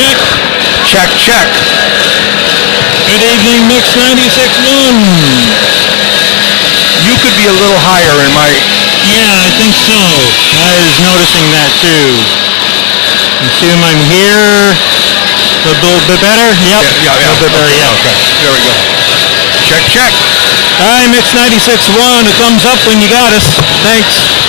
check. Check, check. Good evening, Mix 96.1. You could be a little higher in my... Yeah, I think so. I was noticing that too. Assume I'm here. A little bit better? Yep. Yeah. A little bit better, yeah. Okay, there we go. Check, check. Hi, Mix 96.1. A thumbs up when you got us. Thanks.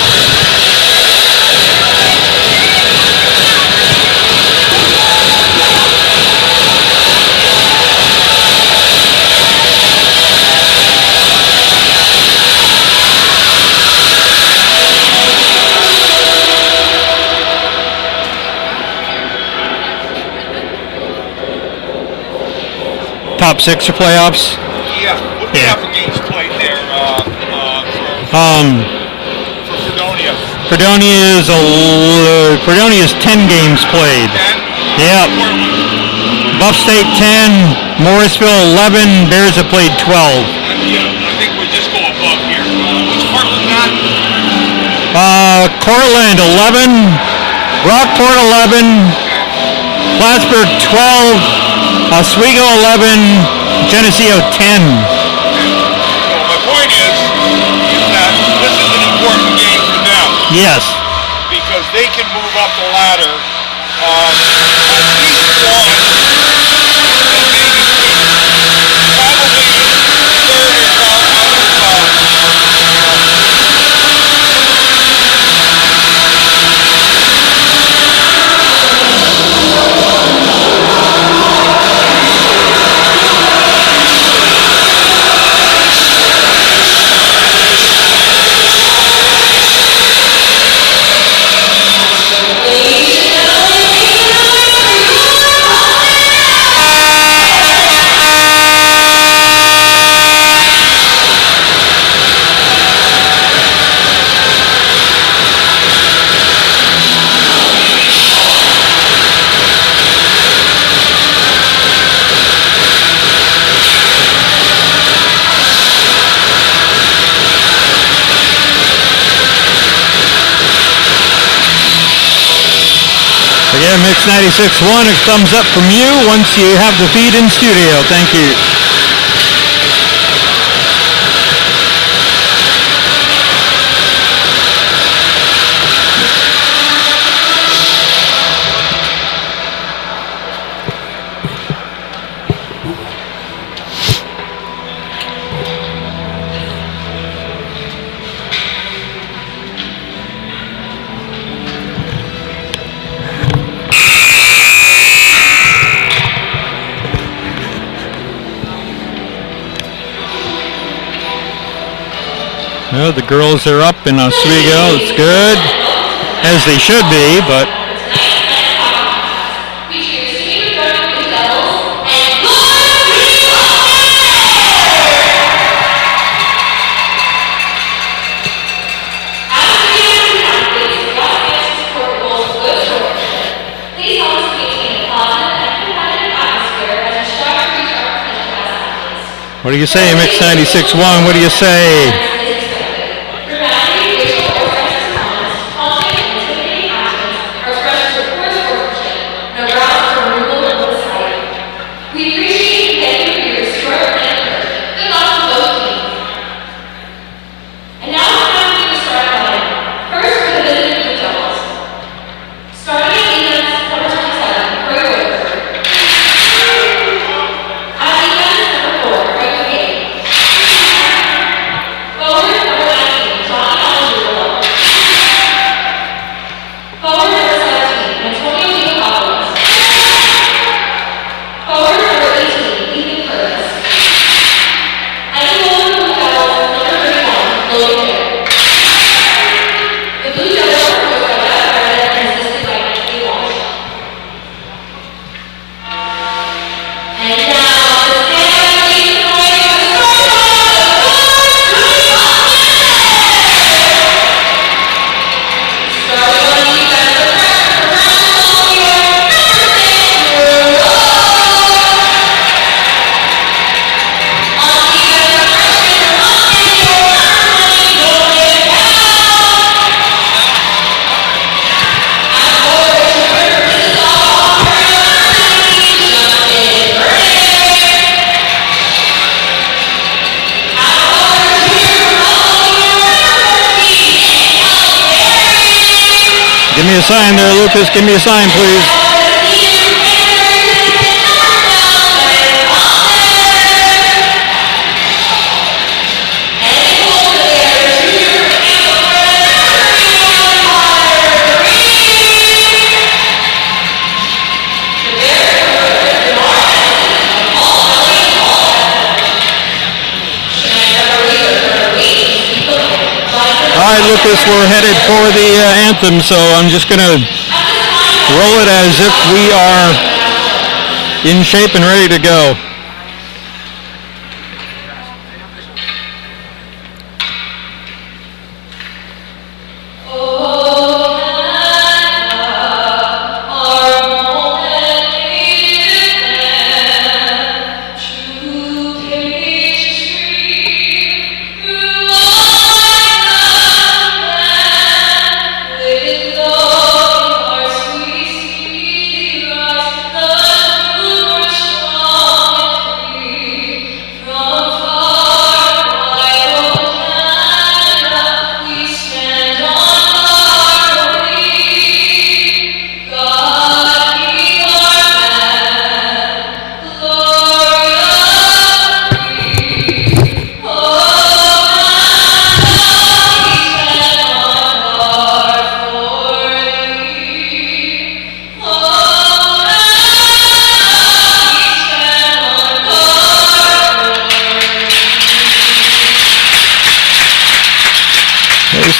Top six or playoffs? Yeah. What do you have for games played there for Fredonia? Fredonia is 10 games played. 10? Yep. Buff State 10, Morrisville 11, Bears have played 12. I think we just go above here. What's Heartland got? Cortland 11, Rockport 11, Plattsburgh 12, Oswego 11, Geneseo 10. So my point is that this is an important game for them. Yes. Because they can move up the ladder at least one, and maybe two. Probably third is out of Again, Mix 96.1, a thumbs up from you once you have the feed in studio. Thank you. Well, the girls are up in Oswego. It's good, as they should be, but... What do you say, Mix 96.1? What do you say? a sign there, Lucas. Give me a sign, please. All right, Lucas, we're headed for the anthem, so I'm just going to roll it as if we are in shape and ready to go.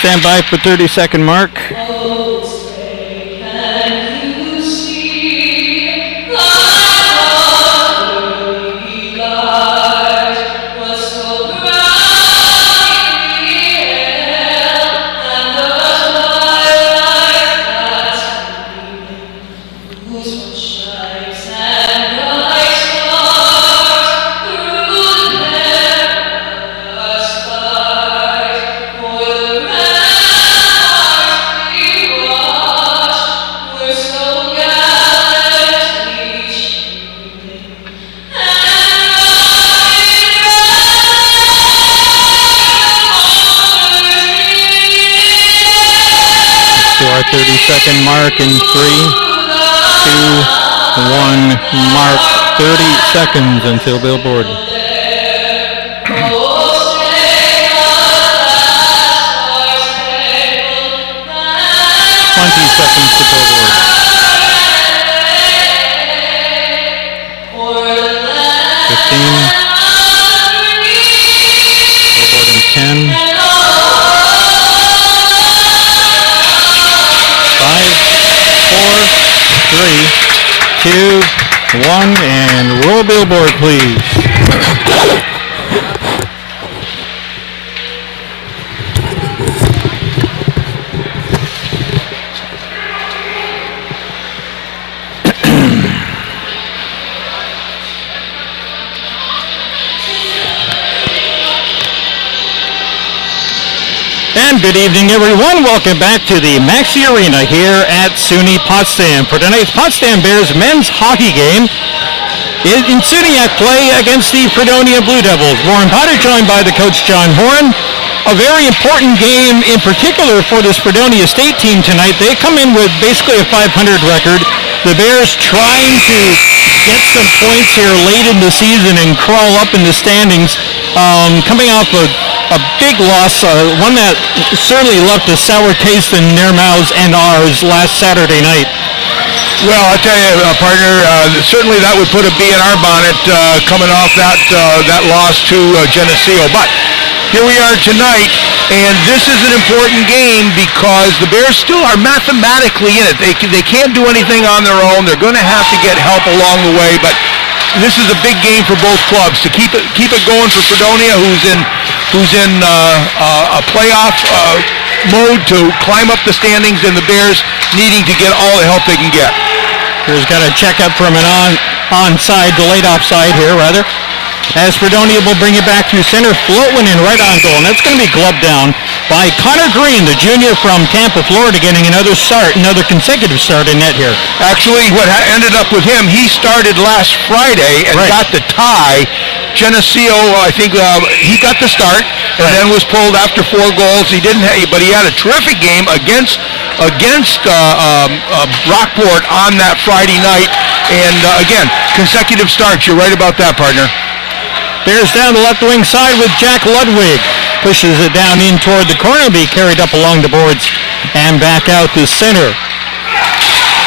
Stand by for 30-second mark. Our 30-second mark in 3, 2, 1, mark 30 seconds until billboard. 20 seconds to billboard. 15. Billboard in 10. 3, 2, 1, and roll billboard, please. And good evening, everyone. Welcome back to the Maxi Arena here at SUNY Potsdam for tonight's Potsdam Bears men's hockey game. In Suniac play against the Fredonia Blue Devils. Warren Potter joined by the coach John Horan. A very important game in particular for this Fredonia State team tonight. They come in with basically a 500 record. The Bears trying to get some points here late in the season and crawl up in the standings. Coming off a big loss, one that certainly left a sour taste in their mouths and ours last Saturday night. Well, I'll tell you, partner, certainly that would put a bee in our bonnet coming off that loss to Geneseo. But here we are tonight, and this is an important game because the Bears still are mathematically in it. They can't do anything on their own. They're going to have to get help along the way, but this is a big game for both clubs to keep it going for Fredonia, who's in a playoff mode to climb up the standings, and the Bears needing to get all the help they can get. Here's got a checkup from an onside, delayed offside here, rather. As Fredonia will bring it back through center, floating in right on goal. And that's going to be gloved down by Connor Green, the junior from Tampa, Florida, getting another consecutive start in net here. Actually, what ended up with him, he started last Friday and got the tie. Geneseo, I think he got the start and then was pulled after 4 goals. But he had a terrific game against against Rockport on that Friday night. And again, consecutive starts. You're right about that, partner. Bears down the left wing side with Jack Ludwig. Pushes it down in toward the corner, be carried up along the boards and back out to center.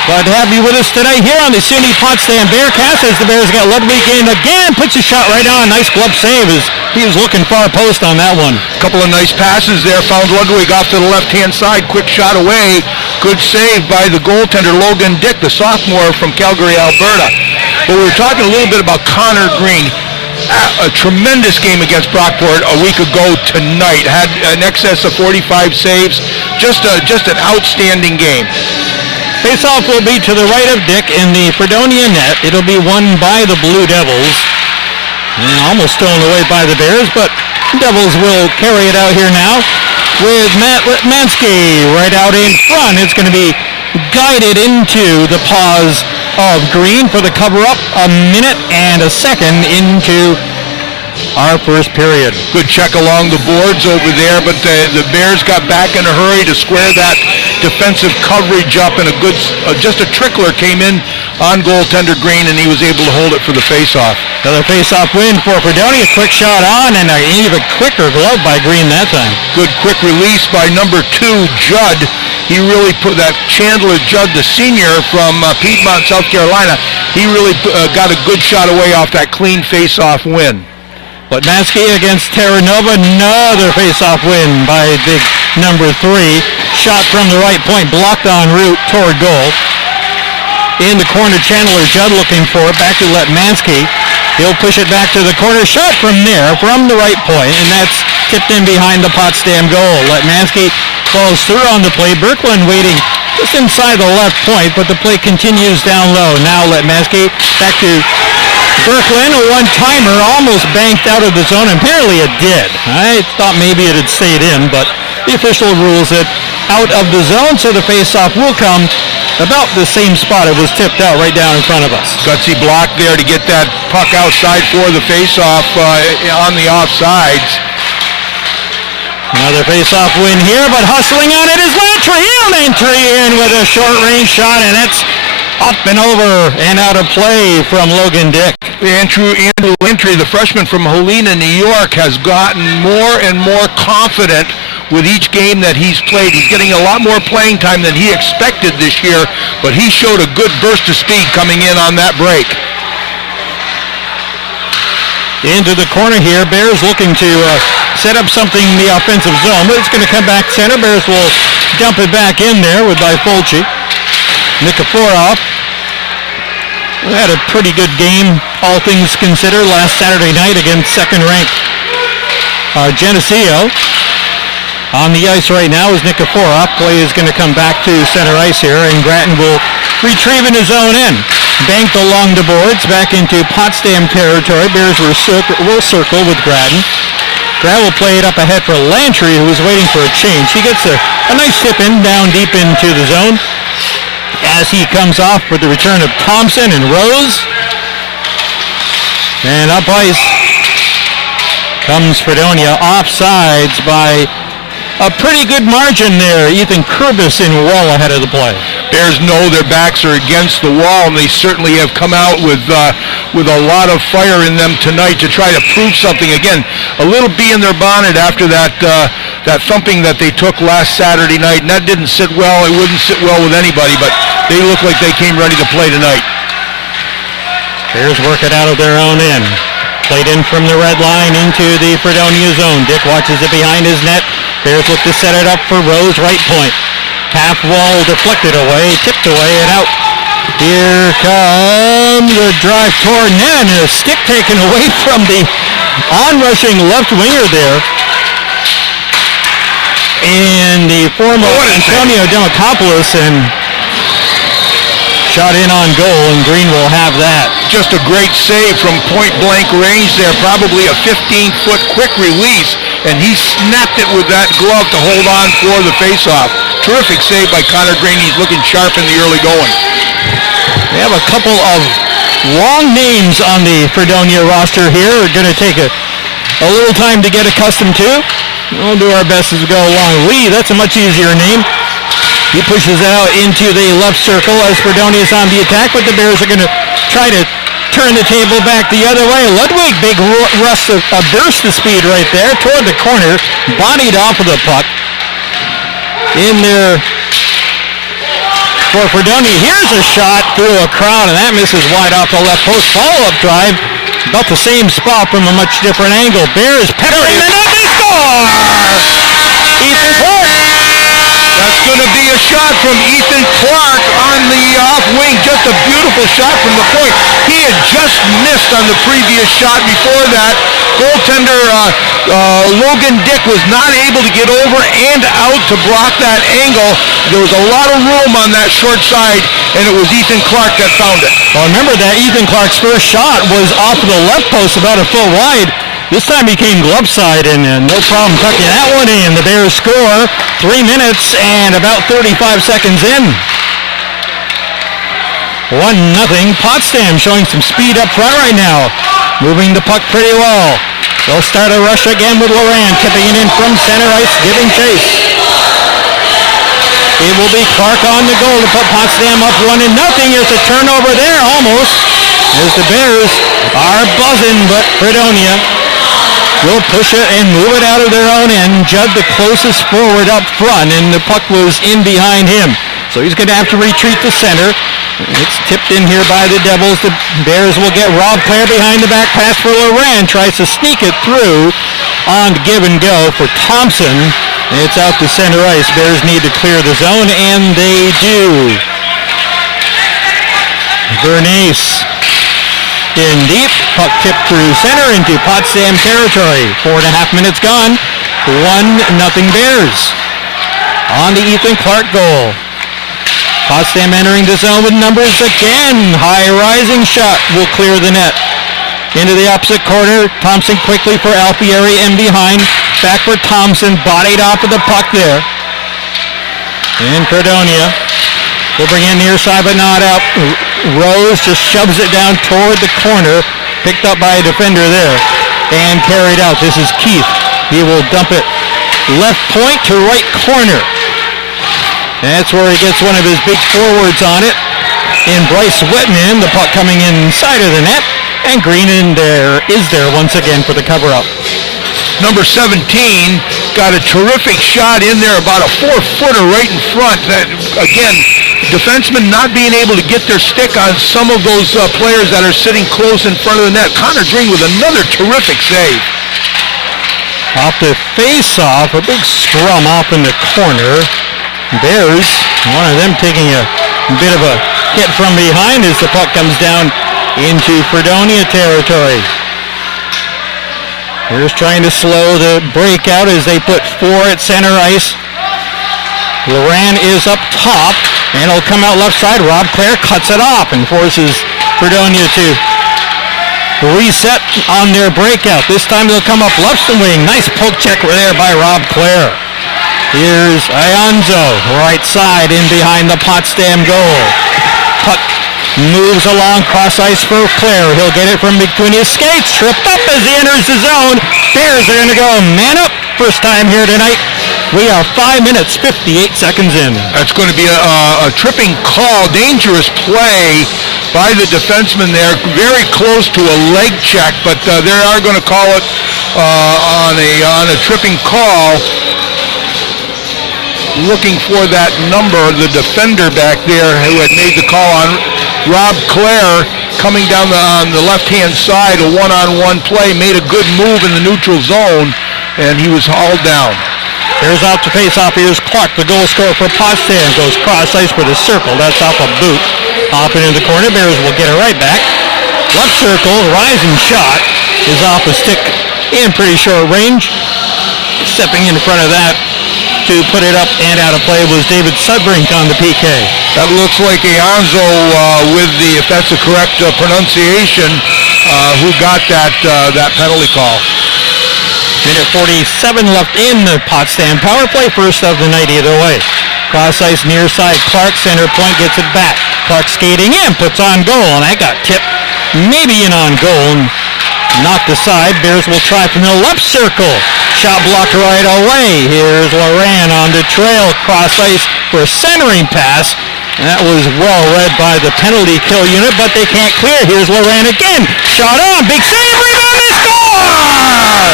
Glad to have you with us today here on the SUNY Potsdam Bearcast as the Bears got Ludwig in again. Puts a shot right on. Nice glove save as he was looking far post on that one. A couple of nice passes there. Found Ludwig off to the left-hand side. Quick shot away. Good save by the goaltender, Logan Dick, the sophomore from Calgary, Alberta. But we were talking a little bit about Connor Green. A tremendous game against Brockport a week ago tonight. Had an excess of 45 saves. Just an outstanding game. Faceoff will be to the right of Dick in the Fredonia net. It'll be won by the Blue Devils. And almost stolen away by the Bears, but Devils will carry it out here now with Matt Litmansky right out in front. It's going to be guided into the paws of Green for the cover-up. A minute and a second into our first period. Good check along the boards over there, but the Bears got back in a hurry to square that defensive coverage up, and just a trickler came in on goaltender Green, and he was able to hold it for the face-off. Another face-off win for Fredonia. Quick shot on, and an even quicker glove by Green that time. Good quick release by number 2, Judd. He really put that Chandler Judd, the senior from Piedmont, South Carolina. He really got a good shot away off that clean face-off win. Litmansky against Terranova, another face-off win by big number 3. Shot from the right point, blocked en route toward goal. In the corner, Chandler Judd looking for it, back to Litmansky. He'll push it back to the corner, shot from there, from the right point, and that's tipped in behind the Potsdam goal. Litmansky falls through on the play. Birkeland waiting just inside the left point, but the play continues down low. Now Litmansky back to Birkeland, a one-timer, almost banked out of the zone. Apparently it did. I thought maybe it had stayed in, but the official rules it out of the zone, so the face-off will come about the same spot it was tipped out, right down in front of us. Gutsy block there to get that puck outside for the face-off on the offsides. Another face-off win here, but hustling on it is Lantry. Lantry in with a short-range shot, and it's up and over and out of play from Logan Dick. Andrew Lantry, the freshman from Helena, New York, has gotten more and more confident with each game that he's played. He's getting a lot more playing time than he expected this year, but he showed a good burst of speed coming in on that break. Into the corner here. Bears looking to set up something in the offensive zone, but it's going to come back center. Bears will dump it back in there with by Fulci. Nikiforov had a pretty good game, all things considered, last Saturday night against second-ranked Geneseo. On the ice right now is Nikiforov. Play is going to come back to center ice here, and Grattan will retrieve in his own end. Banked along the boards, back into Potsdam territory. Bears will circle with Grattan. Grattan will play it up ahead for Lantry, who was waiting for a change. He gets a nice tip in, down deep into the zone. As he comes off with the return of Thompson and Rose. And up ice comes Fredonia, offsides by a pretty good margin there. Ethan Kurbis in well ahead of the play. Bears know their backs are against the wall, and they certainly have come out with a lot of fire in them tonight to try to prove something. Again, a little bee in their bonnet after that thumping that they took last Saturday night, and that didn't sit well. It wouldn't sit well with anybody, but they look like they came ready to play tonight. Bears work it out of their own end. Played in from the red line into the Fredonia zone. Dick watches it behind his net. Bears look to set it up for Rose, right point. Half wall deflected away, tipped away and out. Here comes the drive toward net, and a stick taken away from the onrushing left winger there. And the former Antonio Demacopoulos, and shot in on goal, and Green will have that. Just a great save from point-blank range there, probably a 15-foot quick release, and he snapped it with that glove to hold on for the face-off. Terrific save by Connor Green. He's looking sharp in the early going. We have a couple of long names on the Fredonia roster here. We're going to take a little time to get accustomed to. We'll do our best as we go along. Lee, that's a much easier name. He pushes it out into the left circle as Fredonia is on the attack, but the Bears are going to try to turn the table back the other way. Ludwig, big burst of speed right there toward the corner, bodied off of the puck. In there for Fredonia. Here's a shot through a crowd, and that misses wide off the left post. Follow-up drive, about the same spot from a much different angle. Bears peppering the net, they score! Ethan Clark. That's going to be a shot from Ethan Clark on the off wing. Just a beautiful shot from the point. He had just missed on the previous shot before that. Goaltender Logan Dick was not able to get over and out to block that angle. There was a lot of room on that short side, and it was Ethan Clark that found it. Well, remember that Ethan Clark's first shot was off of the left post about a foot wide. This time he came glove side, and no problem tucking that one in. The Bears score 3 minutes and about 35 seconds in. 1-0. Potsdam showing some speed up front right now. Moving the puck pretty well. They'll start a rush again with Loran, tipping it in from center ice, giving chase. It will be Clark on the goal to put Potsdam up 1-0. There's a turnover there almost, as the Bears are buzzing, but Fredonia will push it and move it out of their own end. Judd, the closest forward up front, and the puck was in behind him. So he's going to have to retreat to center. It's tipped in here by the Devils. The Bears will get Rob Clare behind the back pass for Loran. Tries to sneak it through on give and go for Thompson. It's out to center ice. Bears need to clear the zone, and they do. Bernays in deep, puck tipped through center into Potsdam territory. 4.5 minutes gone. 1-0 Bears on the Ethan Clark goal. Potsdam entering the zone with numbers again. High rising shot will clear the net. Into the opposite corner. Thompson quickly for Alfieri in behind. Back for Thompson. Bodied off of the puck there. And Fredonia will bring in near side but not out. Rose just shoves it down toward the corner. Picked up by a defender there. And carried out. This is Keith. He will dump it left point to right corner. That's where he gets one of his big forwards on it. In Bryce Whitman, the puck coming inside of the net. And Green in there is there once again for the cover-up. Number 17 got a terrific shot in there, about a 4-footer right in front. That, again, defensemen not being able to get their stick on some of those players that are sitting close in front of the net. Connor Green with another terrific save. Off the face-off, a big scrum off in the corner. Bears, one of them taking a bit of a hit from behind as the puck comes down into Fredonia territory. Bears trying to slow the breakout as they put 4 at center ice. Loran is up top, and it'll come out left side. Rob Clare cuts it off and forces Fredonia to reset on their breakout. This time they'll come up left wing. Nice poke check there by Rob Clare. Here's Ionzo, right side in behind the Potsdam goal. Puck moves along cross ice for Clare. He'll get it from between his skates. Tripped up as he enters the zone. Bears are going to go man up. First time here tonight. We are 5 minutes, 58 seconds in. That's going to be a tripping call. Dangerous play by the defenseman there. Very close to a leg check, but they are going to call it on a tripping call. Looking for that number, the defender back there who had made the call on Rob Clare, coming down on the left-hand side, a one-on-one play, made a good move in the neutral zone, and he was hauled down. There's out to face off. Here's Clark, the goal scorer for Potsdam. Goes cross ice for the circle. That's off a boot. Off into the corner. Bears will get it right back. Left circle, rising shot is off a stick in pretty short range. Stepping in front of that to put it up and out of play was David Sudbrink on the PK. That looks like Ionzo with the, if that's the correct pronunciation, who got that penalty call. Minute 47 left in the Potsdam power play. First of the night either way. Cross ice near side. Clark center point gets it back. Clark skating in, puts on goal, and that got tipped. Maybe in on goal. Knocked aside. Bears will try from the left circle. shot blocked right away. Here's Loran on the trail, cross ice for a centering pass. And that was well read by the penalty kill unit, but they can't clear. Here's Loran again. Shot on. Big save. Rebound. They score!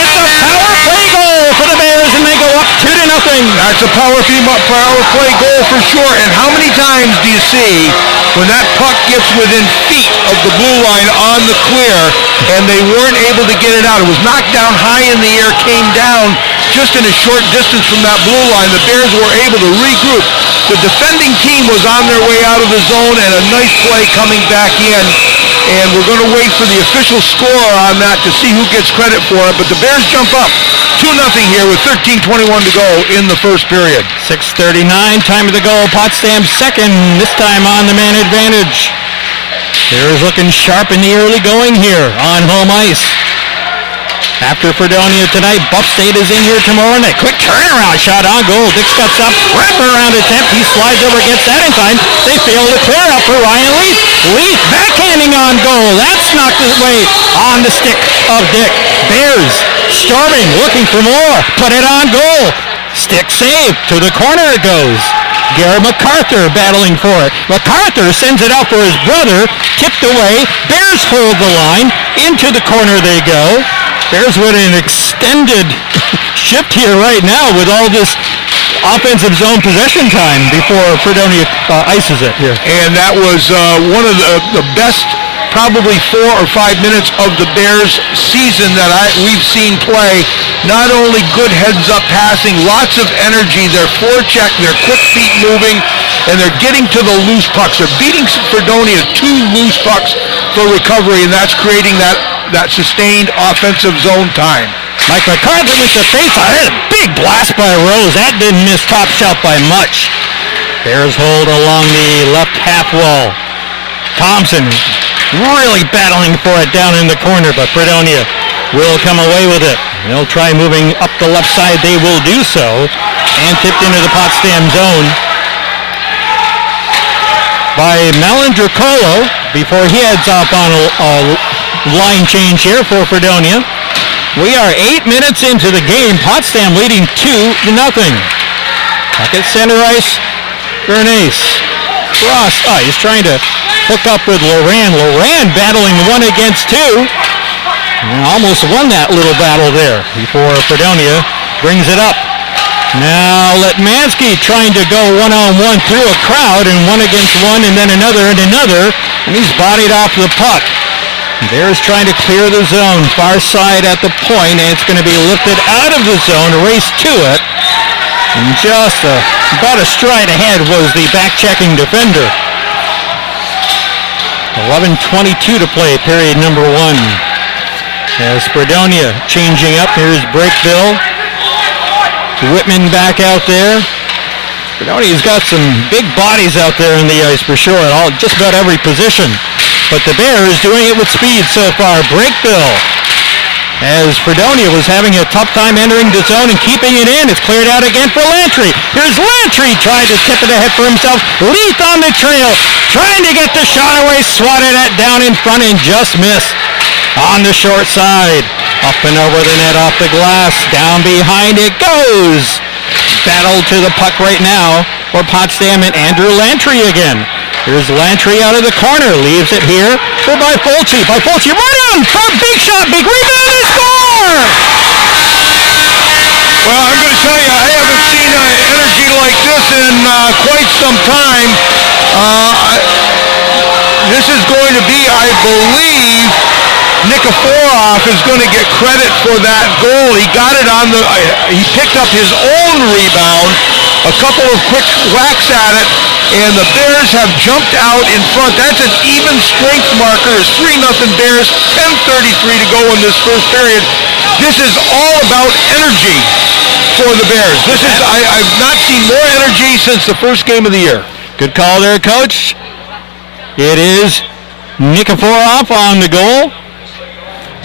It's a power play goal for the Bears, and they go up 2-0. That's a power play goal for sure. And how many times do you see when that puck gets within feet of the blue line on the clear and they weren't able to get it out? It was knocked down high in the air, came down just in a short distance from that blue line. The Bears were able to regroup. The defending team was on their way out of the zone, and a nice play coming back in. And we're going to wait for the official score on that to see who gets credit for it. But the Bears jump up 2-0 here with 13:21 to go in the first period. 6:39, time of the goal. Potsdam second, this time on the man advantage. Bears looking sharp in the early going here on home ice. After Fredonia tonight, Buff State is in here tomorrow night. Quick turnaround shot on goal. Dick cuts up, wraparound attempt. He slides over, gets that in time. They fail to clear up for Ryan Leith. Leith backhanding on goal. That's knocked away on the stick of Dick. Bears storming, looking for more. Put it on goal. Stick save. To the corner it goes. Garrett MacArthur battling for it. MacArthur sends it out for his brother. Tipped away. Bears hold the line. Into the corner they go. Bears with an extended shift here right now with all this offensive zone possession time before Fredonia ices it here. And that was one of the best probably 4 or 5 minutes of the Bears season that we've seen play. Not only good heads-up passing, lots of energy, their forecheck, their quick feet moving, and they're getting to the loose pucks. They're beating Fredonia 2 loose pucks for recovery, and that's creating that sustained offensive zone time. Mike MacArthur with the face-off. A big blast by Rose. That didn't miss top shelf by much. Bears hold along the left half wall. Thompson really battling for it down in the corner, but Fredonia will come away with it. They'll try moving up the left side. They will do so. And tipped into the Potsdam zone by Malandricolo before he heads off on a line change here for Fredonia. We are 8 minutes into the game. Potsdam leading 2-0. Back at center ice, Bernays. Cross ice, trying to hook up with Loran. Loran battling 1 against 2. And almost won that little battle there before Fredonia brings it up. Now Letmansky trying to go one-on-one through a crowd, and 1 against 1, and then another and another, and he's bodied off the puck. Bears trying to clear the zone, far side at the point, and it's going to be lifted out of the zone, race to it. And just about a stride ahead was the back-checking defender. 11:22 to play, period number 1. As Fredonia changing up, here's Breakville. Whitman back out there. Fredonia's got some big bodies out there in the ice for sure, at just about every position. But the Bears doing it with speed so far. Breakville, as Fredonia was having a tough time entering the zone and keeping it in. It's cleared out again for Lantry. Here's Lantry trying to tip it ahead for himself. Leith on the trail, trying to get the shot away. Swatted it down in front and just missed. On the short side. Up and over the net, off the glass. Down behind it goes. Battle to the puck right now for Potsdam and Andrew Lantry again. Here's Lantry out of the corner, leaves it here for Fulci. Fulci right on for a big shot, big rebound, and score! Well, I'm going to tell you, I haven't seen energy like this in quite some time. This is going to be, I believe, Nikiforov is going to get credit for that goal. He got it on he picked up his own rebound, a couple of quick whacks at it, and the Bears have jumped out in front. That's an even strength marker. It's 3-0 Bears, 10:33 to go in this first period. This is all about energy for the Bears. I've not seen more energy since the first game of the year. Good call there, Coach. It is Nikiforov on the goal.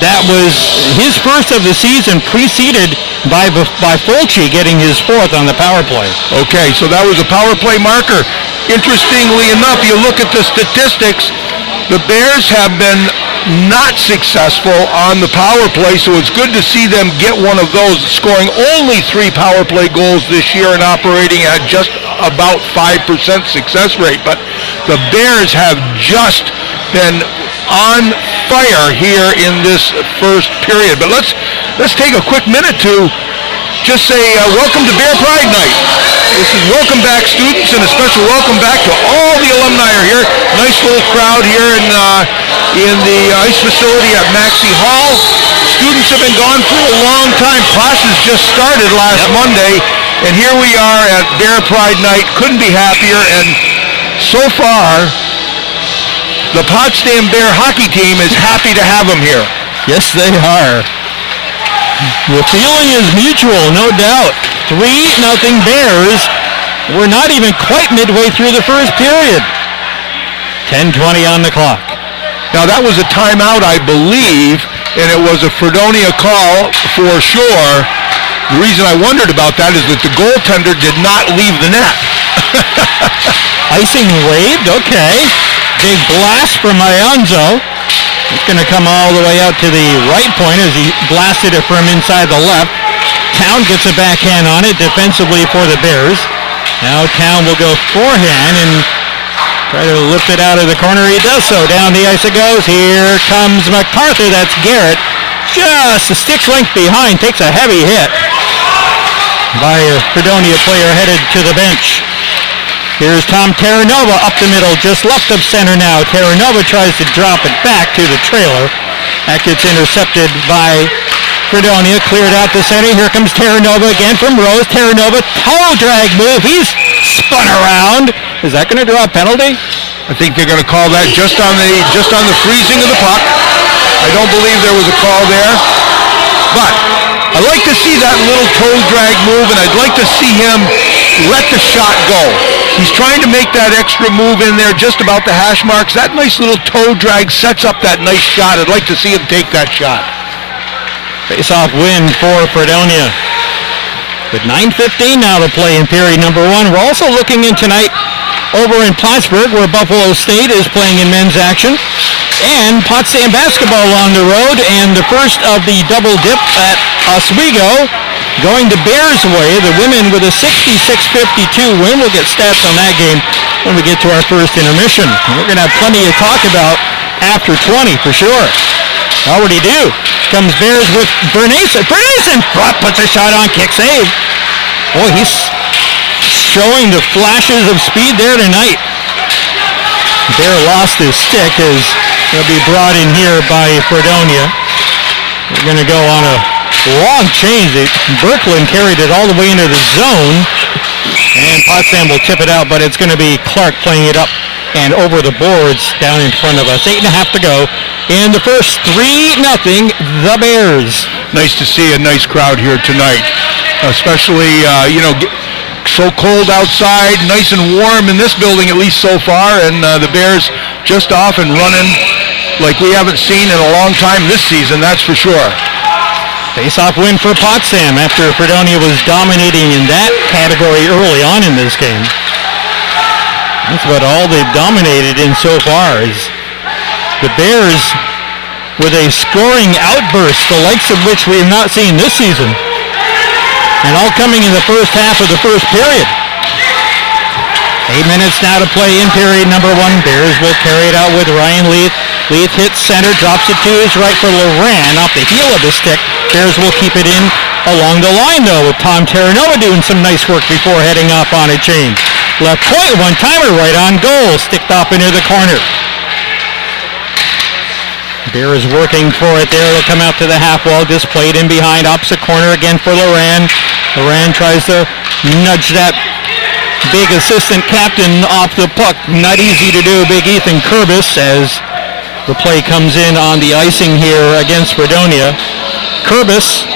That was his first of the season, preceded by Fulci getting his 4th on the power play. Okay, so that was a power play marker. Interestingly enough, you look at the statistics, the Bears have been not successful on the power play, so it's good to see them get one of those, scoring only 3 power play goals this year and operating at just about 5% success rate. But the Bears have just been on fire here in this first period. But let's take a quick minute to just say welcome to Bear Pride Night. This is welcome back, students, and a special welcome back to all the alumni are here. Nice little crowd here in the ice facility at Maxey Hall. Students have been gone for a long time. Classes just started last Monday, and here we are at Bear Pride Night. Couldn't be happier, and so far, the Potsdam Bear hockey team is happy to have them here. Yes, they are. The feeling is mutual, no doubt. 3-0 Bears. We're not even quite midway through the first period. 10:20 on the clock. Now that was a timeout, I believe, and it was a Fredonia call for sure. The reason I wondered about that is that the goaltender did not leave the net. Icing waved, okay. Big blast from Ianzo. It's going to come all the way out to the right point as he blasted it from inside the left. Town gets a backhand on it defensively for the Bears. Now Town will go forehand and try to lift it out of the corner. He does so. Down the ice it goes. Here comes MacArthur. That's Garrett. Just a stick's length behind. Takes a heavy hit by a Fredonia player headed to the bench. Here's Tom Terranova up the middle, just left of center now. Terranova tries to drop it back to the trailer. That gets intercepted by Fredonia, cleared out the center. Here comes Terranova again from Rose. Terranova, toe drag move. He's spun around. Is that going to draw a penalty? I think they're going to call that just on the freezing of the puck. I don't believe there was a call there. But I like to see that little toe drag move, and I'd like to see him let the shot go. He's trying to make that extra move in there just about the hash marks. That nice little toe drag sets up that nice shot. I'd like to see him take that shot. Face-off win for Fredonia. With 9:15 now to play in period number 1. We're also looking in tonight over in Plattsburgh, where Buffalo State is playing in men's action. And Potsdam basketball on the road, and the first of the double dip at Oswego going to Bears' way. The women with a 66-52 win. We'll get stats on that game when we get to our first intermission. We're going to have plenty to talk about after 20 for sure. Already do. Comes Bears with Bernason. Bernason puts a shot on, kick save. Oh, he's showing the flashes of speed there tonight. Bear lost his stick as he'll be brought in here by Fredonia. We're going to go on a long change. Birkeland carried it all the way into the zone, and Potsdam will tip it out, but it's going to be Clark playing it up and over the boards down in front of us. 8.5 to go in the first. 3-0 the Bears. Nice to see a nice crowd here tonight, especially so cold outside, nice and warm in this building at least so far, and the Bears just off and running like we haven't seen in a long time this season, that's for sure. Face-off win for Potsdam after Fredonia was dominating in that category early on in this game. That's about all they've dominated in so far. Is the Bears with a scoring outburst, the likes of which we have not seen this season. And all coming in the first half of the first period. 8 minutes now to play in period number 1. Bears will carry it out with Ryan Leith. Leith hits center, drops it to his right for Loran off the heel of the stick. Bears will keep it in along the line, though, with Tom Terranova doing some nice work before heading off on a change. Left point, one-timer right on goal, sticked off into the corner. Bears working for it there. They'll come out to the half wall, displayed in behind, opposite corner again for Loran. Loran tries to nudge that big assistant captain off the puck. Not easy to do, big Ethan Kurbis, as the play comes in on the icing here against Fredonia. Kurbis,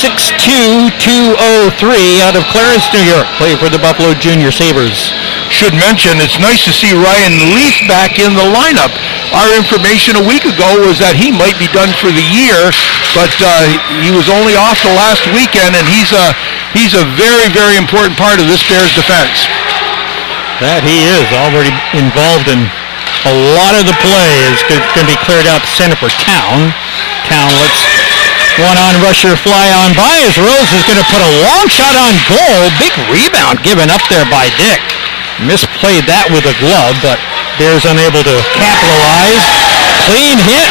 6'2", 203 out of Clarence, New York. Play for the Buffalo Junior Sabres. Should mention, it's nice to see Ryan Leith back in the lineup. Our information a week ago was that he might be done for the year, but he was only off the last weekend, and he's a very, very important part of this Bears defense. That he is, already involved in A lot of the play is going to be cleared out to center for Town. Town lets one-on rusher fly on by as Rose is going to put a long shot on goal. Big rebound given up there by Dick. Misplayed that with a glove, but Bears unable to capitalize. Clean hit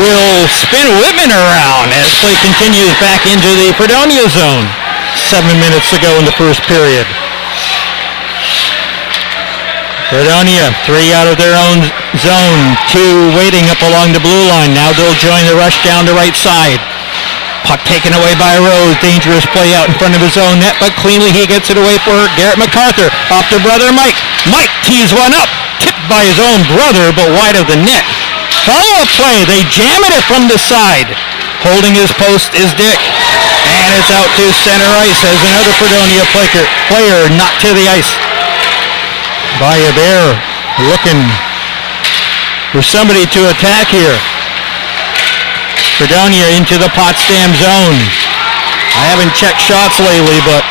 will spin Whitman around as play continues back into the Fredonia zone. 7 minutes to go in the first period. Fredonia, 3 out of their own zone, 2 waiting up along the blue line. Now they'll join the rush down the right side. Puck taken away by Rose. Dangerous play out in front of his own net, but cleanly he gets it away for Garrett MacArthur. Off to brother Mike. Mike tees one up. Tipped by his own brother, but wide of the net. Follow-up play. They jam it from the side. Holding his post is Dick. And it's out to center ice as another Fredonia player knocked to the ice by a Bear, looking for somebody to attack here. Fredonia into the Potsdam zone. I haven't checked shots lately, but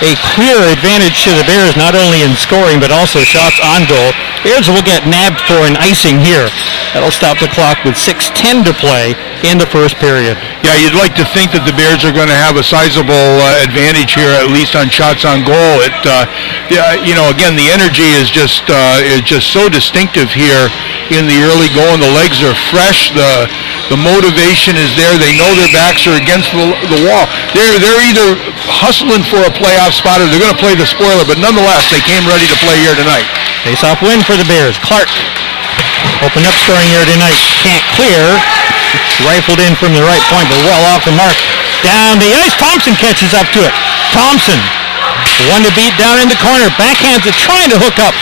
a clear advantage to the Bears, not only in scoring, but also shots on goal. Bears will get nabbed for an icing here. That'll stop the clock with 6:10 to play in the first period. Yeah, you'd like to think that the Bears are going to have a sizable advantage here, at least on shots on goal. Again, the energy is just so distinctive here in the early going. The legs are fresh. The motivation is there. They know their backs are against the wall. They're either hustling for a playoff spot or they're going to play the spoiler, but nonetheless, they came ready to play here tonight. Face-off win for the Bears. Clark opened up scoring here tonight. Can't clear. Rifled in from the right point, but well off the mark. Down the ice. Thompson catches up to it. Thompson, one to beat down in the corner. Backhands it, trying to hook up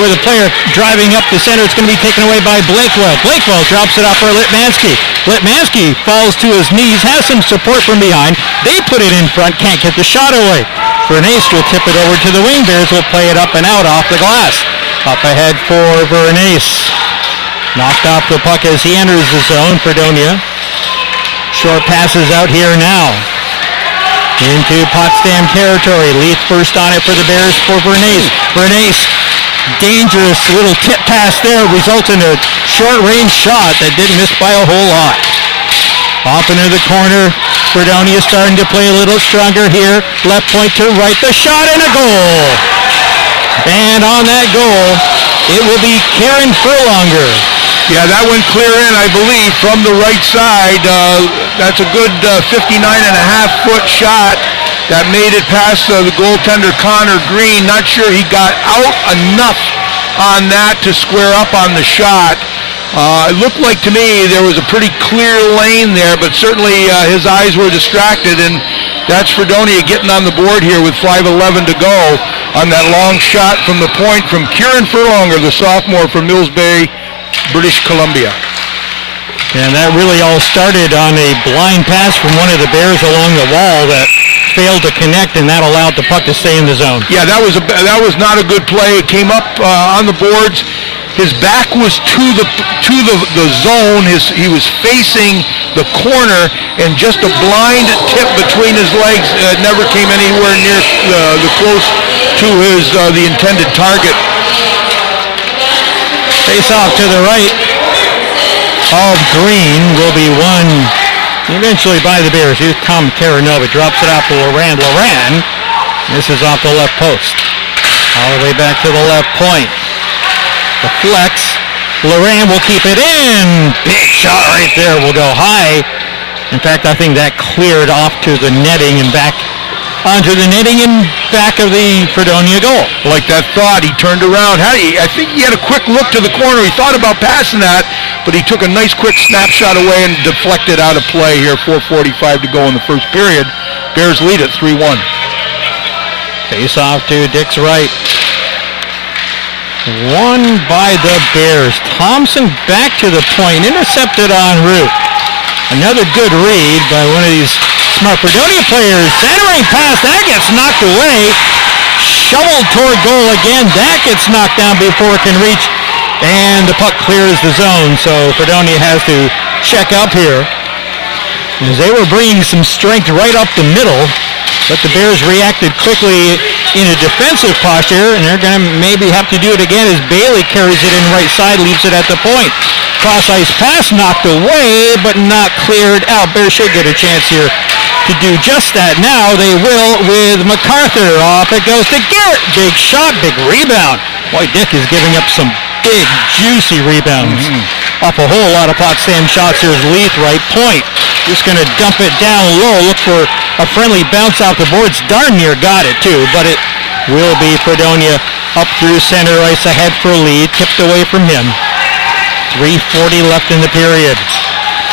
with a player driving up the center. It's going to be taken away by Blakewell. Blakewell drops it off for Litmansky. Litmansky falls to his knees, has some support from behind. They put it in front, can't get the shot away. Bernace will tip it over to the wing. Bears will play it up and out off the glass. Up ahead for Bernace. Knocked off the puck as he enters the zone. Fredonia. Short passes out here now. Into Potsdam territory. Leith first on it for the Bears for Bernace. Bernace, dangerous little tip pass there, results in a short-range shot that didn't miss by a whole lot. Off into the corner. Fredonia starting to play a little stronger here. Left point to right. The shot and a goal. And on that goal, it will be Kieran Furlonger. Yeah, that went clear in, I believe, from the right side. That's a good 59.5-foot shot that made it past the goaltender Connor Green. Not sure he got out enough on that to square up on the shot. It looked like to me there was a pretty clear lane there, but certainly his eyes were distracted, and that's Fredonia getting on the board here with 5:11 to go on that long shot from the point from Kieran Furlonger, the sophomore from Mills Bay, British Columbia. And that really all started on a blind pass from one of the Bears along the wall that failed to connect, and that allowed the puck to stay in the zone. Yeah, that was not a good play. It came up on the boards. His back was to the zone. He was facing the corner, and just a blind tip between his legs. Never came anywhere near the close to the intended target. Face off to the right of Green will be won eventually by the Bears. Here's Tom Terranova, drops it out for Loran. Loran, this is off the left post. All the way back to the left point. The flex. Loran will keep it in. Big shot right there. Will go high. In fact, I think that cleared off to the netting and back onto the netting and back of the Fredonia goal. Like that thought, he turned around. I think he had a quick look to the corner. He thought about passing that, but he took a nice quick snapshot away and deflected out of play here. 4:45 to go in the first period. Bears lead at 3-1. Face off to Dick's right. Won by the Bears. Thompson back to the point, intercepted en route. Another good read by one of these smart Fredonia players. Centering pass, that gets knocked away. Shoveled toward goal again. That gets knocked down before it can reach. And the puck clears the zone, so Fredonia has to check up here. As they were bringing some strength right up the middle, but the Bears reacted quickly in a defensive posture, and they're going to maybe have to do it again as Bailey carries it in right side, leaves it at the point. Cross-ice pass knocked away, but not cleared out. Bears should get a chance here to do just that. Now they will with MacArthur. Off it goes to Garrett. Big shot, big rebound. Boy, Dick is giving up some big, juicy rebounds. Off a whole lot of Potsdam shots. Here's Leith, right point. Just going to dump it down low. Look for a friendly bounce off the boards. Darn near got it, too, but it will be Fredonia up through center ice ahead for Lee. Tipped away from him. 3:40 left in the period.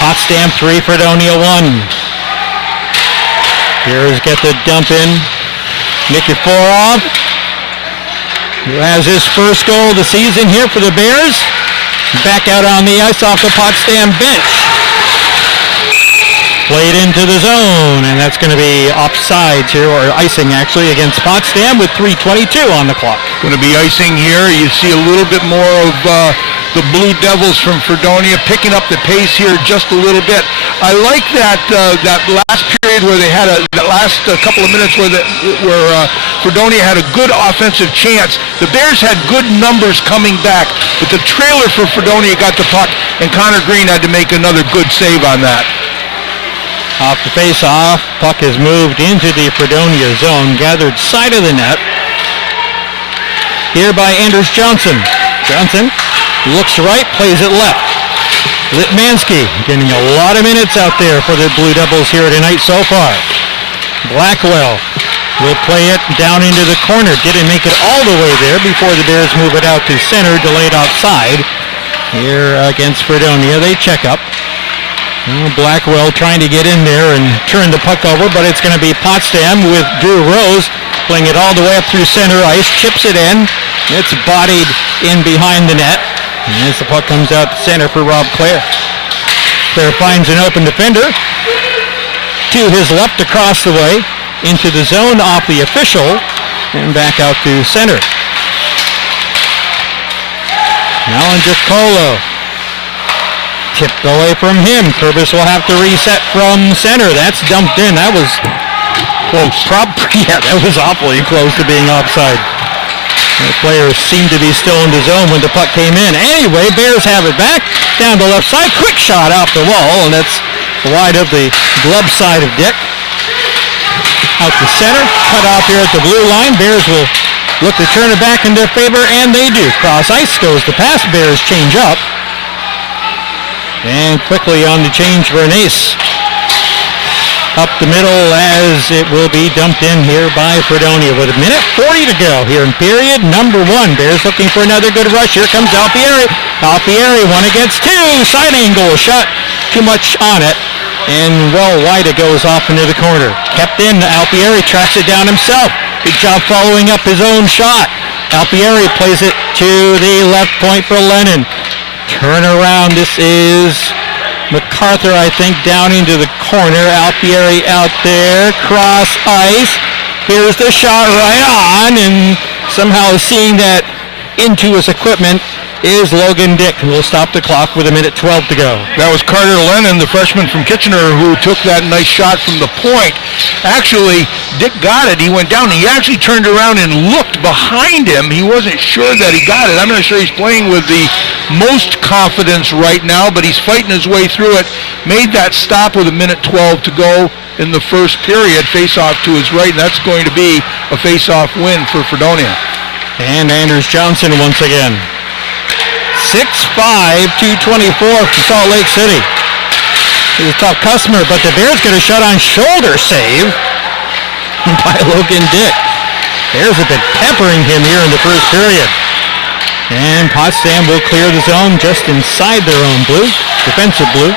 Potsdam 3, Fredonia 1. Bears get the dump in. Nikiforov, who has his first goal of the season here for the Bears. Back out on the ice off the Potsdam bench. Played into the zone, and that's going to be offsides here, or icing actually, against Potsdam with 3:22 on the clock. Going to be icing here. You see a little bit more of the Blue Devils from Fredonia picking up the pace here just a little bit. I like that last period where they had the last couple of minutes where Fredonia had a good offensive chance. The Bears had good numbers coming back, but the trailer for Fredonia got the puck, and Connor Green had to make another good save on that. Off the face-off, puck is moved into the Fredonia zone, gathered side of the net. Here by Anders Johnson. Johnson looks right, plays it left. Litmansky getting a lot of minutes out there for the Blue Devils here tonight so far. Blackwell will play it down into the corner. Didn't make it all the way there before the Bears move it out to center, delayed outside. Here against Fredonia, they check up. Blackwell trying to get in there and turn the puck over, but it's going to be Potsdam with Drew Rose playing it all the way up through center ice, chips it in. It's bodied in behind the net. And as the puck comes out to center for Rob Clare. Clare finds an open defender. To his left across the way, into the zone off the official, and back out to center. Mallinger Colo. Tipped away from him. Kurbis will have to reset from center. That's dumped in. That was close. That was awfully close to being offside. The players seemed to be still in the zone when the puck came in. Anyway, Bears have it back. Down the left side. Quick shot off the wall, and that's wide of the glove side of Dick. Out to center. Cut off here at the blue line. Bears will look to turn it back in their favor, and they do. Cross ice goes the pass. Bears change up. And quickly on the change for an ace. Up the middle as it will be dumped in here by Fredonia with a minute 40 to go here in period number 1. Bears looking for another good rush. Here comes Alfieri. Alfieri 1 against 2. Side angle shot. Too much on it. And well wide it goes off into the corner. Kept in. Alfieri tracks it down himself. Good job following up his own shot. Alfieri plays it to the left point for Lennon. Turn around. This is MacArthur, I think, down into the corner. Alfieri out there. Cross ice. Here's the shot right on. And somehow seeing that into his equipment is Logan Dick. We'll stop the clock with a minute 12 to go. That was Carter Lennon, the freshman from Kitchener, who took that nice shot from the point. Actually, Dick got it. He went down. He actually turned around and looked behind him. He wasn't sure that he got it. I'm not sure he's playing with the most confidence right now, but he's fighting his way through it. Made that stop with a minute 12 to go in the first period. Face-off to his right, and that's going to be a face-off win for Fredonia. And Anders Johnson once again. 6'5", 224 for Salt Lake City. He's a tough customer, but the Bears get a shot-on shoulder save by Logan Dick. Bears have been peppering him here in the first period. And Potsdam will clear the zone just inside their own blue, defensive blue.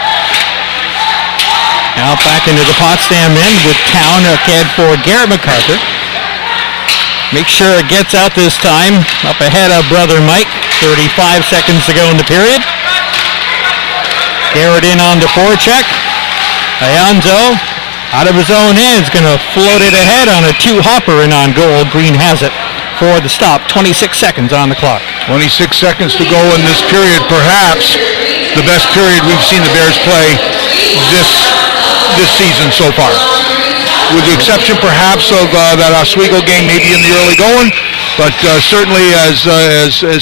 Now back into the Potsdam end with Town ahead for Garrett MacArthur. Make sure it gets out this time. Up ahead of brother Mike. 35 seconds to go in the period. Garrett in on the forecheck. Ianzo out of his own end is going to float it ahead on a 2-hopper and on goal. Green has it for the stop. 26 seconds on the clock. 26 seconds to go in this period. Perhaps the best period we've seen the Bears play this season so far. with the exception perhaps of that Oswego game maybe in the early going. But certainly as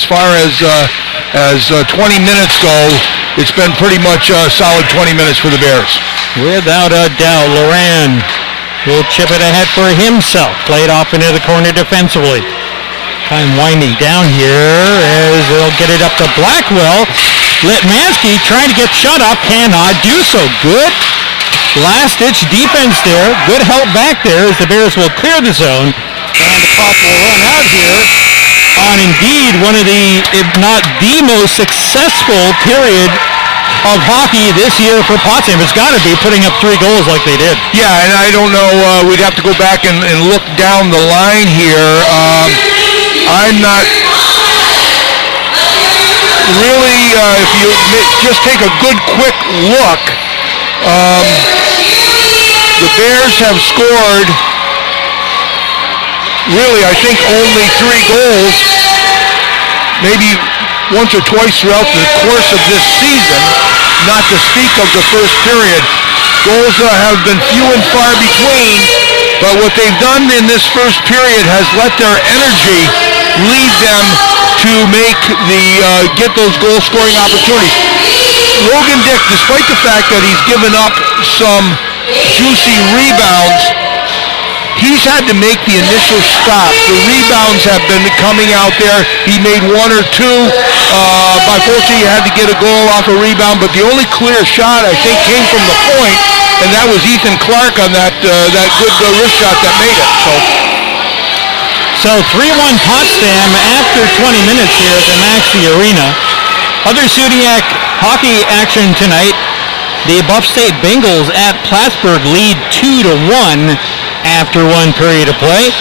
far as 20 minutes go, it's been pretty much a solid 20 minutes for the Bears. Without a doubt, Loran will chip it ahead for himself. Played off into the corner defensively. Time winding down here as they'll get it up to Blackwell. Litmansky trying to get shut up, cannot do so. Good last-ditch defense there. Good help back there as the Bears will clear the zone. And the clock will run out here on indeed one of the, if not the most successful period of hockey this year for Potsdam. It's got to be putting up 3 goals like they did. Yeah, and I don't know, we'd have to go back and look down the line here. I'm not really, if you just take a good quick look, the Bears have scored really, I think, only 3 goals, maybe once or twice throughout the course of this season, not to speak of the first period. Goals have been few and far between, but what they've done in this first period has let their energy lead them to make get those goal-scoring opportunities. Logan Dick, despite the fact that he's given up some juicy rebounds, he's had to make the initial stop. The rebounds have been coming out there. He made 1 or 2. By fortune, he had to get a goal off a rebound, but the only clear shot, I think, came from the point, and that was Ethan Clark on that good wrist shot that made it. So 3-1 Potsdam after 20 minutes here at the Maxi Arena. Other Suniac hockey action tonight. The Buff State Bengals at Plattsburgh lead 2-1 after 1 period of play.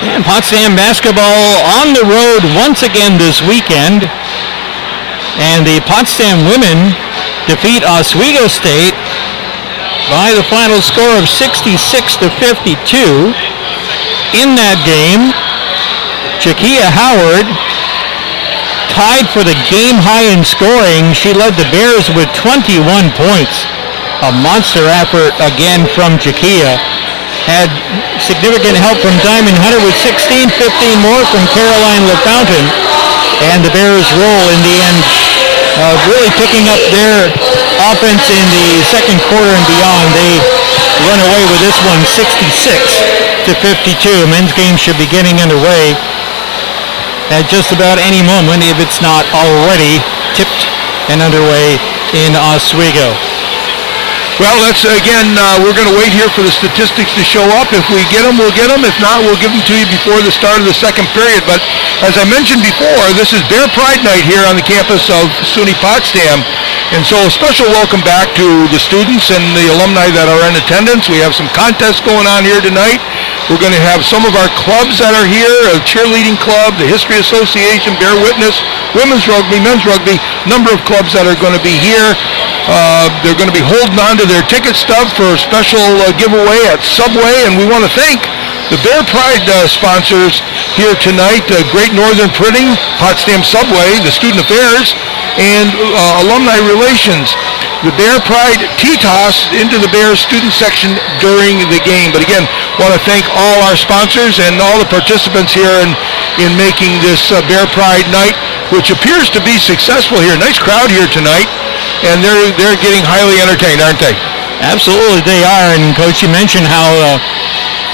And Potsdam basketball on the road once again this weekend. And the Potsdam women defeat Oswego State by the final score of 66-52. In that game, Jakia Howard tied for the game high in scoring. She led the Bears with 21 points. A monster effort again from Jakia. Had significant help from Diamond Hunter with 16, 15 more from Caroline LaFountain. And the Bears roll in the end, really picking up their offense in the second quarter and beyond. They run away with this one 66-52. Men's game should be getting underway at just about any moment, if it's not already tipped and underway in Oswego. Well, that's, again, we're going to wait here for the statistics to show up. If we get them, we'll get them. If not, we'll give them to you before the start of the second period. But as I mentioned before, this is Bear Pride Night here on the campus of SUNY Potsdam. And so a special welcome back to the students and the alumni that are in attendance. We have some contests going on here tonight. We're going to have some of our clubs that are here, a cheerleading club, the History Association, Bear Witness, women's rugby, men's rugby, number of clubs that are going to be here. They're going to be holding on to their ticket stub for a special giveaway at Subway, and we want to thank the Bear Pride sponsors here tonight, Great Northern Printing, Potsdam Subway, the Student Affairs, and Alumni Relations. The Bear Pride T-Toss into the Bears student section during the game. But again, want to thank all our sponsors and all the participants here in making this Bear Pride night, which appears to be successful here. Nice crowd here tonight, and they're getting highly entertained, aren't they? Absolutely, they are. And Coach, you mentioned how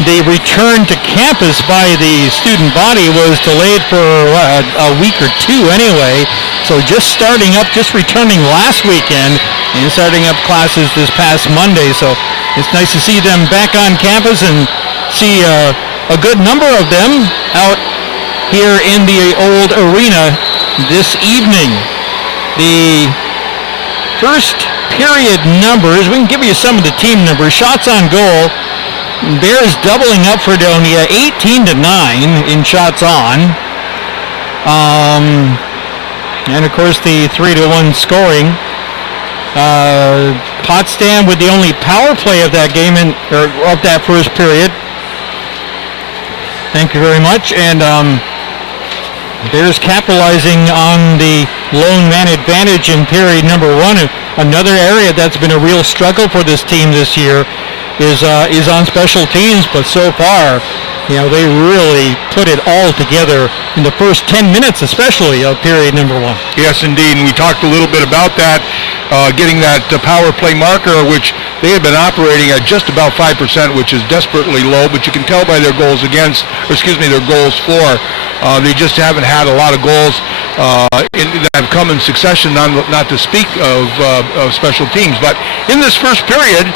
the return to campus by the student body was delayed for a week or 2 anyway. So just returning last weekend and starting up classes this past Monday. So it's nice to see them back on campus and see a good number of them out here in the old arena this evening. The first period numbers, we can give you some of the team numbers. Shots on goal, Bears doubling up Fredonia, 18-9 in shots on. And of course the 3-1 scoring. Potsdam with the only power play of that game of that first period. Thank you very much. And Bears capitalizing on the lone man advantage in period number 1. Another area that's been a real struggle for this team this year is on special teams, but so far, they really put it all together in the first 10 minutes, especially of period number 1. Yes, indeed. And we talked a little bit about that, getting that power play marker, which they had been operating at just about 5%, which is desperately low, but you can tell by their goals against, their goals for. They just haven't had a lot of goals that have come in succession, not to speak of special teams. But in this first period,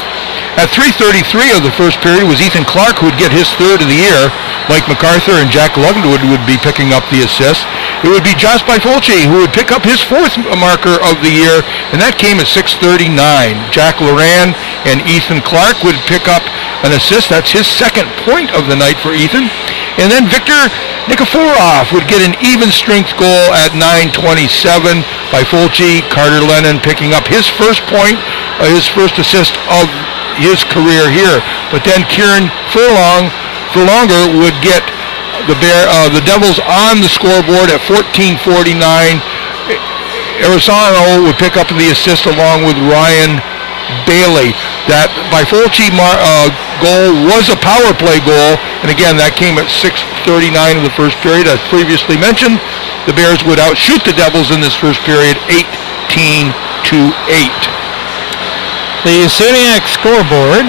at 3:33 of the first period was Ethan Clark, who would get his third of the year. Mike MacArthur and Jack Lugwood would be picking up the assist. It would be Josh Bifulci who would pick up his fourth marker of the year, and that came at 6:39. Jack Loran and Ethan Clark would pick up an assist. That's his second point of the night for Ethan. And then Victor Nikiforov would get an even strength goal at 9:27. Bifulci, Carter Lennon picking up his first point, his first assist of his career here. But then Kieran Furlonger would get the Devils on the scoreboard at 14:49. Arizona would pick up the assist along with Ryan Bailey. That Bifulci goal was a power play goal, and again, that came at 6:39 of the first period. As previously mentioned, the Bears would outshoot the Devils in this first period 18-8. The SUNYAC scoreboard,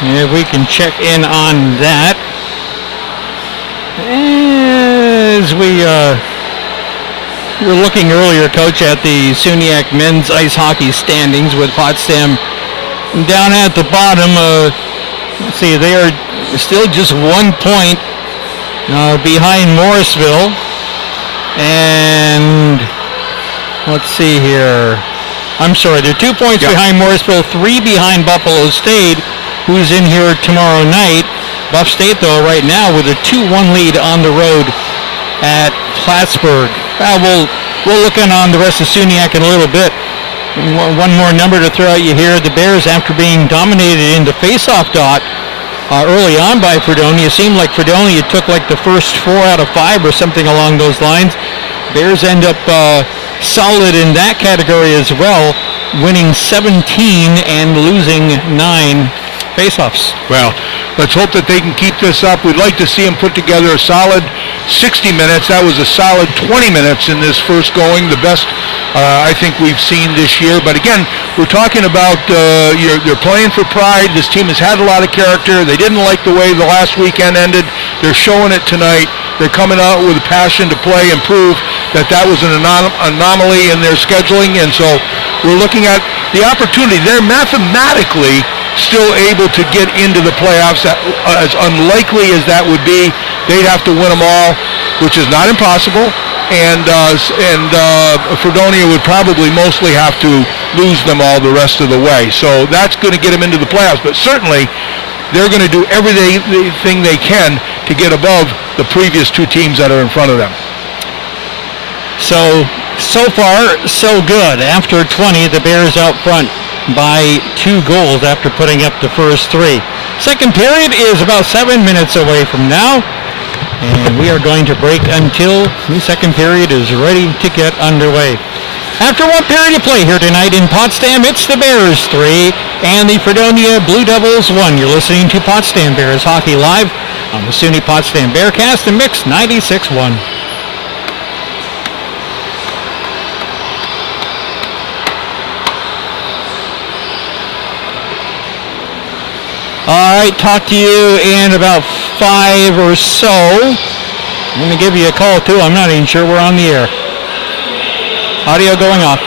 if we can check in on that. As we were looking earlier, Coach, at the SUNYAC men's ice hockey standings with Potsdam down at the bottom. Let's see, they are still just 1 point behind Morrisville. And let's see here. I'm sorry, they're 2 points behind Morrisville, 3 behind Buffalo State, who's in here tomorrow night. Buff State, though, right now with a 2-1 lead on the road at Plattsburgh. We'll look in on the rest of SUNYAC in a little bit. One more number to throw at you here. The Bears, after being dominated in the face-off dot early on by Fredonia, seemed like Fredonia took like the first 4 out of 5 or something along those lines. Bears end up solid in that category as well, winning 17 and losing 9 faceoffs. Well, let's hope that they can keep this up. We'd like to see them put together a solid 60 minutes. That was a solid 20 minutes in this first going, the best I think we've seen this year. But again, we're talking about they're playing for pride. This team has had a lot of character. They didn't like the way the last weekend ended. They're showing it tonight. They're coming out with a passion to play and prove that was an anomaly in their scheduling. And so we're looking at the opportunity. They're mathematically still able to get into the playoffs. As unlikely as that would be, they'd have to win them all, which is not impossible. And Fredonia would probably mostly have to lose them all the rest of the way. So that's going to get them into the playoffs. But certainly, they're going to do everything they can to get above the previous 2 teams that are in front of them. So far, so good. After 20, the Bears out front by 2 goals after putting up the first 3. Second period is about 7 minutes away from now, and we are going to break until the second period is ready to get underway. After 1 period of play here tonight in Potsdam, it's the Bears 3 and the Fredonia Blue Devils 1. You're listening to Potsdam Bears Hockey Live on the SUNY Potsdam Bearcast and Mix 96.1. All right, talk to you in about 5 or so. I'm going to give you a call, too. I'm not even sure we're on the air. Audio going off.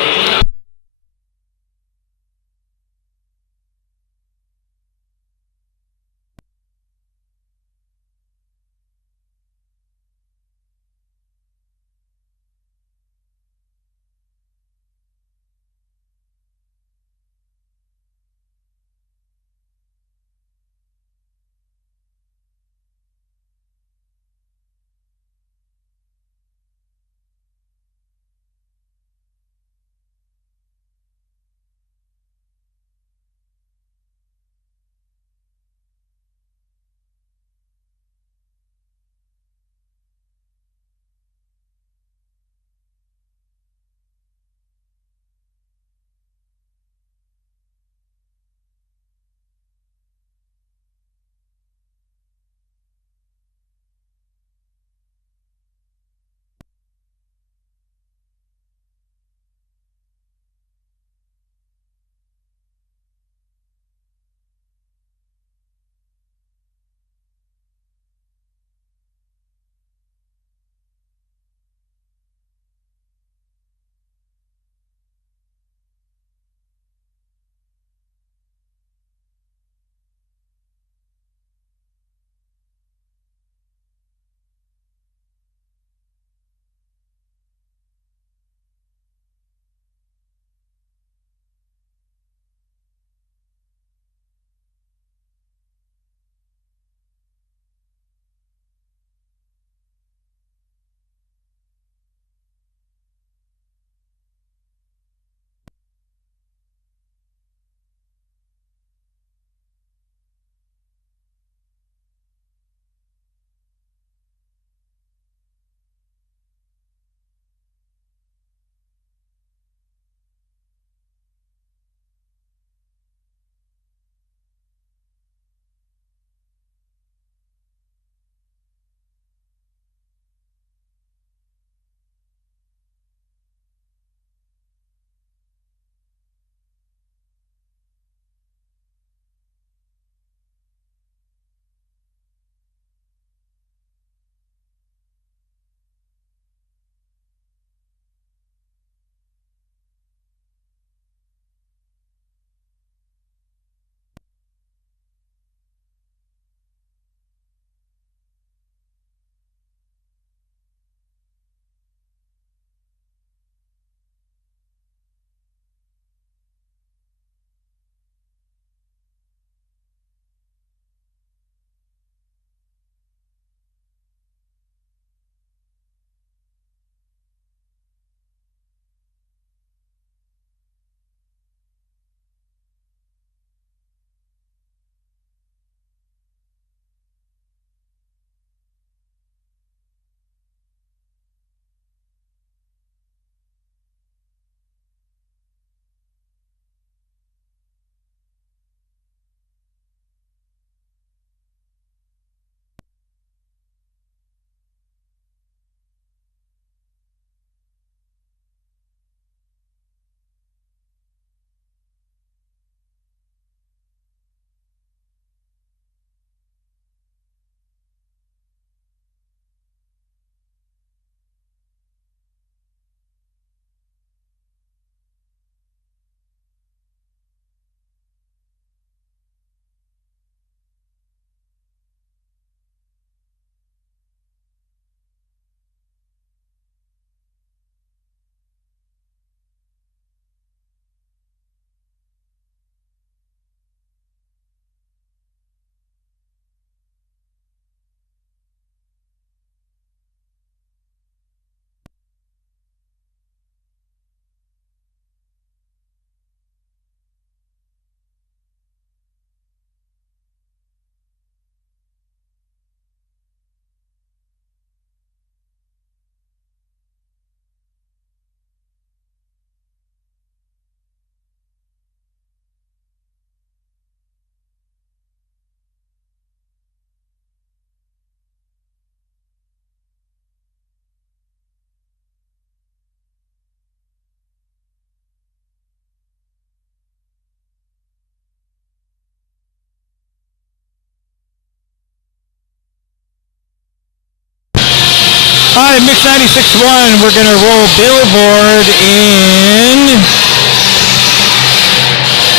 All right, Mix 96.1, we're going to roll Billboard in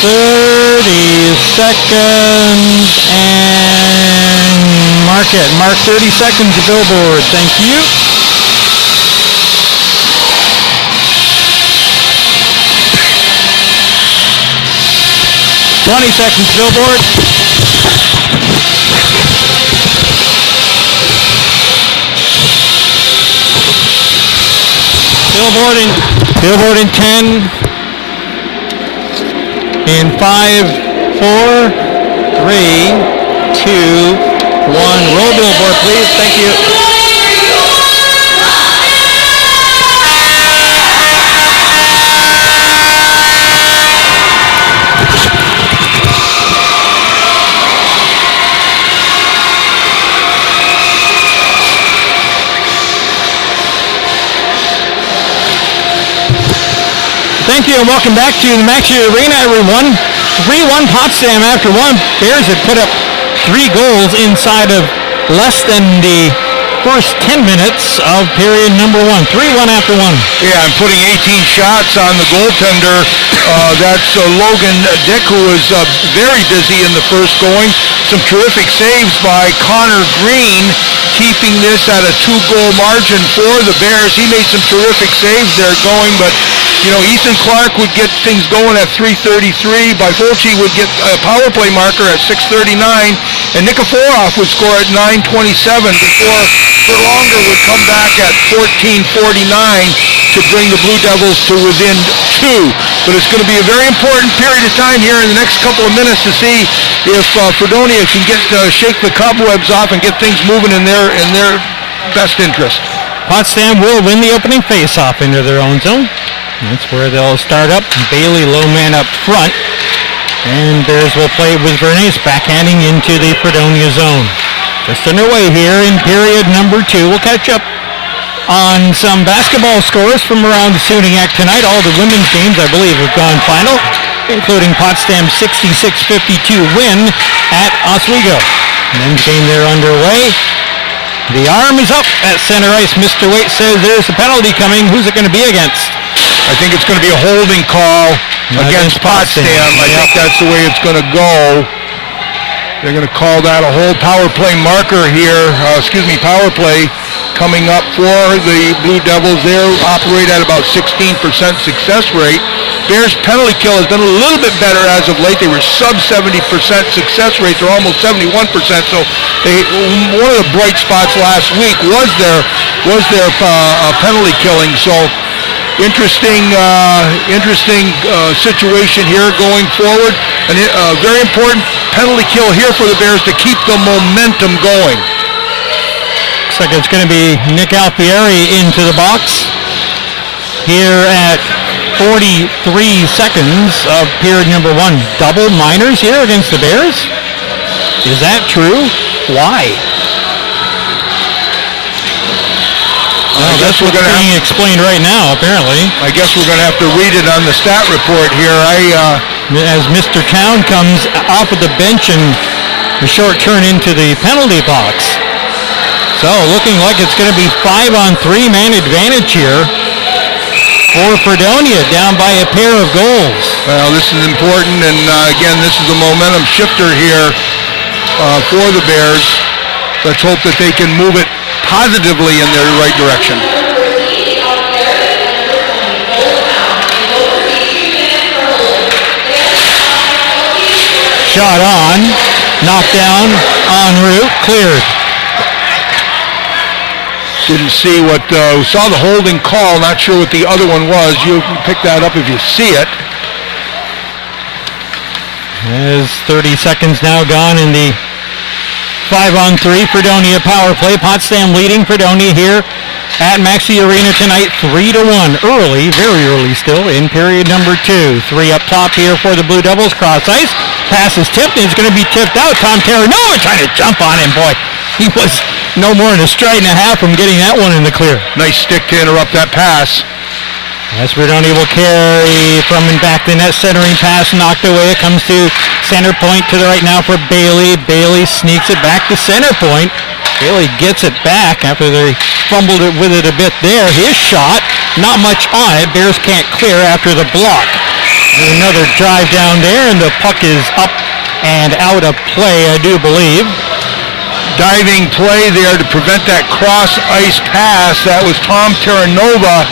30 seconds and mark it. Mark 30 seconds of Billboard. Thank you. $20 seconds Billboard. Billboard in 10, in 5, 4, 3, 2, 1. Roll Billboard, please. Thank you. Thank you and welcome back to the Maxi Arena, everyone. 3-1 Potsdam after one. Bears had put up 3 goals inside of less than the first 10 minutes of period number 1. 3-1 after 1. Yeah, I'm putting 18 shots on the goaltender. That's Logan Dick, who was very busy in the first going. Some terrific saves by Connor Green, keeping this at a 2-goal margin for the Bears. He made some terrific saves there going, but you know, Ethan Clark would get things going at 3:33. Bifulci would get a power play marker at 6:39, and Nikiforov would score at 9:27 before Berlonger would come back at 14:49 to bring the Blue Devils to within 2. But it's going to be a very important period of time here in the next couple of minutes to see if Fredonia can get shake the cobwebs off and get things moving in their best interest. Potsdam will win the opening face-off into their own zone. That's where they'll start up. Bailey low man up front. And Bears will play with Bernays backhanding into the Fredonia zone. Just underway here in period number 2. We'll catch up on some basketball scores from around the Suniac tonight. All the women's games, I believe, have gone final, including Potsdam's 66-52 win at Oswego. Men's game there underway. The arm is up at center ice. Mr. Waite says there's a penalty coming. Who's it going to be against? I think it's going to be a holding call against Potsdam. I think that's the way it's going to go. They're going to call that a hold power play marker here. Power play coming up for the Blue Devils. They operate at about 16% success rate. Bears penalty kill has been a little bit better as of late. They were sub 70% success rate. They're almost 71%. So one of the bright spots last week was their penalty killing. So interesting situation here going forward. And a very important penalty kill here for the Bears to keep the momentum going. Looks like it's going to be Nick Alfieri into the box here at 43 seconds of period number 1. Double minors here against the Bears? Is that true? Why? That's what's being explained right now, apparently. I guess we're going to have to read it on the stat report here. As Mr. Town comes off of the bench and a short turn into the penalty box. So looking like it's going to be 5-on-3 man advantage here for Fredonia, down by a pair of goals. Well, this is important, and again, this is a momentum shifter here for the Bears. Let's hope that they can move it positively in their right direction. Shot on, knocked down, en route, cleared. Didn't see what, saw the holding call, not sure what the other one was. You can pick that up if you see it. There's 30 seconds now gone in the 5-on-3 Fredonia power play. Potsdam leading Fredonia here at Maxi Arena tonight 3-1. Early, very early still in period number 2. 3 up top here for the Blue Devils. Cross ice. Pass is tipped and it's going to be tipped out. Tom Terranova trying to jump on him. Boy, he was no more than a stride and a half from getting that one in the clear. Nice stick to interrupt that pass. As Fredonia will carry from and back the net, centering pass knocked away. It comes to center point to the right now for Bailey. Bailey sneaks it back to center point. Bailey gets it back after they fumbled it with it a bit there. His shot, not much on it. Bears can't clear after the block. And another drive down there, and the puck is up and out of play, I do believe. Diving play there to prevent that cross-ice pass. That was Tom Terranova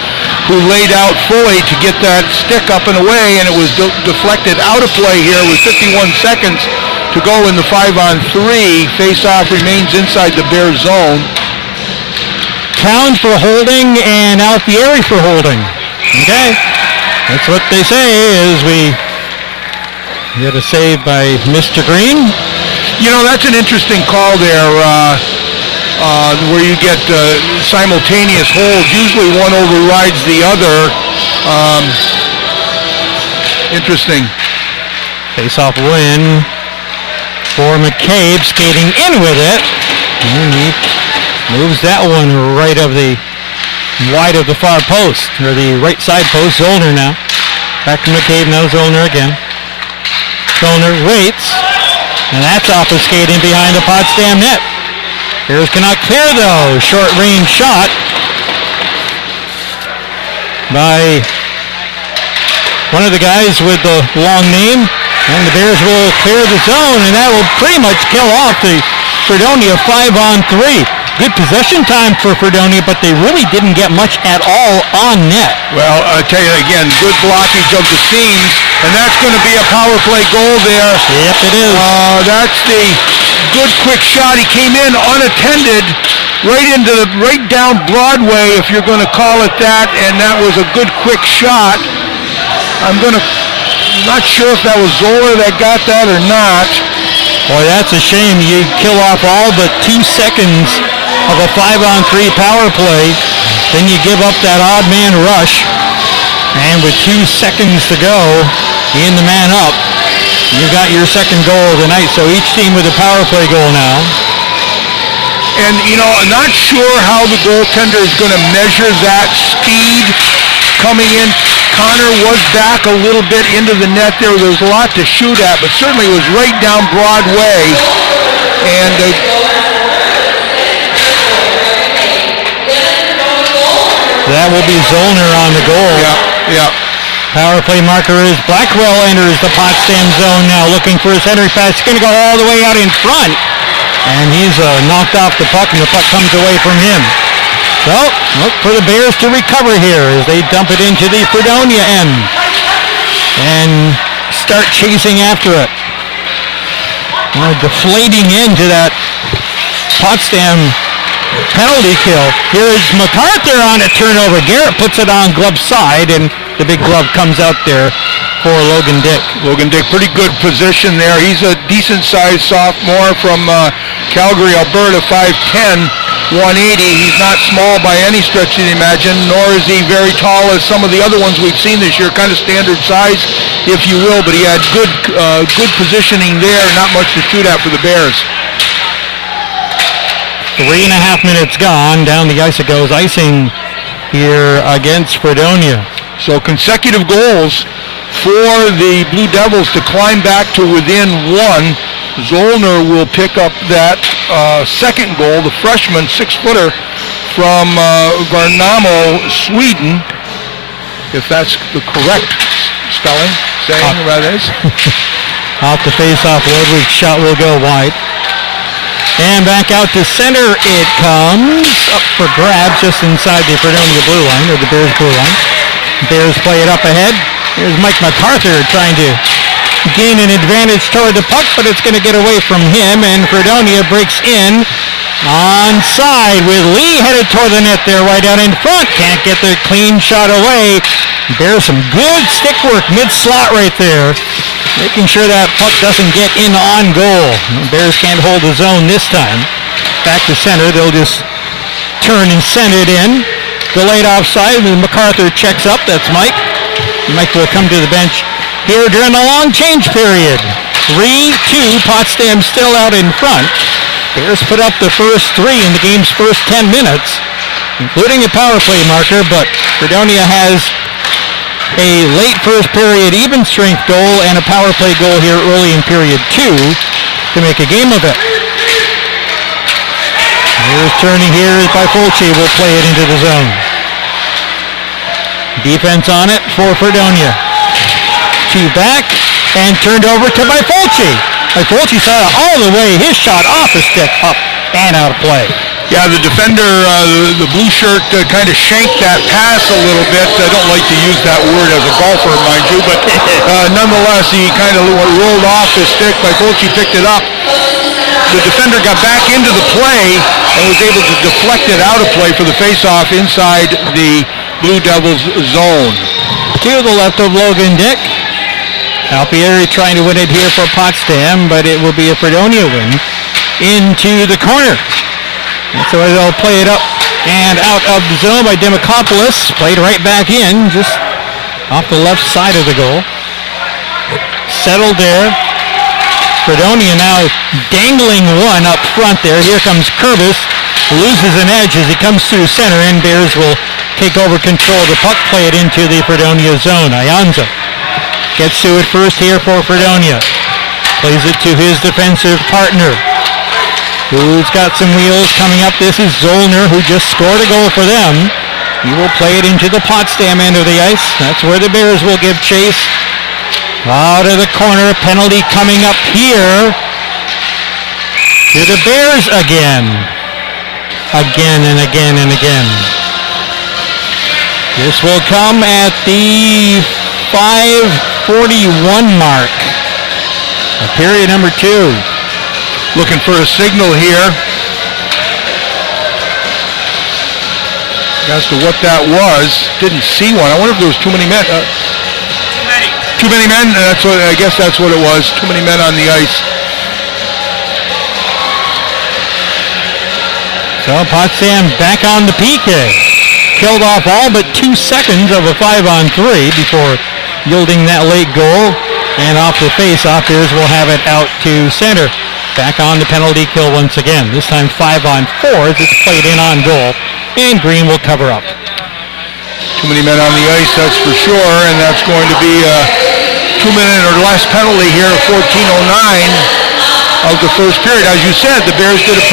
who laid out fully to get that stick up and away, and it was deflected out of play here with 51 seconds to go in the 5-on-3. Face-off remains inside the Bears zone. Count for holding and Alfieri for holding. Okay. That's what they say is we get a save by Mr. Green. You know, that's an interesting call there where you get simultaneous holds. Usually one overrides the other. Interesting. Face-off win for McCabe, skating in with it. And he moves that one right of the wide of the far post, or the right side post. Zollner now. Back to McCabe, now Zollner again. Zollner waits. And that's off of skating behind the Potsdam net. Bears cannot clear though. Short range shot by one of the guys with the long name. And the Bears will clear the zone, and that will pretty much kill off the Fredonia 5-on-3. Good possession time for Fredonia, but they really didn't get much at all on net. Well, I tell you again, good blockage of the seams, and that's going to be a power play goal there. Yep, it is. That's the good quick shot. He came in unattended, right down Broadway, if you're going to call it that, and that was a good quick shot. I'm not sure if that was Zoller that got that or not. Boy, that's a shame. You kill off all but 2 seconds of a 5-on-3 power play. Then you give up that odd man rush. And with 2 seconds to go in the man up, you got your second goal of the night. So each team with a power play goal now. And, you know, I'm not sure how the goaltender is going to measure that speed coming in. Connor was back a little bit into the net there. There was a lot to shoot at, but certainly it was right down Broadway. And that will be Zollner on the goal. Yeah. Power play marker is Blackwell enters the Potsdam zone now, looking for his Henry pass. He's going to go all the way out in front. And he's knocked off the puck, and the puck comes away from him. So, look for the Bears to recover here as they dump it into the Fredonia end and start chasing after it. Deflating into that Potsdam penalty kill. Here's MacArthur on a turnover. Garrett puts it on glove side, and the big glove comes out there for Logan Dick. Logan Dick, pretty good position there. He's a decent-sized sophomore from Calgary, Alberta, 5'10", 180. He's not small by any stretch of the imagination, nor is he very tall as some of the other ones we've seen this year, kind of standard size, if you will, but he had good positioning there, not much to shoot at for the Bears. 3.5 minutes gone. Down the ice it goes. Icing here against Fredonia. So consecutive goals for the Blue Devils to climb back to within one. Zollner will pick up that second goal, the freshman 6-footer from Värnamo, Sweden, if that's the correct spelling, saying rather is. Off the face-off, Ludwig's shot will go wide. And back out to center it comes, up for grabs just inside the Fredonia blue line, or the Bears blue line. Bears play it up ahead. Here's Mike MacArthur trying to gain an advantage toward the puck, but it's going to get away from him, and Fredonia breaks in onside with Lee headed toward the net there right out in front. Can't get the clean shot away. Bears some good stick work mid-slot right there, making sure that puck doesn't get in on goal. Bears can't hold the zone this time. Back to center, they'll just turn and send it in. Delayed offside, and MacArthur checks up. That's Mike. Mike will come to the bench here during the long change period. 3-2, Potsdam still out in front. Bears put up the first 3 in the game's first 10 minutes, including a power play marker, but Fredonia has a late first period even strength goal and a power play goal here early in period 2 to make a game of it. Here's turning here by Fulci. Will play it into the zone. Defense on it for Fredonia. 2 back and turned over to Fulci. Fulci saw it all the way. His shot off the stick, up and out of play. Yeah, the defender, the blue shirt, kind of shanked that pass a little bit. I don't like to use that word as a golfer, mind you, but nonetheless, he kind of rolled off his stick. Fulci picked it up. The defender got back into the play and was able to deflect it out of play for the face-off inside the Blue Devils zone. To the left of Logan Dick. Alfieri trying to win it here for Potsdam, but it will be a Fredonia win into the corner. And so they'll play it up and out of the zone by Demokopoulos. Played right back in, just off the left side of the goal. Settled there. Fredonia now dangling one up front there. Here comes Kurbis. Loses an edge as he comes through center, and Bears will take over control of the puck, play it into the Fredonia zone. Ianza gets to it first here for Fredonia. Plays it to his defensive partner, who's got some wheels coming up. This is Zollner, who just scored a goal for them. He will play it into the Potsdam end of the ice. That's where the Bears will give chase. Out of the corner, penalty coming up here to the Bears again. Again and again and again. This will come at the 5:41 mark of period number 2. Looking for a signal here as to what that was. Didn't see one. I wonder if there was too many men. Too many men? I guess that's what it was. Too many men on the ice. So Potsdam back on the PK. Killed off all but 2 seconds of a 5-on-3 before yielding that late goal. And off the face-off, Bears will have it out to center. Back on the penalty kill once again. This time 5-on-4 as it's played in on goal. And Green will cover up. Too many men on the ice, that's for sure. And that's going to be a 2-minute or less penalty here at 14:09 of the first period. As you said, the Bears did a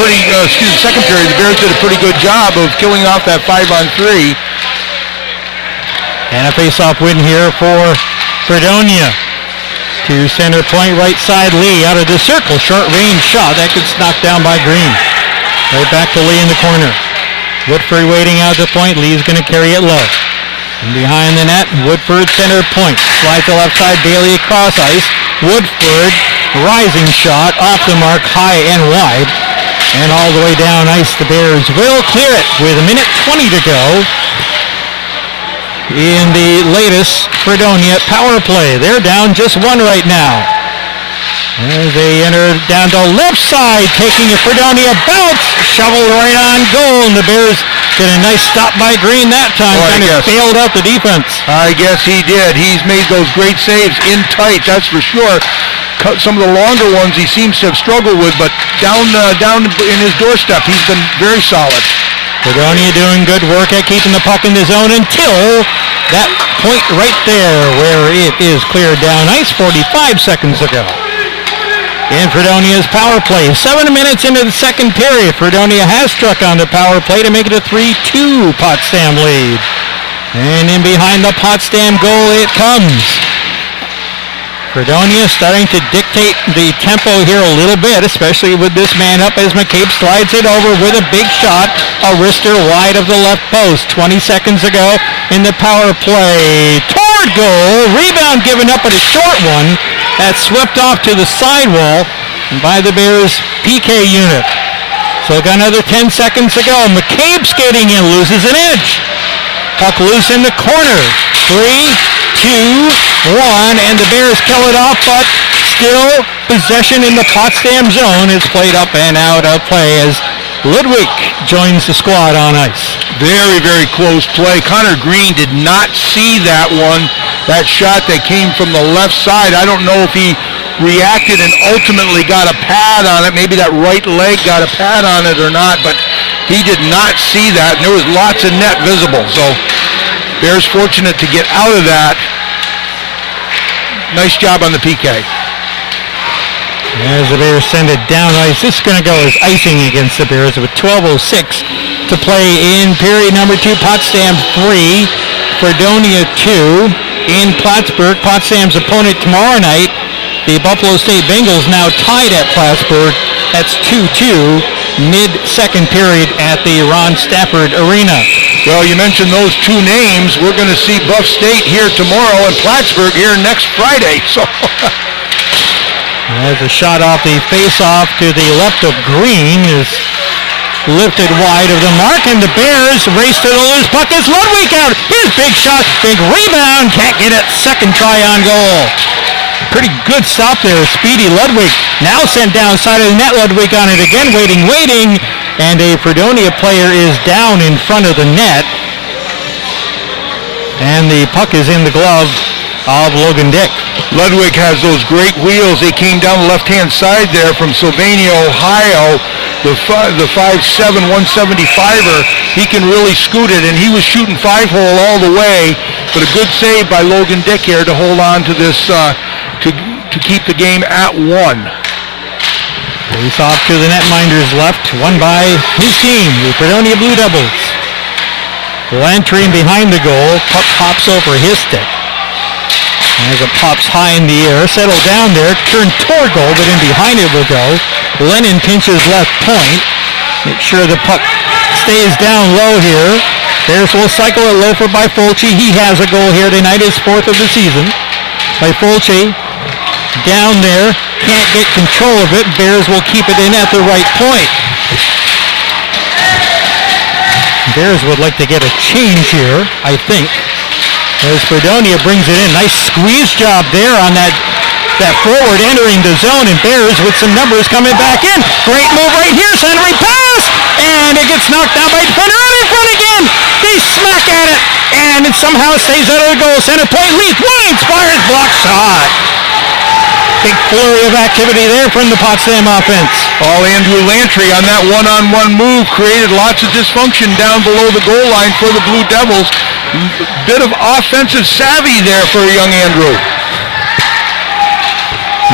second period, the Bears did a pretty good job of killing off that 5-on-3. And a face-off win here for Fredonia. To center point, right side, Lee out of the circle. Short range shot. That gets knocked down by Green. Right back to Lee in the corner. Woodford waiting out the point. Lee's going to carry it low. And behind the net, Woodford center point. Slides to left side, Bailey across ice. Woodford, rising shot, off the mark, high and wide. And all the way down ice, the Bears will clear it with 1:20 to go in the latest Fredonia power play. They're down just 1 right now. As they enter down the left side, taking a Fredonia bounce, shoveled right on goal, and the Bears did a nice stop by Green that time, kind of bailed out the defense. I guess he did. He's made those great saves in tight, that's for sure. Some of the longer ones he seems to have struggled with, but down in his doorstep, he's been very solid. Fredonia doing good work at keeping the puck in the zone until that point right there where it is cleared down ice 45 seconds ago. In Fredonia's power play, 7 minutes into the second period, Fredonia has struck on the power play to make it a 3-2 Potsdam lead. And in behind the Potsdam goal it comes. Fredonia starting to dictate the tempo here a little bit, especially with this man up as McCabe slides it over with a big shot, a wrister wide of the left post. 20 seconds ago in the power play. Toward goal, rebound given up, but a short one. That's swept off to the sidewall by the Bears PK unit. So got another 10 seconds to go. McCabe skating in, loses an edge. Puck loose in the corner. 3, 2, 1, and the Bears kill it off, but still possession in the Potsdam zone is played up and out of play as Ludwig joins the squad on ice. Very, very close play. Connor Green did not see that one, that shot that came from the left side. I don't know if he reacted and ultimately got a pad on it. Maybe that right leg got a pad on it or not, but he did not see that, and there was lots of net visible. So Bears fortunate to get out of that. Nice job on the PK. As the Bears send it down ice, this is going to go as icing against the Bears with 12:06 to play in period number 2. Potsdam 3, Fredonia 2 in Plattsburgh. Potsdam's opponent tomorrow night, the Buffalo State Bengals, now tied at Plattsburgh. That's 2-2 mid-second period at the Ron Stafford Arena. Well, you mentioned those two names. We're going to see Buff State here tomorrow and Plattsburgh here next Friday. So There's a shot off the face-off to the left of Green is lifted wide of the mark, and the Bears race to the loose puck. It's Ludwig out. Here's big shot, big rebound. Can't get it. Second try on goal. Pretty good stop there. Speedy Ludwig now sent down side of the net. Ludwig on it again, waiting, and a Fredonia player is down in front of the net. And the puck is in the glove of Logan Dick. Ludwig has those great wheels. They came down the left-hand side there from Sylvania, Ohio. The 5'7", 175er. He can really scoot it, and he was shooting 5-hole all the way. But a good save by Logan Dick here to hold on to this, to keep the game at 1. Face off to the netminders left, won by his team, the Fredonia Blue Devils. Lantry behind the goal, puck pops over his stick. As it pops high in the air, settle down there, turn toward goal, but in behind it will go. Lennon pinches left point. Make sure the puck stays down low here. Bears will cycle it low for by Fulci. He has a goal here tonight, his 4th of the season. By Fulci, down there, can't get control of it. Bears will keep it in at the right point. Bears would like to get a change here, I think, as Fredonia brings it in. Nice squeeze job there on that forward entering the zone, and Bears with some numbers coming back in. Great move right here, centering pass, and it gets knocked down by defender. Out in front again. They smack at it, and it somehow stays out of the goal. Center point, Leaf Wines fires, block shot. Big flurry of activity there from the Potsdam offense. All Andrew Lantry on that one-on-one move created lots of dysfunction down below the goal line for the Blue Devils. Bit of offensive savvy there for young Andrew.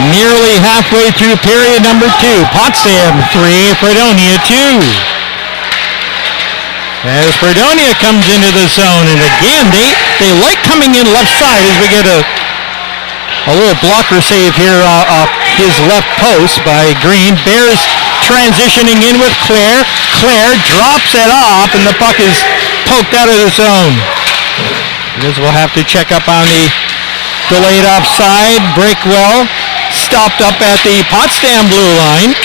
Nearly halfway through period number 2. Potsdam 3, Fredonia 2. As Fredonia comes into the zone, and again, they like coming in left side as we get a little blocker save here off his left post by Green. Bears transitioning in with Claire. Claire drops it off, and the puck is poked out of the zone. Because we'll have to check up on the delayed offside. Breakwell stopped up at the Potsdam blue line.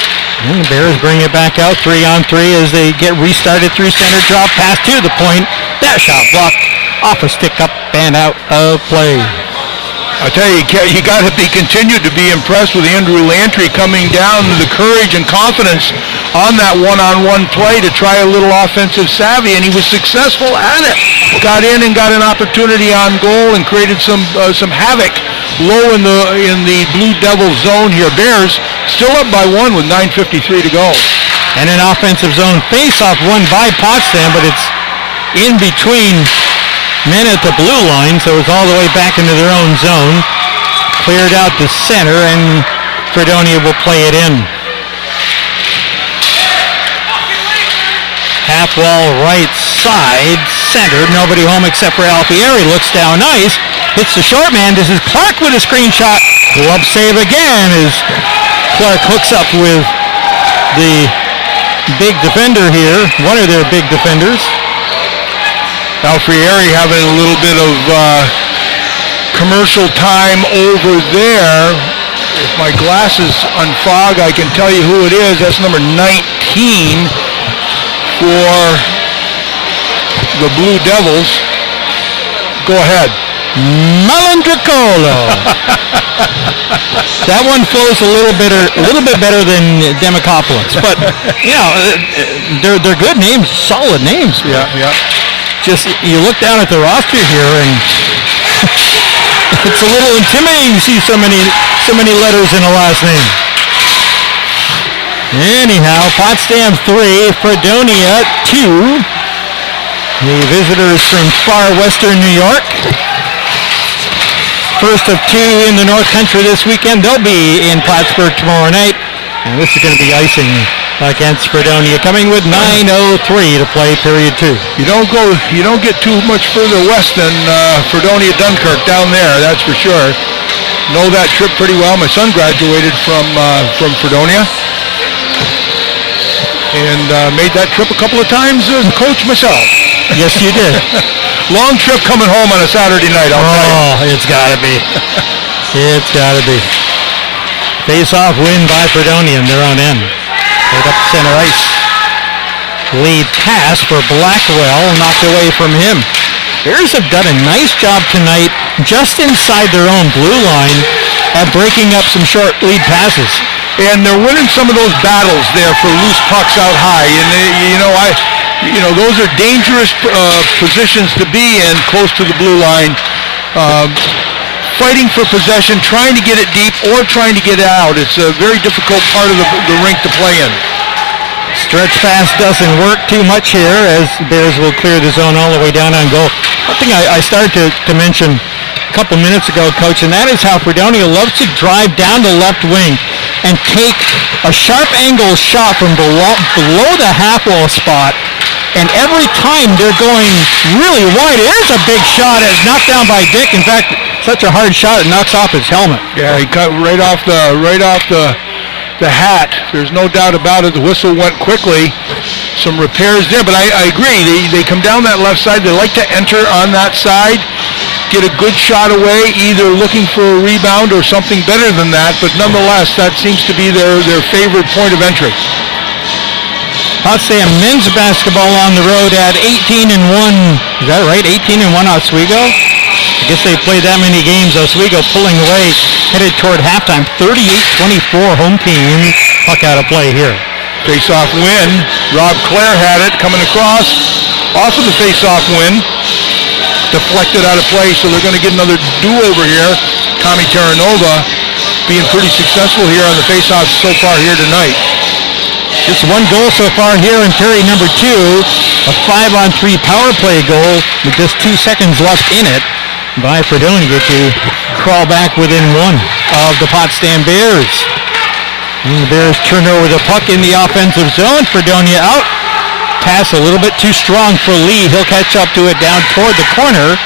And the Bears bring it back out 3-on-3 as they get restarted through center. Drop pass to the point. That shot blocked off a stick up and out of play. I tell you, you got to be continued to be impressed with Andrew Lantry coming down, the courage and confidence on that one-on-one play to try a little offensive savvy, and he was successful at it. Got in and got an opportunity on goal and created some havoc low in the Blue Devil zone here. Bears still up by 1 with 9:53 to go. And an offensive zone face-off won by Potsdam, but it's in between men at the blue line, so it's all the way back into their own zone. Cleared out to center, and Fredonia will play it in. Half wall right side, center. Nobody home except for Alfieri. Looks down ice, hits the short man. This is Clark with a screen shot. Glove save again as Clark hooks up with the big defender here, one of their big defenders. Alfieri having a little bit of commercial time over there. If my glasses unfog, I can tell you who it is. That's number 19 for the Blue Devils. Go ahead. Malandricolo. That one flows a little bit better than Demikopoulos, but they're good names, solid names. Yeah. Just, you look down at the roster here, and it's a little intimidating to see so many letters in a last name. Anyhow, Potsdam 3, Fredonia 2. The visitors from far western New York. First of two in the North Country this weekend. They'll be in Plattsburgh tomorrow night. And this is going to be icing against Fredonia, coming with 9:03 to play period 2. You don't get too much further west than Fredonia Dunkirk down there, that's for sure. Know that trip pretty well. My son graduated from Fredonia. And made that trip a couple of times as a coach myself. Yes, you did. Long trip coming home on a Saturday night, I'll tell you. Oh, it's got to be. It's got to be. Face-off win by Fredonia in their own end. Right up center ice. Lead pass for Blackwell, knocked away from him. Bears have done a nice job tonight just inside their own blue line at breaking up some short lead passes. And they're winning some of those battles there for loose pucks out high. And those are dangerous positions to be in, close to the blue line. Fighting for possession, trying to get it deep, or trying to get it out. It's a very difficult part of the rink to play in. Stretch pass doesn't work too much here as Bears will clear the zone all the way down on goal. One thing I started to mention a couple minutes ago, Coach, and that is how Fredonia loves to drive down the left wing and take a sharp angle shot from below the half wall spot. And every time they're going really wide, there's a big shot. It's knocked down by Dick. In fact, such a hard shot it knocks off his helmet. Yeah, he cut right off the hat. There's no doubt about it. The whistle went quickly. Some repairs there, but I agree. They come down that left side. They like to enter on that side, get a good shot away, either looking for a rebound or something better than that. But nonetheless, that seems to be their favorite point of entry. Potsdam men's basketball on the road at 18-1. Is that right? 18-1 Oswego? I guess they played that many games. Oswego pulling away, headed toward halftime. 38-24 home team. Puck out of play here. Face-off win. Rob Clare had it coming across. Off of the face-off win. Deflected out of play, so they're going to get another do-over here. Tommy Terranova being pretty successful here on the face-offs so far here tonight. Just one goal so far here in period number 2. A 5-on-3 power play goal with just 2 seconds left in it by Fredonia to crawl back within one of the Potsdam Bears. And the Bears turn over the puck in the offensive zone. Fredonia out. Pass a little bit too strong for Lee. He'll catch up to it down toward the corner.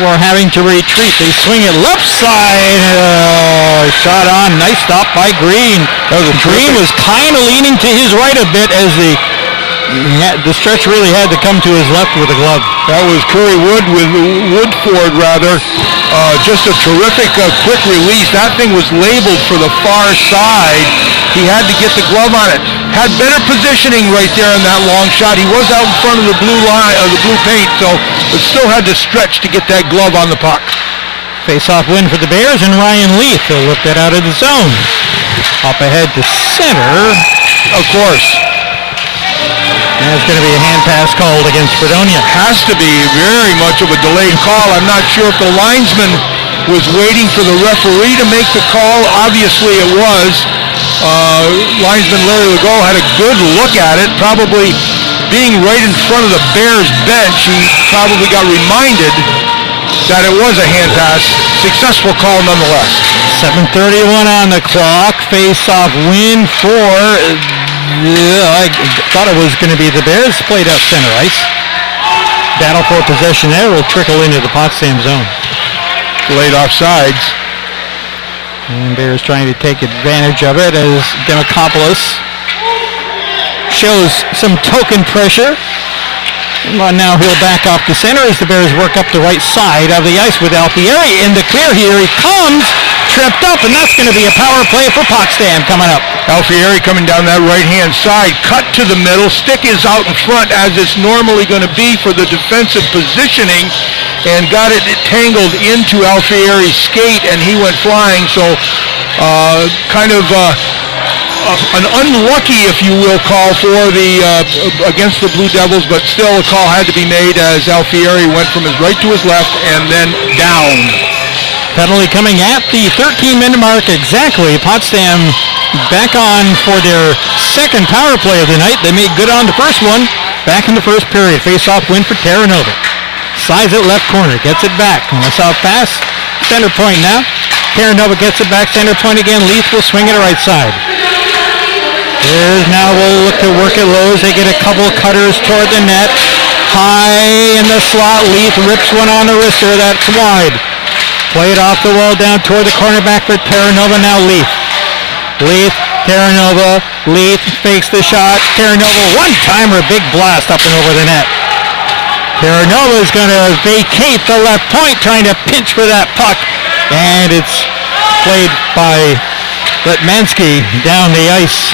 We're having to retreat. They swing it left side. Shot on. Nice stop by Green. Green was kind of leaning to his right a bit as the stretch really had to come to his left with a glove. That was Curry Woodford rather. Just a terrific quick release. That thing was labeled for the far side. He had to get the glove on it. Had better positioning right there in that long shot. He was out in front of the blue line, the blue paint, but still had to stretch to get that glove on the puck. Face-off win for the Bears, and Ryan Leith will lift that out of the zone. Up ahead to center. Of course. And it's going to be a hand pass called against Fredonia. Has to be very much of a delayed call. I'm not sure if the linesman was waiting for the referee to make the call. Obviously it was. Linesman Larry Legault had a good look at it. Probably being right in front of the Bears bench, he probably got reminded that it was a hand pass. Successful call nonetheless. 7:31 on the clock. Face-off win for... I thought it was going to be the Bears. Played out center ice. Battle for possession there will trickle into the Potsdam zone. Delayed offsides. And Bears trying to take advantage of it as Demokopoulos shows some token pressure. Well, now he'll back off the center as the Bears work up the right side of the ice with Alfieri in the clear. Here he comes, tripped up, and that's going to be a power play for Potsdam coming up. Alfieri coming down that right-hand side, cut to the middle, stick is out in front as it's normally going to be for the defensive positioning, and got it tangled into Alfieri's skate, and he went flying, so kind of an unlucky, if you will, call for the against the Blue Devils, but still a call had to be made as Alfieri went from his right to his left and then down. Penalty coming at the 13-minute mark exactly. Potsdam back on for their second power play of the night. They made good on the first one. Back in the first period. Face-off win for Terranova. Size it left corner. Gets it back. On a south pass. center point now. Terranova gets it back center point again. Leith will swing it right side. Here's now will look to work it low as they get a couple cutters toward the net. High in the slot. Leith rips one on the wrister. That's wide. Play it off the wall down toward the cornerback for Terranova. Now Leith. Leith, Terranova. Leith fakes the shot. Terranova one-timer. Big blast up and over the net. Terranova is going to vacate the left point, trying to pinch for that puck. And it's played by Letmansky down the ice.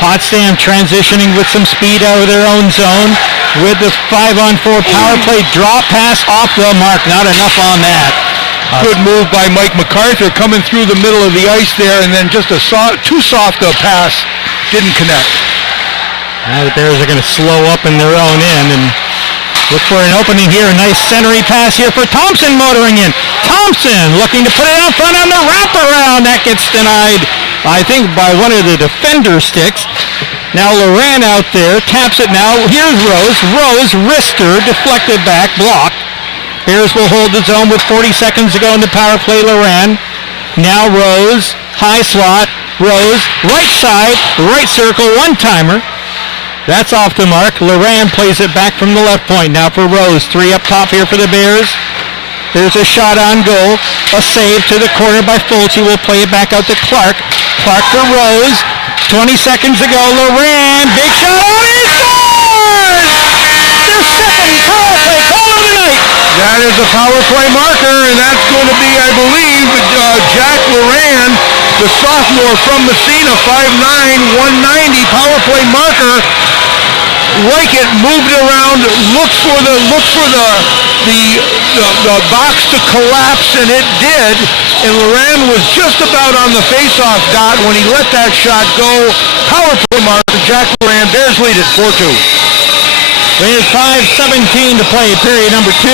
Potsdam transitioning with some speed out of their own zone with the 5-on-4 power play. Drop pass off the mark. Not enough on that. Good move by Mike MacArthur coming through the middle of the ice there, and then just too soft a pass. Didn't connect. Now the Bears are going to slow up in their own end and look for an opening here. A nice centering pass here for Thompson motoring in. Thompson looking to put it out front on the wraparound. That gets denied, I think, by one of the defender sticks. Now Loran out there taps it now. Here's Rose. Rose, wrister, deflected back, blocked. Bears will hold the zone with 40 seconds to go in the power play. Loran. Now Rose, high slot. Rose, right side, right circle, one-timer. That's off the mark. Loran plays it back from the left point. Now for Rose. 3 up top here for the Bears. There's a shot on goal. A save to the corner by Fulci. Will play it back out to Clark. Clark for Rose. 20 seconds to go. Loran. Big shot. Oh, he scores! Their second power play goal of the night. That is a power play marker, and that's going to be, I believe, Jack Loran, the sophomore from Messina, 5'9", 190, power play marker. Like it, moved around, looked for the box to collapse, and it did. And Loran was just about on the face-off dot when he let that shot go. Power play marker, Jack Loran. Bears lead it 4-2. There's 5:17 to play, period number 2.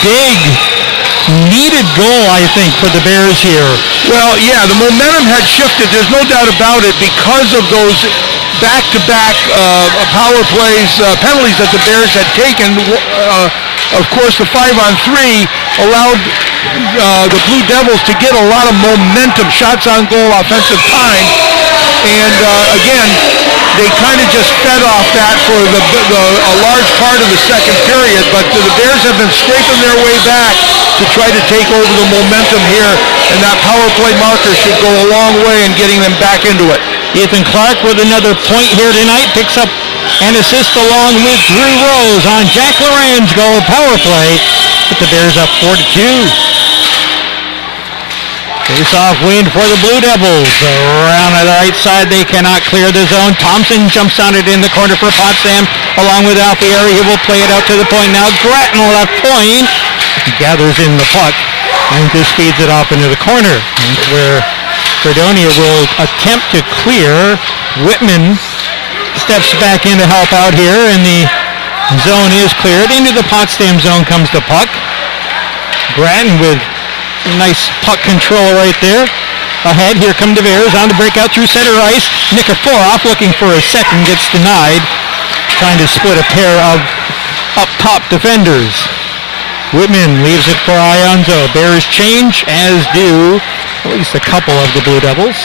Big, needed goal, I think, for the Bears here. Well, yeah, the momentum had shifted. There's no doubt about it because of those back-to-back power plays, penalties that the Bears had taken. Of course, the 5-on-3 allowed the Blue Devils to get a lot of momentum, shots on goal, offensive time. And again, they kind of just fed off that for a large part of the second period, but the Bears have been scraping their way back to try to take over the momentum here, and that power play marker should go a long way in getting them back into it. Ethan Clark with another point here tonight, picks up an assist along with Drew Rose on Jack Loran's goal power play. Put the Bears up 4-2. Face-off win for the Blue Devils. Around the right side, they cannot clear the zone. Thompson jumps on it in the corner for Potsdam, along with Alfieri. He will play it out to the point now. Grattan left point. He gathers in the puck and just feeds it off into the corner, where Fredonia will attempt to clear. Whitman steps back in to help out here, and the zone is cleared. Into the Potsdam zone comes the puck. Grattan with nice puck control right there. Ahead, here come the Bears on the breakout through center ice. Nikiforov looking for a second, gets denied. Trying to split a pair of up-top defenders. Whitman leaves it for Ionzo. Bears change, as do at least a couple of the Blue Devils.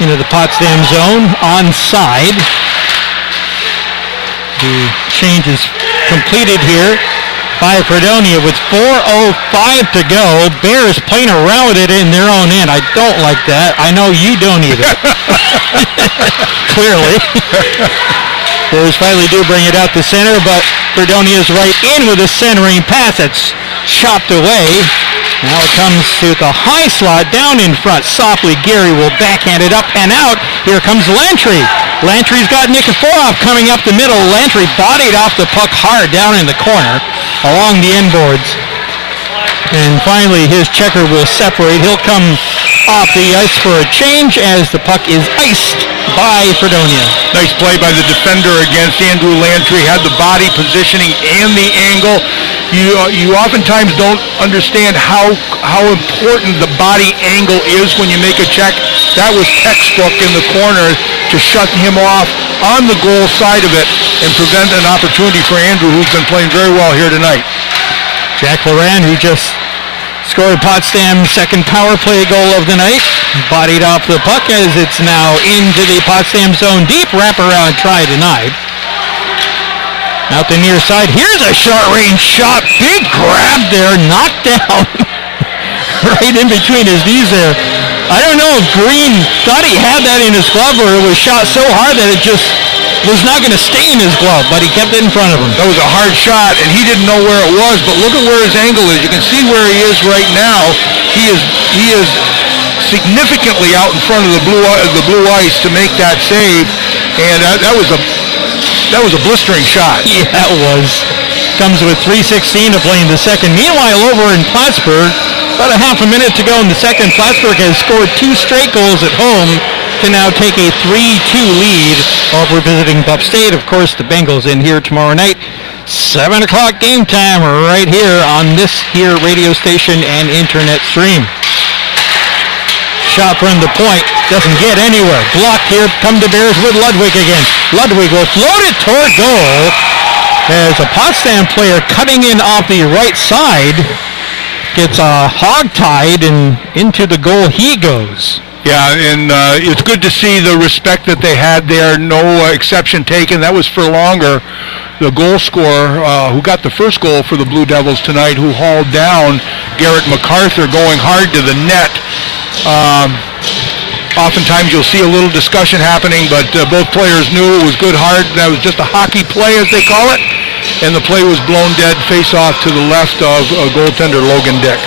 Into the Potsdam zone, onside. The change is completed here by Fredonia with 4:05 to go. Bears playing around with it in their own end. I don't like that. I know you don't either. Clearly. Bears finally do bring it out to center, but Fredonia's right in with a centering pass that's chopped away. Now it comes to the high slot down in front. Softly, Gary will backhand it up and out. Here comes Lantry. Lantry's got Nikiforov coming up the middle. Lantry bodied off the puck hard down in the corner along the inboards. And finally, his checker will separate. He'll come off the ice for a change as the puck is iced by Fredonia. Nice play by the defender against Andrew Lantry. Had the body positioning and the angle. You oftentimes don't understand how important the body angle is when you make a check. that was textbook in the corner to shut him off on the goal side of it and prevent an opportunity for Andrew, who's been playing very well here tonight. Jack Loran, who just scored Potsdam's second power play goal of the night, bodied off the puck as it's now into the Potsdam zone. Deep wraparound try denied. Out the near side. Here's a short-range shot. Big grab there. Knocked down right in between his knees there. I don't know if Green thought he had that in his glove or it was shot so hard that it just was not going to stay in his glove, but he kept it in front of him. That was a hard shot, and he didn't know where it was, but look at where his angle is. You can see where he is right now. He is significantly out in front of the blue ice to make that save, and that was a blistering shot. Yeah, it was. Comes with 3:16 to play in the second. Meanwhile, over in Plattsburgh, about a half a minute to go in the second, Plattsburgh has scored 2 straight goals at home to now take a 3-2 lead over visiting Buff State. Of course, the Bengals in here tomorrow night. 7 o'clock game time right here on this here radio station and internet stream. Shot from the point. Doesn't get anywhere. Blocked here. Come to Bears with Ludwig again. Ludwig will float it toward goal as a Potsdam player cutting in off the right side gets hog-tied and into the goal he goes. Yeah, and it's good to see the respect that they had there. No exception taken. That was for longer. The goal scorer who got the first goal for the Blue Devils tonight, who hauled down Garrett MacArthur going hard to the net. Oftentimes you'll see a little discussion happening, but both players knew it was good hard. That was just a hockey play, as they call it, and the play was blown dead, face off to the left of goaltender Logan Dick.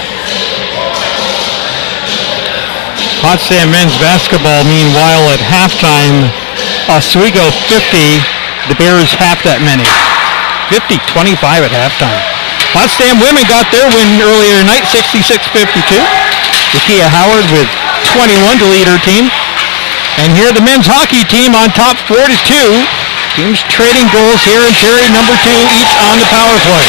Potsdam men's basketball, meanwhile, at halftime, Oswego 50, the Bears half that many. 50-25 at halftime. Potsdam women got their win earlier tonight, 66-52. Lakia Howard with 21 to lead her team. And here the men's hockey team on top 4-2. Teams trading goals here in period number 2, each on the power play.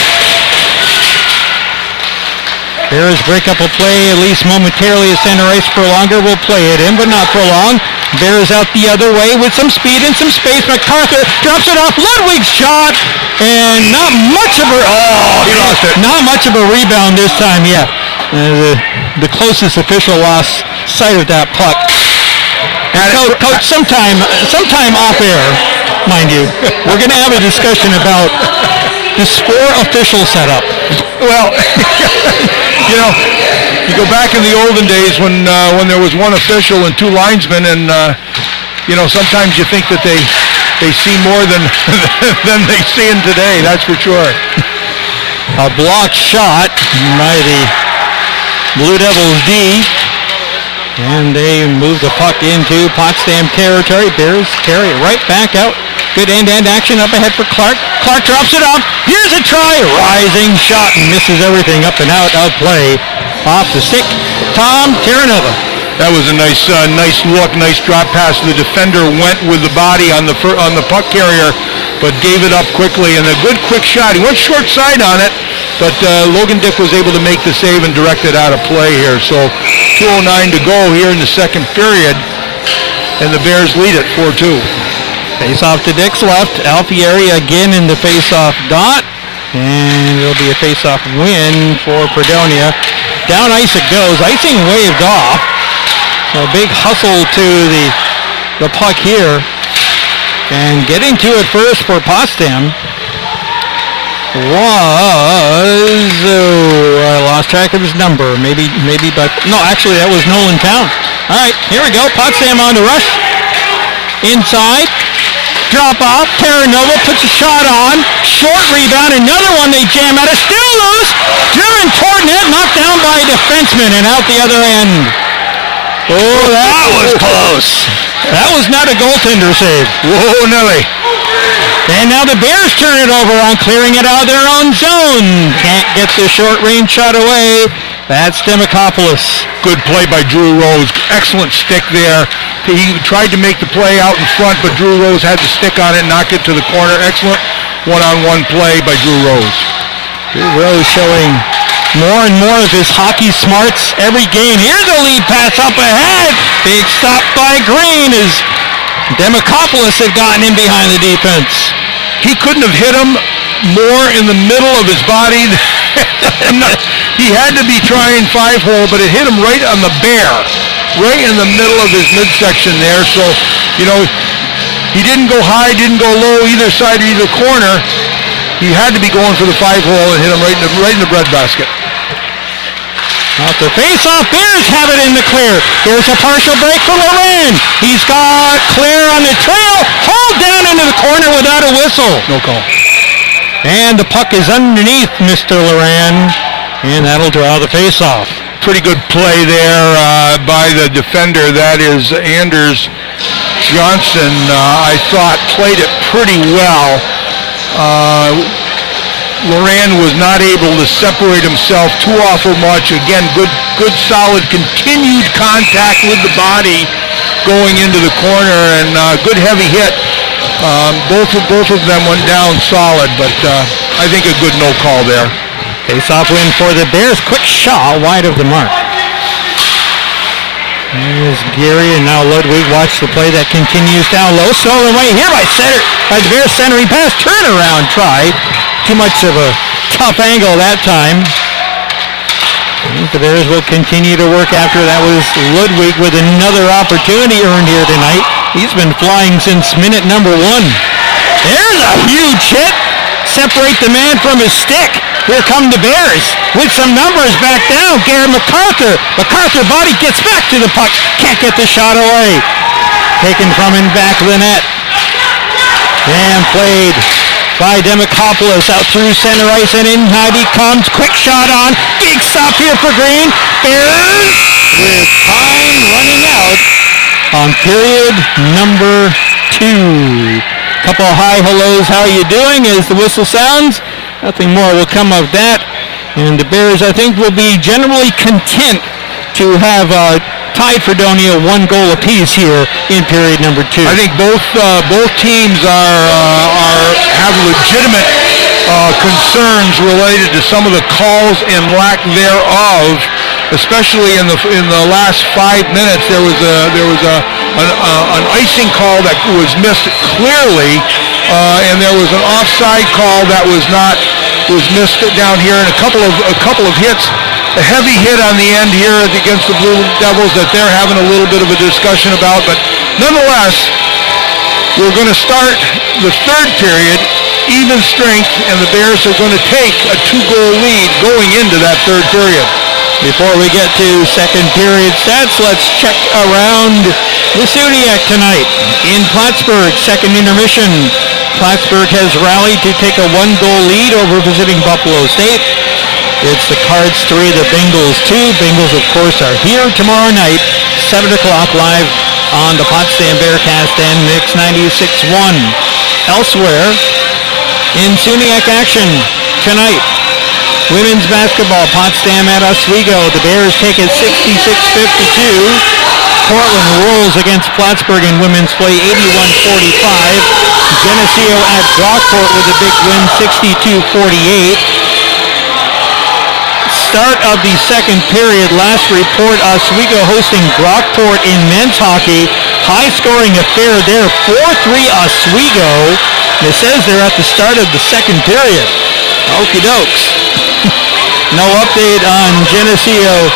Bears break up a play, at least momentarily, at center ice. For longer will play it in, but not for long. Bears out the other way with some speed and some space. MacArthur drops it off. Ludwig's shot, and not much of a... he lost it. Not much of a rebound this time, yeah. The closest official lost sight of that puck. And Coach, sometime off air, mind you, we're going to have a discussion about the sport official setup. Well, you know, you go back in the olden days when there was one official and 2 linesmen, and you know, sometimes you think that they see more than they see in today. That's for sure. A blocked shot by the Blue Devils D, and they move the puck into Potsdam territory. Bears carry it right back out. Good end-to-end action up ahead for Clark. Clark drops it off. Here's a try. Rising shot and misses everything. Up and out play. Off the stick. Tom Terranova. That was a nice look, nice drop pass. The defender went with the body on the puck carrier, but gave it up quickly, and a good quick shot. He went short side on it, but Logan Dick was able to make the save and direct it out of play here. So 2:09 to go here in the second period, and the Bears lead it 4-2. Face-off to Dick's left. Alfieri again in the face-off dot. And it'll be a face-off win for Fredonia. Down ice it goes. Icing waved off. So a big hustle to the puck here. And getting to it first for Potsdam was... I lost track of his number. Maybe, but... No, actually, that was Nolan Town. All right, here we go. Potsdam on the rush. Inside. Drop off. Terranova puts a shot on. Short rebound. Another one they jam at it. Still loose. Driven toward net. Knocked down by a defenseman and out the other end. Oh, that was close. That was not a goaltender save. Whoa, Nelly. And now the Bears turn it over on clearing it out of their own zone. Can't get the short range shot away. That's Demikopoulos. Good play by Drew Rose. Excellent stick there. He tried to make the play out in front, but Drew Rose had the stick on it, knocked it to the corner. Excellent one-on-one play by Drew Rose. Drew Rose showing more and more of his hockey smarts every game. Here's a lead pass up ahead. Big stop by Green as Demokopoulos had gotten in behind the defense. He couldn't have hit him more in the middle of his body. He had to be trying 5-hole, but it hit him right on the bear, right in the middle of his midsection there. So, he didn't go high, didn't go low, either side or either corner. He had to be going for the 5-hole and hit him right in the breadbasket. Off the face-off, Bears have it in the clear. Here's a partial break for Loren. He's got clear on the trail, hauled down into the corner without a whistle. No call. And the puck is underneath Mr. Loren, and that'll draw the face-off. Pretty good play there by the defender. That is Anders Johnson. I thought played it pretty well. Loran was not able to separate himself too awful much. Again, good solid continued contact with the body going into the corner, and good heavy hit. Both of them went down solid, but I think a good no call there. Face-off win for the Bears. Quick shot wide of the mark. Here's Gary, and now Ludwig. Watch the play that continues down low. Stolen away here by the Bears centering pass. Turnaround try. Too much of a tough angle that time. The Bears will continue to work after. That was Ludwig with another opportunity earned here tonight. He's been flying since minute number 1. There's a huge hit. Separate the man from his stick. Here come the Bears with some numbers back down. Gary MacArthur. MacArthur body gets back to the puck. Can't get the shot away. Taken from in back of the net. And played by Demokopoulos out through center ice, and inside he comes. Quick shot on. Big stop here for Green. Bears with time running out on period number 2. Couple of hi hellos, how you doing, as the whistle sounds. Nothing more will come of that. And the Bears, I think, will be generally content to have tied Fredonia 1 goal apiece here in period number 2. I think both teams have legitimate concerns related to some of the calls and lack thereof, especially in the last 5 minutes. There was an icing call that was missed clearly, and there was an offside call that was missed down here, and a couple of hits. A heavy hit on the end here against the Blue Devils that they're having a little bit of a discussion about, but nonetheless, we're going to start the third period, even strength, and the Bears are going to take a 2-goal lead going into that third period. Before we get to second period stats, let's check around the Suniac tonight. In Plattsburgh, second intermission, Plattsburgh has rallied to take a 1-goal lead over visiting Buffalo State. It's the Cards 3, the Bengals 2. Bengals, of course, are here tomorrow night, 7 o'clock live on the Potsdam Bearcast and Mix 96.1. Elsewhere, in Suniac action tonight, women's basketball, Potsdam at Oswego. The Bears take it 66-52. Portland rolls against Plattsburgh in women's play, 81-45. Geneseo at Brockport with a big win, 62-48. Start of the second period, last report, Oswego hosting Brockport in men's hockey. High-scoring affair there, 4-3 Oswego. It says they're at the start of the second period. Okie dokes. No update on Geneseo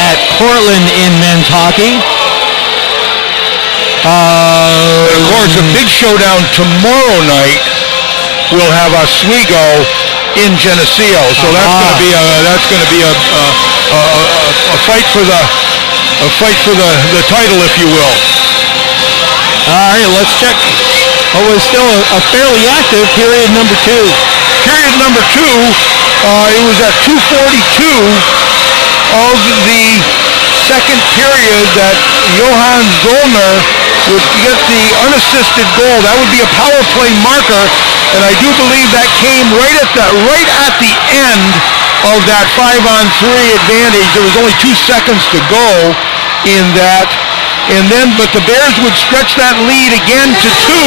at Cortland in men's hockey. Of course, a big showdown tomorrow night. We'll have Oswego in Geneseo, so that's going to be a fight for the title, if you will. All right, let's check what was still a fairly active period number 2. Period number 2, it was at 2:42 of the second period that Johan Zollner would get the unassisted goal. That would be a power play marker, and I do believe that came right at the end of that 5-on-3 advantage. There was only 2 seconds to go in that, but the Bears would stretch that lead again to 2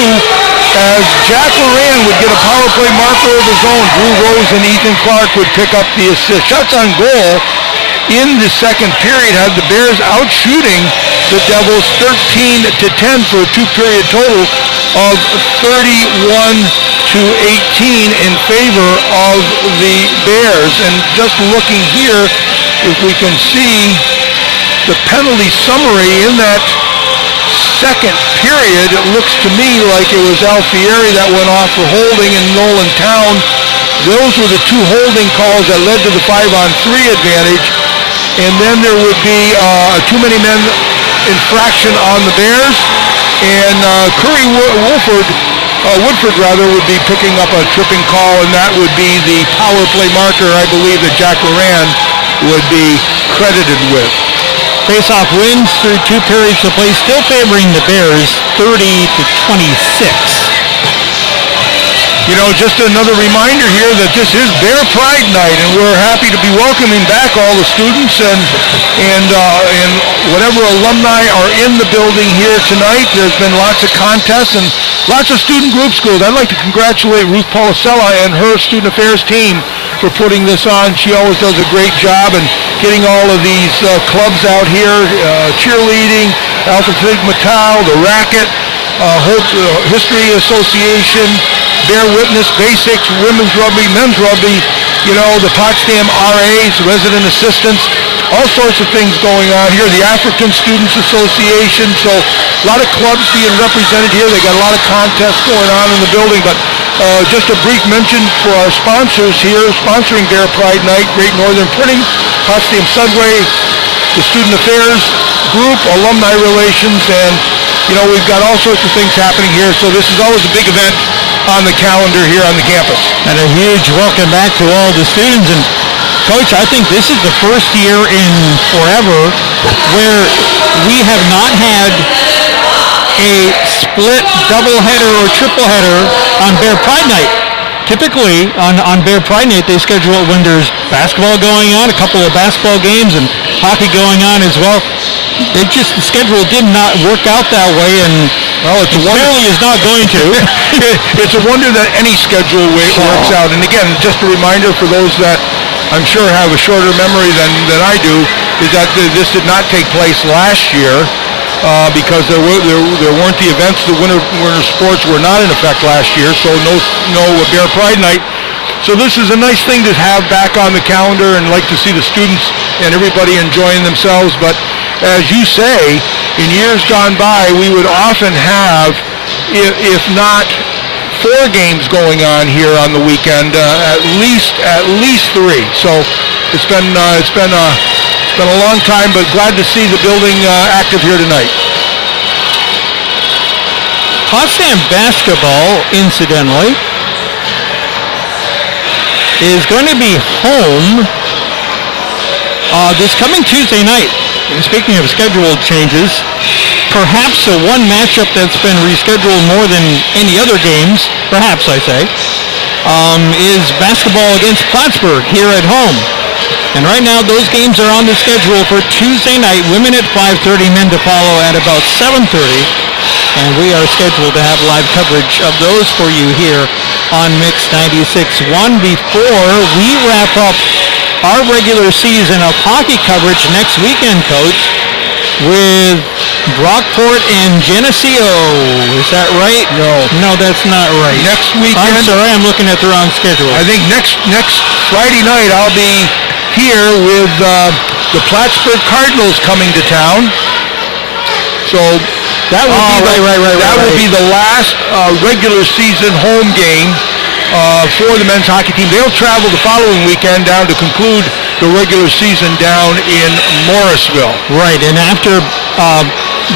as Jack Loran would get a power play marker of his own. Drew Rose and Ethan Clark would pick up the assist. Shots on goal in the second period had the Bears out shooting the Devils 13-10 for a two-period total of 31-18 in favor of the Bears. And just looking here, if we can see the penalty summary in that second period, it looks to me like it was Alfieri that went off for holding and Nolan Town. Those were the two holding calls that led to the 5-on-3 advantage. And then there would be a too many men infraction on the Bears, and Woodford would be picking up a tripping call, and that would be the power play marker, I believe, that Jack Loran would be credited with. Face-off wins through two periods of play, still favoring the Bears 30-26. You know, just another reminder here that this is Bear Pride Night, and we're happy to be welcoming back all the students and whatever alumni are in the building here tonight. There's been lots of contests and lots of student group schools. I'd like to congratulate Ruth Policella and her student affairs team for putting this on. She always does a great job and getting all of these clubs out here, cheerleading, Alpha Sigma Tau, the Racket, History Association, Bear Witness, Basics, Women's Rugby, Men's Rugby, you know, the Potsdam RAs, Resident Assistants, all sorts of things going on here. The African Students Association, so a lot of clubs being represented here. They got a lot of contests going on in the building, but just a brief mention for our sponsors here, sponsoring Bear Pride Night, Great Northern Printing, Potsdam Sudway, the Student Affairs Group, Alumni Relations, and, you know, we've got all sorts of things happening here, so this is always a big event on the calendar here on the campus. And a huge welcome back to all the students. And Coach, I think this is the first year in forever where we have not had a split doubleheader or tripleheader on Bear Pride Night. Typically on Bear Pride Night they schedule it when there's basketball going on, a couple of basketball games, and hockey going on as well. The schedule did not work out that way, and well, it clearly is not going to. It's a wonder that any schedule works out. And again, just a reminder for those that I'm sure have a shorter memory than I do, is that this did not take place last year because there weren't the events. The winter sports were not in effect last year, so no Bear Pride Night. So this is a nice thing to have back on the calendar, and like to see the students and everybody enjoying themselves. But as you say, in years gone by, we would often have, if not 4 games going on here on the weekend, at least 3. So it's been a long time, but glad to see the building active here tonight. Potsdam basketball, incidentally, is going to be home this coming Tuesday night. And speaking of scheduled changes, perhaps the one matchup that's been rescheduled more than any other games, perhaps I say, is basketball against Plattsburgh here at home. And right now those games are on the schedule for Tuesday night, women at 5:30, men to follow at about 7:30. And we are scheduled to have live coverage of those for you here on Mix 96.1 before we wrap up our regular season of hockey coverage next weekend, Coach, with Brockport and Geneseo. Is that right? No, that's not right. Next weekend. I'm sorry, I'm looking at the wrong schedule. I think next Friday night I'll be here with the Plattsburgh Cardinals coming to town. So that will be the last regular season home game for the men's hockey team. They'll travel the following weekend down to conclude the regular season down in Morrisville. Right, and after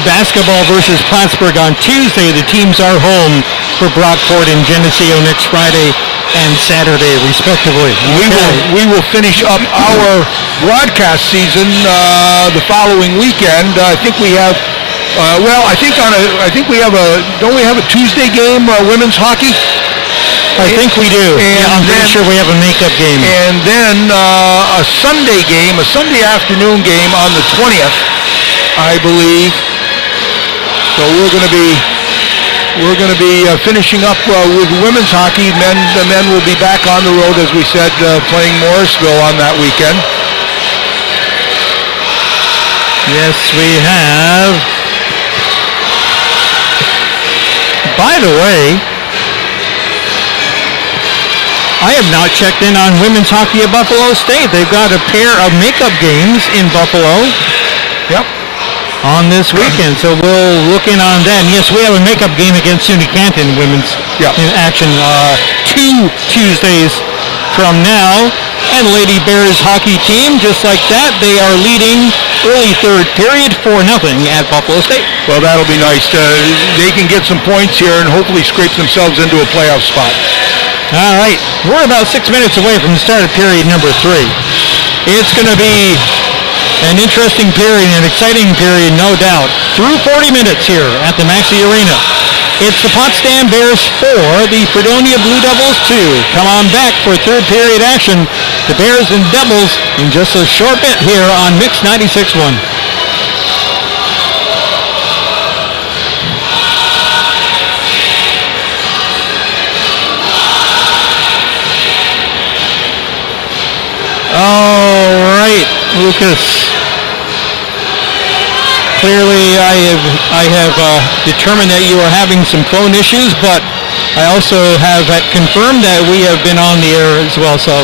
basketball versus Plattsburgh on Tuesday, the teams are home for Brockport and Geneseo next Friday and Saturday, respectively. Okay. We will finish up our broadcast season the following weekend. I think we have. Don't we have a Tuesday game, women's hockey? I think we do. And I'm pretty sure we have a makeup game. And then a Sunday game, a Sunday afternoon game on the 20th, I believe. So we're going to be we're going to be finishing up with women's hockey. The men will be back on the road, as we said, playing Morrisville on that weekend. Yes, we have. By the way, I have not checked in on women's hockey at Buffalo State. They've got a pair of makeup games in Buffalo. Yep. On this weekend, so we'll look in on that. And yes, we have a makeup game against SUNY Canton women's in action 2 Tuesdays from now. And Lady Bears hockey team, just like that, they are leading early third period 4-0 at Buffalo State. Well, that'll be nice. They can get some points here and hopefully scrape themselves into a playoff spot. All right, we're about 6 minutes away from the start of period number 3. It's going to be an interesting period, an exciting period, no doubt. Through 40 minutes here at the Maxi Arena. It's the Potsdam Bears 4, the Fredonia Blue Devils 2. Come on back for third period action. The Bears and Devils in just a short bit here on Mix 96.1. All right, Lucas. Clearly, I have determined that you are having some phone issues, but I also have confirmed that we have been on the air as well, so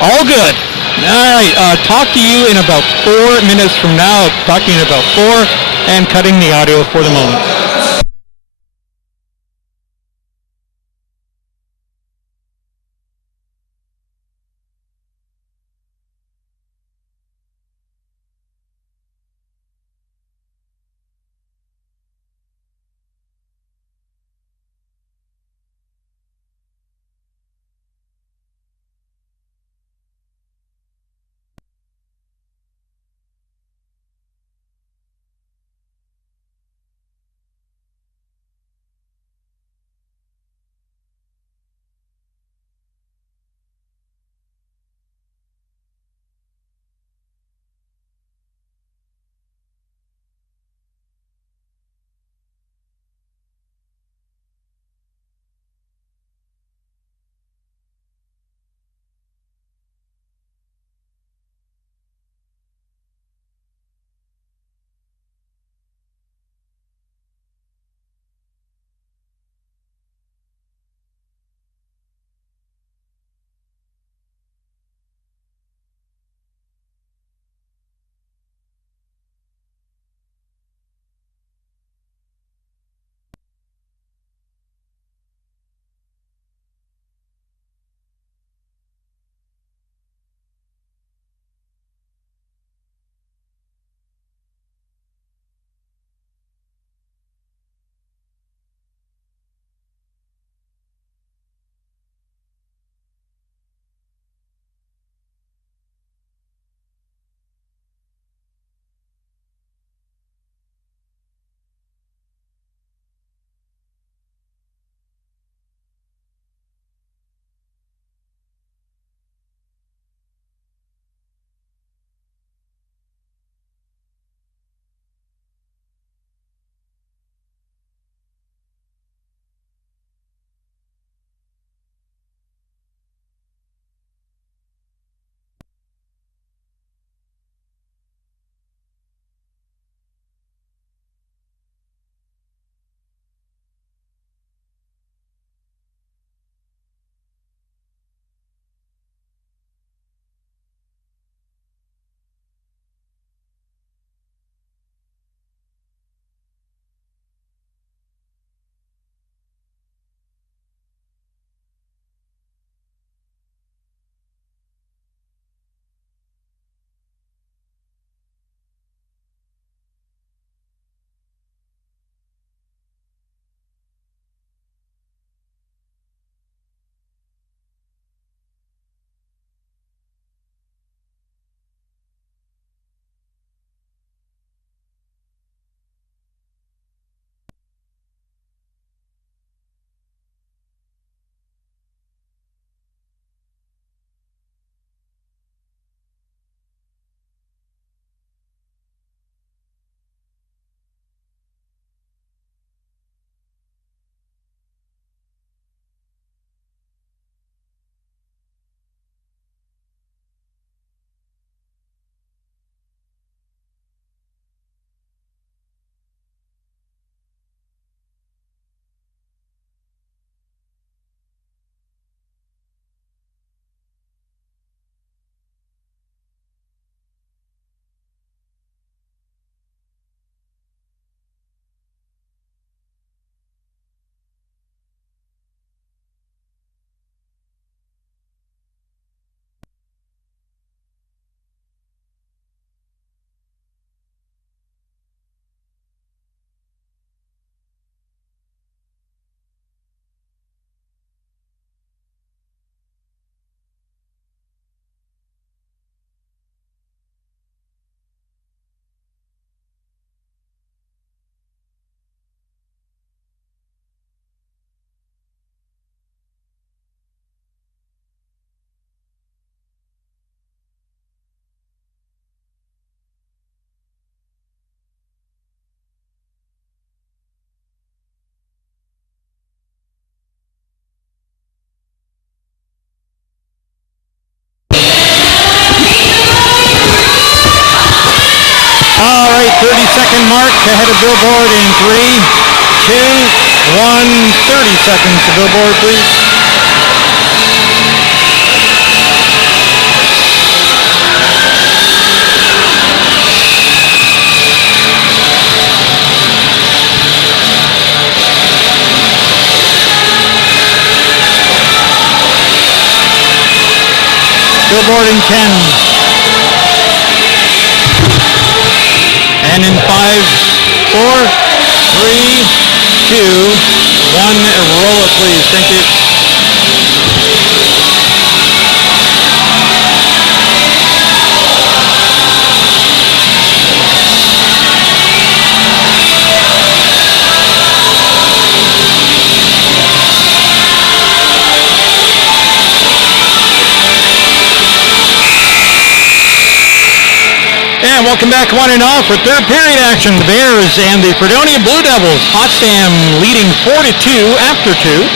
all good. All right, talk to you in about 4 minutes from now. Talk to you in about 4 and cutting the audio for the moment. 30-second mark ahead of Billboard in 3, 2, 1. 30 seconds to Billboard, please. Billboard in 10. And in 5, 4, 3, 2, 1, roll it please, thank you. And welcome back, one and all, for third period action. The Bears and the Fredonia Blue Devils. Potsdam leading 4-2 after 2.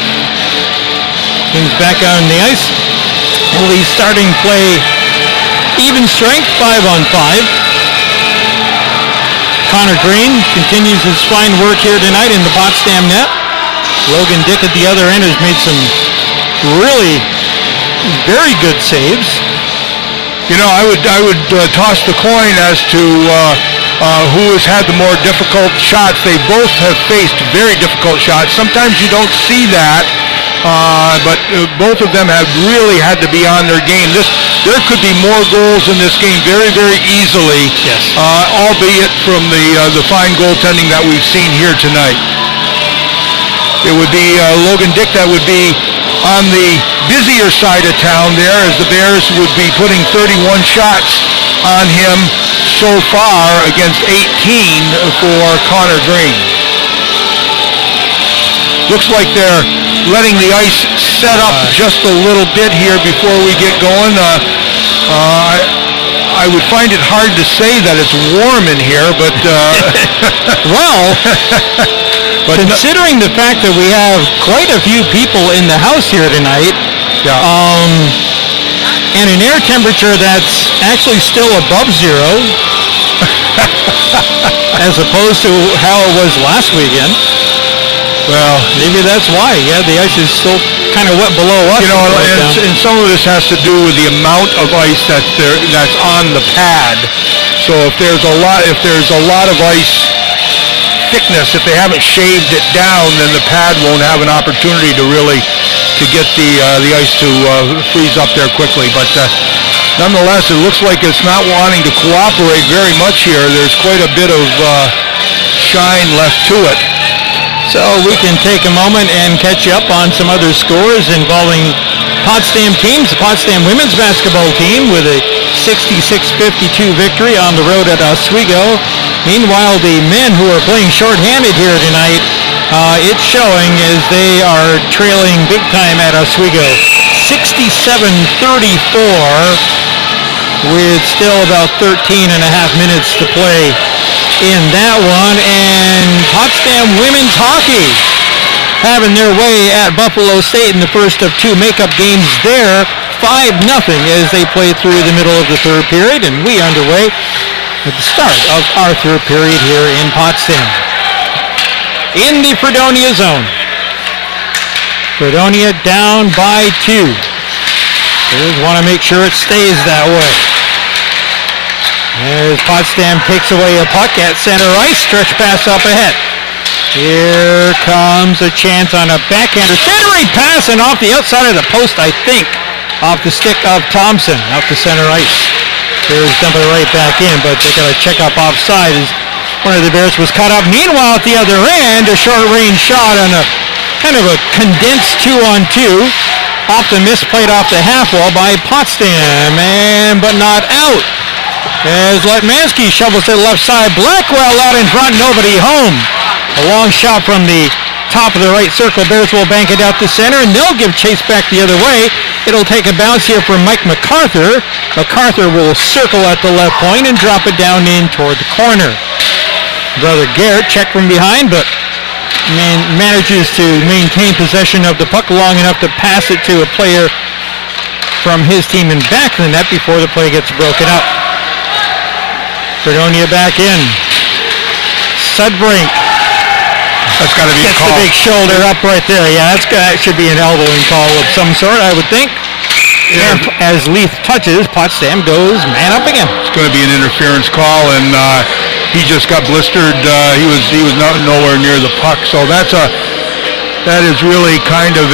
Teams back on the ice. Will the starting play even strength, 5-on-5. Connor Green continues his fine work here tonight in the Potsdam net. Logan Dick at the other end has made some really very good saves. You know, I would toss the coin as to who has had the more difficult shots. They both have faced very difficult shots. Sometimes you don't see that, but both of them have really had to be on their game. There could be more goals in this game very, very easily, yes. Albeit from the fine goaltending that we've seen here tonight. It would be Logan Dick that would be on the busier side of town there, as the Bears would be putting 31 shots on him so far against 18 for Connor Green. Looks like they're letting the ice set up just a little bit here before we get going. I would find it hard to say that it's warm in here, but well, considering the fact that we have quite a few people in the house here tonight, and an air temperature that's actually still above zero, as opposed to how it was last weekend. Well, maybe that's why. Yeah, the ice is still kind of wet below us. You know, and some of this has to do with the amount of ice that's on the pad. So if there's a lot of ice thickness, if they haven't shaved it down, then the pad won't have an opportunity to really get the ice to freeze up there quickly. But nonetheless, it looks like it's not wanting to cooperate very much here. There's quite a bit of shine left to it. So we can take a moment and catch up on some other scores involving Potsdam teams. The Potsdam women's basketball team with a 66-52 victory on the road at Oswego. Meanwhile, the men who are playing shorthanded here tonight, it's showing as they are trailing big time at Oswego. 67-34 with still about 13 and a half minutes to play in that one. And Potsdam women's hockey having their way at Buffalo State in the first of two makeup games there. 5-0 as they play through the middle of the third period, and we underway at the start of our third period here in Potsdam. In the Fredonia zone. Fredonia down by 2. Bears want to make sure it stays that way. As Potsdam takes away a puck at center ice, stretch pass up ahead. Here comes a chance on a backhander. Centering pass and off the outside of the post, I think. Off the stick of Thompson, out to center ice. Bears dump it right back in, but they got to check up offside as one of the Bears was caught up. Meanwhile, at the other end, a short-range shot on a kind of a condensed 2-on-2. Off the miss, played off the half wall by Potsdam, but not out. As Letmansky shovels to the left side. Blackwell out in front, nobody home. A long shot from the top of the right circle. Bears will bank it out to center, and they'll give chase back the other way. It'll take a bounce here from Mike MacArthur. MacArthur will circle at the left point and drop it down in toward the corner. Brother Garrett checked from behind, but manages to maintain possession of the puck long enough to pass it to a player from his team in back of the net before the play gets broken up. Fredonia back in. Sudbrink That's got to be a gets call. the big shoulder up right there. Yeah, that should be an elbowing call of some sort, I would think. Yeah. And as Leith touches, Potsdam goes man up again. It's going to be an interference call, and he just got blistered. He was nowhere near the puck, so that is really kind of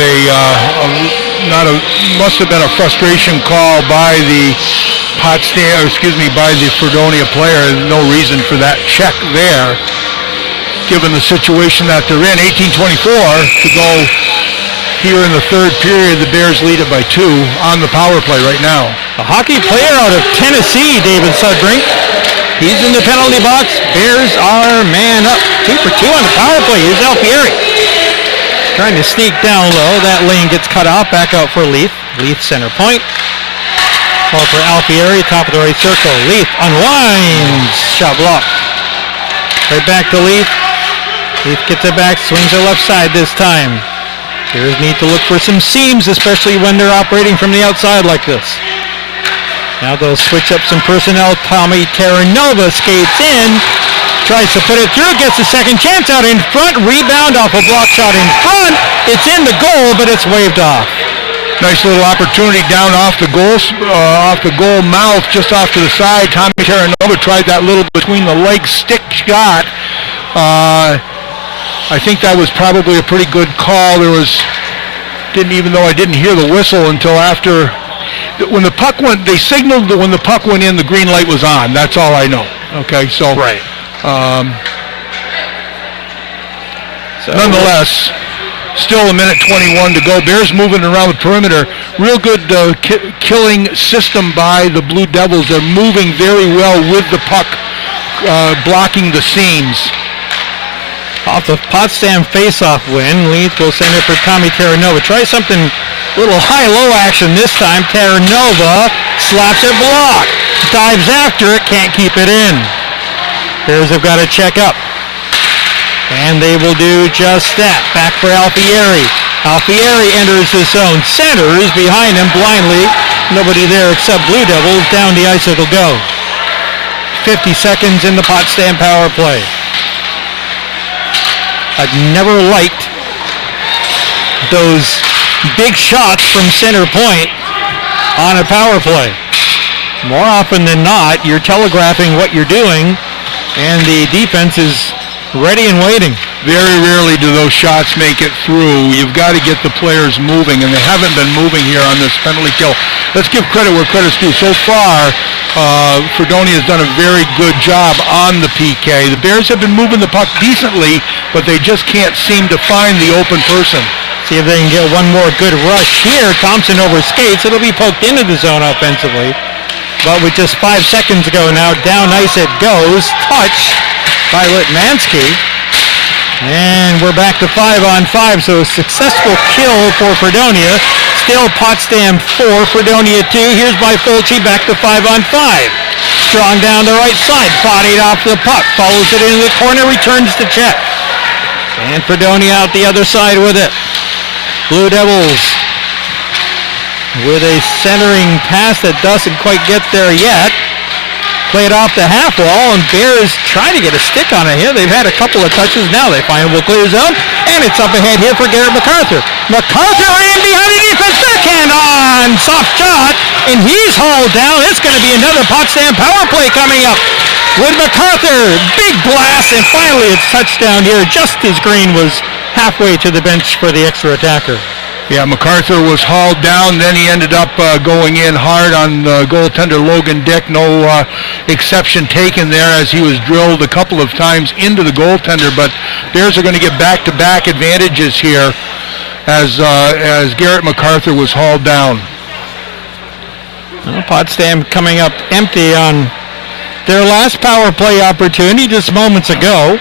must have been a frustration call by the by the Fredonia player. No reason for that check there, given the situation that they're in. 18:24 to go here in the third period. The Bears lead it by 2 on the power play right now. A hockey player out of Tennessee, David Sudbrink. He's in the penalty box. Bears are man up. 2 for 2 on the power play. Here's Alfieri. Trying to sneak down low. That lane gets cut off. Back out for Leith. Leith center point. Ball for Alfieri. Top of the right circle. Leith unwinds. Shot blocked. Right back to Leith. Leith gets it back. Swings the left side this time. Bears need to look for some seams, especially when they're operating from the outside like this. Now they'll switch up some personnel. Tommy Terranova skates in, tries to put it through, gets a second chance out in front, rebound off a block shot in front. It's in the goal, but it's waved off. Nice little opportunity down off the goal mouth, just off to the side. Tommy Terranova tried that little between the legs stick shot. I think that was probably a pretty good call. Even though I didn't hear the whistle until after, when the puck went, they signaled that when the puck went in, the green light was on. That's all I know. Okay, so. Right. Nonetheless, still 1:21 to go. Bears moving around the perimeter. Real good killing system by the Blue Devils. They're moving very well with the puck, blocking the seams. Off the Potsdam face-off win, Leith will send it for Tommy Terranova. Try something a little high-low action this time. Terranova slaps it blocked. Dives after it, can't keep it in. Bears have got to check up. And they will do just that. Back for Alfieri. Alfieri enters the zone. Centers behind him blindly. Nobody there except Blue Devils. Down the ice it'll go. 50 seconds in the Potsdam power play. I've never liked those big shots from center point on a power play. More often than not, you're telegraphing what you're doing, and the defense is ready and waiting. Very rarely do those shots make it through. You've got to get the players moving, and they haven't been moving here on this penalty kill. Let's give credit where credit's due. So far, Fredonia has done a very good job on the PK. The Bears have been moving the puck decently, but they just can't seem to find the open person. See if they can get one more good rush here. Thompson over skates. It'll be poked into the zone offensively. But with just 5 seconds ago now, down ice it goes. Touch by Litmansky. And we're back to 5-on-5, so a successful kill for Fredonia. Still Potsdam 4, Fredonia 2. Here's by Fulci back to 5-on-5. Strong down the right side, bodied off the puck, follows it into the corner, returns to check. And Fredonia out the other side with it. Blue Devils with a centering pass that doesn't quite get there yet. Played off the half wall, and Bears trying to get a stick on it here. They've had a couple of touches. Now they find a clear zone, and it's up ahead here for Garrett MacArthur. MacArthur in behind the defense, backhand on, soft shot, and he's hauled down. It's going to be another Potsdam power play coming up with MacArthur. Big blast, and finally it's touchdown here just as Green was halfway to the bench for the extra attacker. Yeah, MacArthur was hauled down, then he ended up going in hard on goaltender Logan Dick. No exception taken there as he was drilled a couple of times into the goaltender, but Bears are going to get back-to-back advantages here as Garrett MacArthur was hauled down. Well, Potsdam coming up empty on their last power play opportunity just moments ago.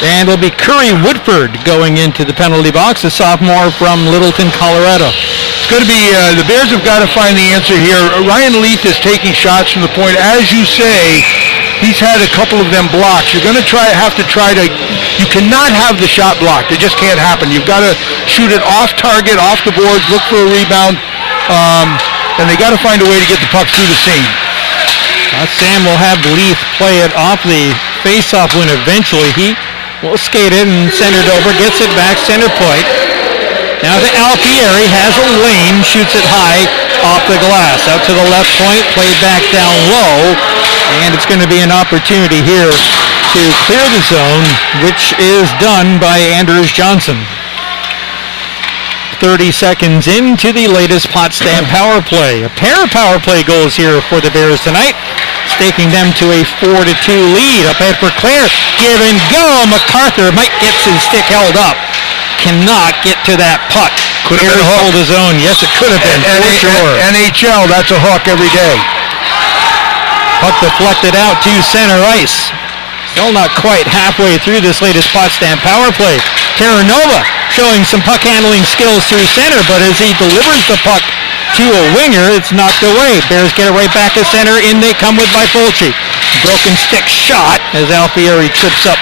And it'll be Curry Woodford going into the penalty box, a sophomore from Littleton, Colorado. It's going to be, the Bears have got to find the answer here. Ryan Leith is taking shots from the point. As you say, he's had a couple of them blocked. You're going to you cannot have the shot blocked. It just can't happen. You've got to shoot it off target, off the boards, look for a rebound, and they got to find a way to get the puck through the seam. Sam will have Leith play it off the face-off win eventually. He will skate it and send it over, gets it back, center point. Now to Alfieri, has a lane, shoots it high off the glass. Out to the left point, played back down low, and it's going to be an opportunity here to clear the zone, which is done by Anders Johnson. 30 seconds into the latest Potsdam power play. A pair of power play goals here for the Bears tonight, staking them to a 4-2 lead. Up ahead for Clare. Give and go. MacArthur might get his stick held up. Cannot get to that puck. Could have been a hook. Hold his own. Yes, it could have been, for sure. NHL, that's a hook every day. Puck deflected out to center ice. Still not quite halfway through this latest Potsdam power play. Terranova showing some puck handling skills through center, but as he delivers the puck to a winger, it's knocked away. Bears get it right back to center. In they come with Bifulci. Broken stick shot as Alfieri trips up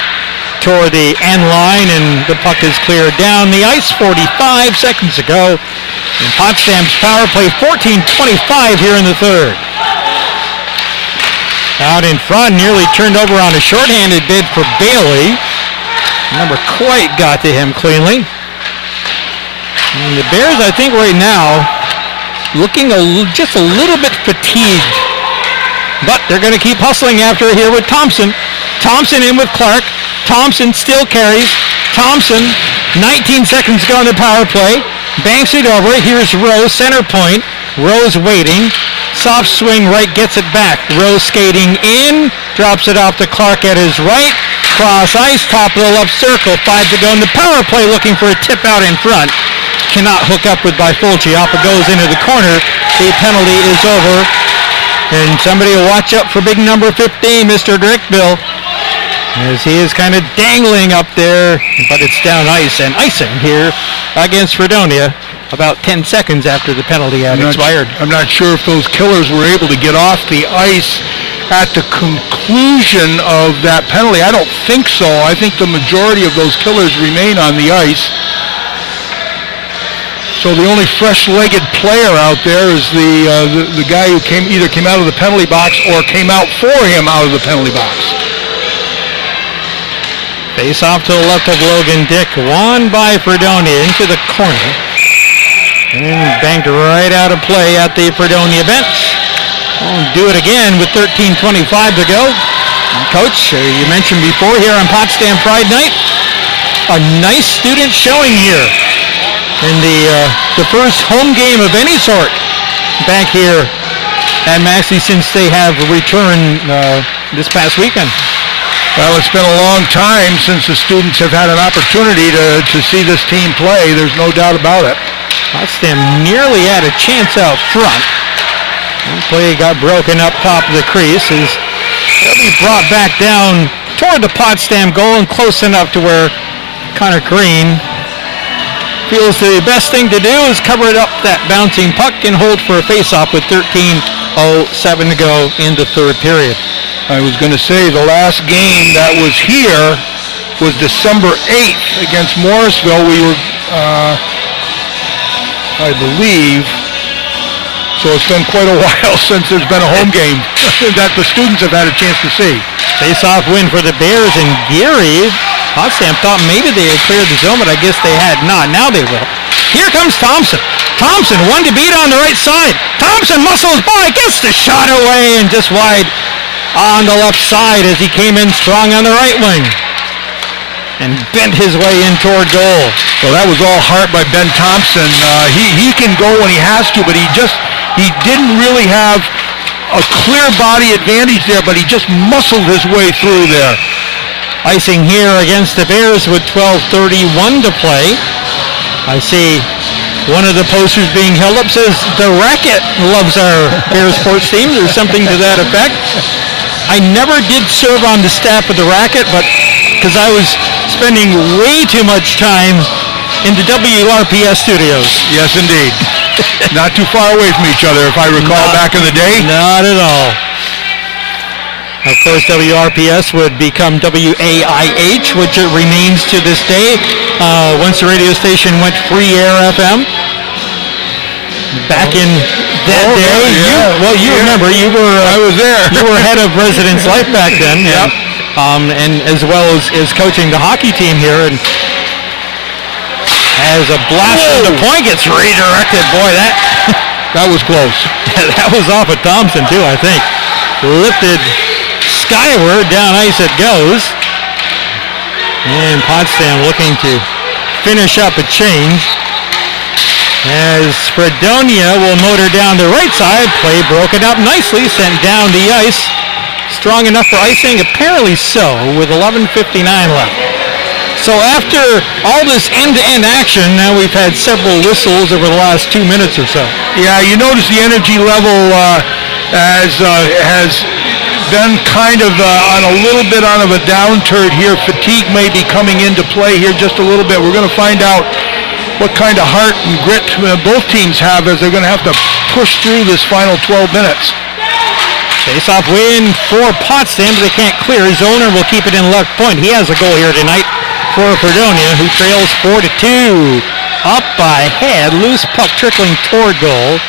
toward the end line, and the puck is cleared down the ice 45 seconds ago. And Potsdam's power play 14:25 here in the third. Out in front, nearly turned over on a shorthanded bid for Bailey. Never quite got to him cleanly. And the Bears, I think right now, looking just a little bit fatigued. But they're going to keep hustling after it here with Thompson. Thompson in with Clark. Thompson still carries. Thompson, 19 seconds ago on the power play. Banks it over. Here's Rose, center point. Rose waiting. Soft swing right, gets it back. Rose skating in. Drops it off to Clark at his right. Cross ice, top of the left circle. 5 to go in the power play, looking for a tip out in front. Cannot hook up with Bifulci. Off it goes into the corner. The penalty is over. And somebody will watch up for big number 15, Mr. Drickbill, as he is kind of dangling up there, but it's down ice and icing here against Fredonia about 10 seconds after the penalty had expired. I'm not sure if those killers were able to get off the ice at the conclusion of that penalty. I don't think so. I think the majority of those killers remain on the ice. So the only fresh-legged player out there is the guy who either came out of the penalty box or came out for him out of the penalty box. Face off to the left of Logan Dick, won by Fredonia into the corner. And banked right out of play at the Fredonia bench. We'll do it again with 13:25 to go. And Coach, you mentioned before here on Potsdam Pride Night, a nice student showing here in the first home game of any sort back here at Maxey since they have returned this past weekend. Well, it's been a long time since the students have had an opportunity to see this team play. There's no doubt about it. Potsdam nearly had a chance out front. One play got broken up top of the crease. They'll be brought back down toward the Potsdam goal and close enough to where Connor Green feels the best thing to do is cover it up that bouncing puck and hold for a face-off with 13:07 to go in the third period. I was going to say the last game that was here was December 8th against Morrisville. We were, I believe, so it's been quite a while since there's been a home game that the students have had a chance to see. Face-off win for the Bears, and Geary, Potsdam thought maybe they had cleared the zone, but I guess they had not. Now they will. Here comes Thompson. Thompson, one to beat on the right side. Thompson muscles by, gets the shot away, and just wide on the left side as he came in strong on the right wing and bent his way in toward goal. Well, that was all heart by Ben Thompson. He can go when he has to, but he didn't really have a clear body advantage there, but he just muscled his way through there. Icing here against the Bears with 12:31 to play. I see one of the posters being held up says, "The Racket loves our Bears sports team," or something to that effect. I never did serve on the staff of the Racket, but because I was spending way too much time in the WRPS studios. Yes, indeed. Not too far away from each other, if I recall, back in the day. Not at all. Of course, WRPS would become WAIH, which it remains to this day, once the radio station went free air FM. Back in that day, yeah. you remember, you were... I was there. You were head of Residence Life back then. Yep. and as well as coaching the hockey team here. And as a blast from the point gets redirected, boy, that was close. That was off of Thompson too, I think. Lifted skyward, down ice it goes. And Potsdam looking to finish up a change. As Fredonia will motor down the right side. Play broken up nicely, sent down the ice. Strong enough for icing? Apparently so, with 11:59 left. So after all this end-to-end action, now we've had several whistles over the last 2 minutes or so. Yeah, you notice the energy level has been kind of on a little bit of a downturn here. Fatigue may be coming into play here just a little bit. We're going to find out what kind of heart and grit both teams have as they're going to have to push through this final 12 minutes. Face-off win for Potsdam, but they can't clear. Zoner will keep it in left point. He has a goal here tonight for Fredonia, who trails 4-2. Up by head, loose puck trickling toward goal.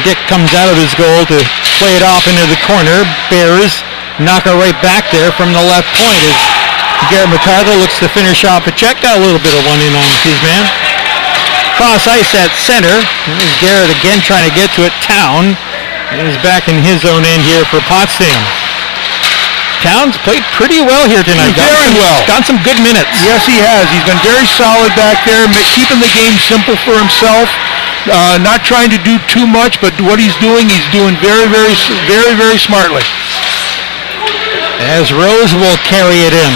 Dick comes out of his goal to play it off into the corner. Bears knock it right back there from the left point as Garrett McArdle looks to finish off a check. Got a little bit of one in on his man. Cross ice at center. There's Garrett again trying to get to it. Town is back in his own end here for Potsdam. Town's played pretty well here tonight. Very well. Got some good minutes. Yes, he has. He's been very solid back there, keeping the game simple for himself. Not trying to do too much, but what he's doing very, very, very, very smartly. As Rose will carry it in.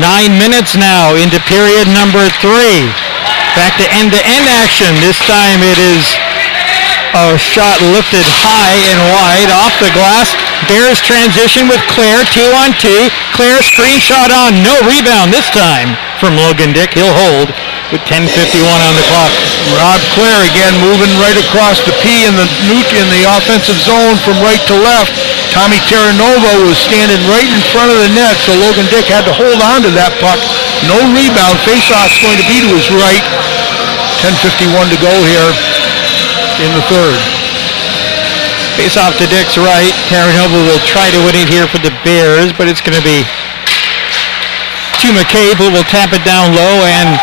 9 minutes now into period number 3. Back to end-to-end action. This time it is a shot lifted high and wide off the glass. Bears transition with Claire, 2-on-2. Claire screenshot on, no rebound this time from Logan Dick. He'll hold with 10:51 on the clock. Rob Claire again moving right across the P in the offensive zone from right to left. Tommy Terranova was standing right in front of the net, so Logan Dick had to hold on to that puck. No rebound. Faceoff's going to be to his right. 10:51 to go here in the third. Face-off to Dick's right. Terranova will try to win it here for the Bears, but it's going to be to McCabe, who will tap it down low, and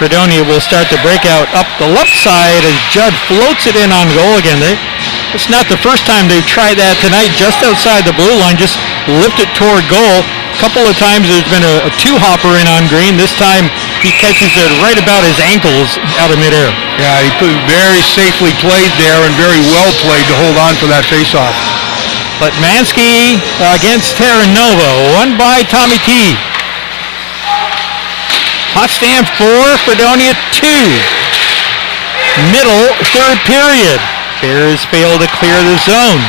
Fredonia will start the breakout up the left side as Judd floats it in on goal again. It's not the first time they've tried that tonight, just outside the blue line, just lift it toward goal. A couple of times there's been a two-hopper in on Green. This time he catches it right about his ankles out of midair. Yeah, he very safely played there and very well played to hold on for that face-off. But Mansky against Terranova, won by Tommy T. Potsdam 4, Fredonia 2. Middle third period. Bears fail to clear the zone.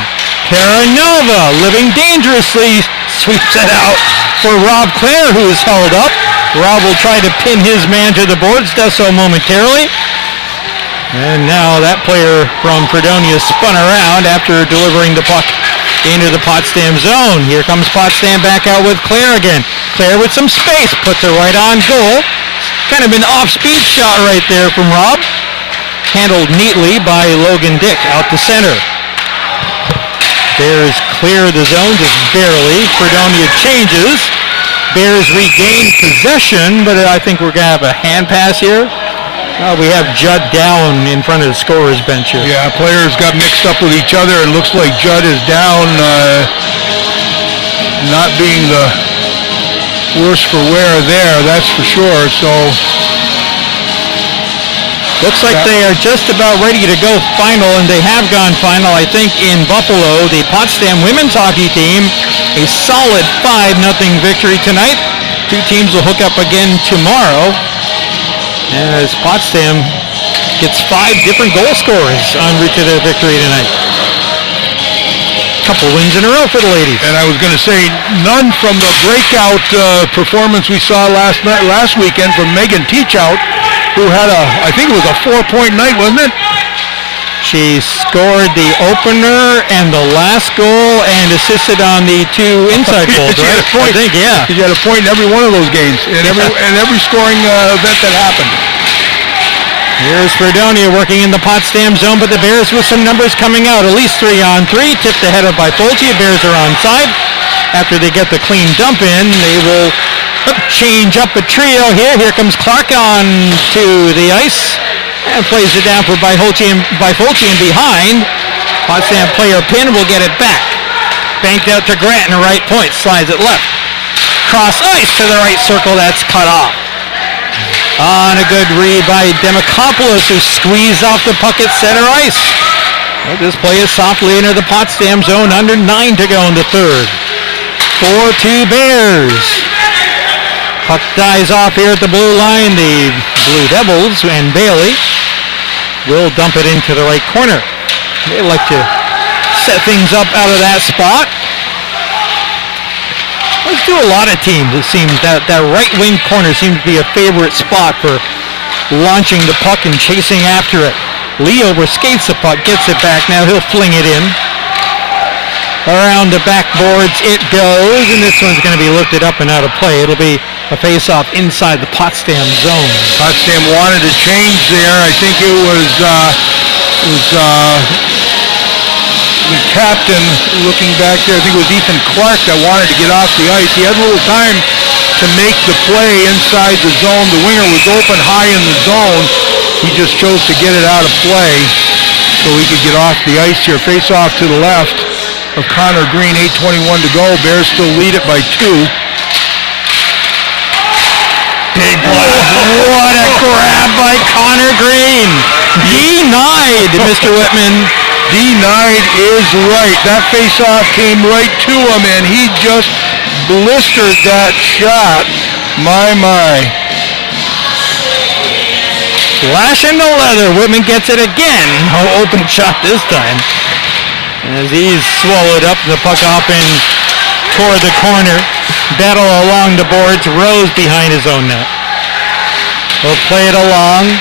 Terranova living dangerously sweeps it out for Rob Clare, who is held up. Rob will try to pin his man to the boards, does so momentarily. And now that player from Fredonia spun around after delivering the puck into the Potsdam zone. Here comes Potsdam back out with Clare again. Clare with some space, puts it right on goal. Kind of an off-speed shot right there from Rob. Handled neatly by Logan Dick out to center. Bears clear the zone just barely. Fredonia changes. Bears regain possession, but I think we're going to have a hand pass here. We have Judd down in front of the scorer's bench here. Yeah, players got mixed up with each other. It looks like Judd is down, not being the worse for wear there, that's for sure. So looks like they are just about ready to go final, and they have gone final, I think, in Buffalo. The Potsdam women's hockey team, a solid 5-0 victory tonight. Two teams will hook up again tomorrow, as Potsdam gets 5 different goal scorers en route to their victory tonight. Couple wins in a row for the ladies. And I was going to say, none from the breakout performance we saw last weekend from Megan Teachout, who had I think it was a 4-point night, wasn't it? She scored the opener and the last goal and assisted on the 2 inside goals, right? I think, yeah. She had a point in every one of those games, in every scoring event that happened. Here's Fredonia working in the Potsdam zone, but the Bears with some numbers coming out. At least 3-on-3, tipped ahead of by Fulci. Bears are onside. after they get the clean dump in, they will change up a trio here. Here comes Clark on to the ice and plays it down for Bifolchian behind. Potsdam player Pin will get it back. Banked out to Grattan, right point, slides it left. Cross ice to the right circle, that's cut off. On a good read by Demikopoulos, who squeezed off the puck at center ice. Well, this play is softly into the Potsdam zone, under 9 to go in the third. 4-2 Bears. Puck dies off here at the blue line. The Blue Devils and Bailey will dump it into the right corner. They like to set things up out of that spot. Let's do a lot of teams. It seems that right wing corner seems to be a favorite spot for launching the puck and chasing after it. Lee overskates the puck, gets it back. Now he'll fling it in. Around the backboards it goes, and this one's going to be lifted up and out of play. It'll be a face-off inside the Potsdam zone. Potsdam wanted to change there. I think it was the captain looking back there. I think it was Ethan Clark that wanted to get off the ice. He had a little time to make the play inside the zone. The winger was open high in the zone. He just chose to get it out of play so he could get off the ice here. Face-off to the left of Connor Green, 8:21 to go. Bears still lead it by 2. Big blast. What a grab by Connor Green. Denied, Mr. Whitman. Denied is right. That face-off came right to him, and he just blistered that shot. My. Flashing the leather. Whitman gets it again. Oh, open shot this time. As he's swallowed up, the puck off in toward the corner. Battle along the boards. Rose behind his own net. We'll play it along.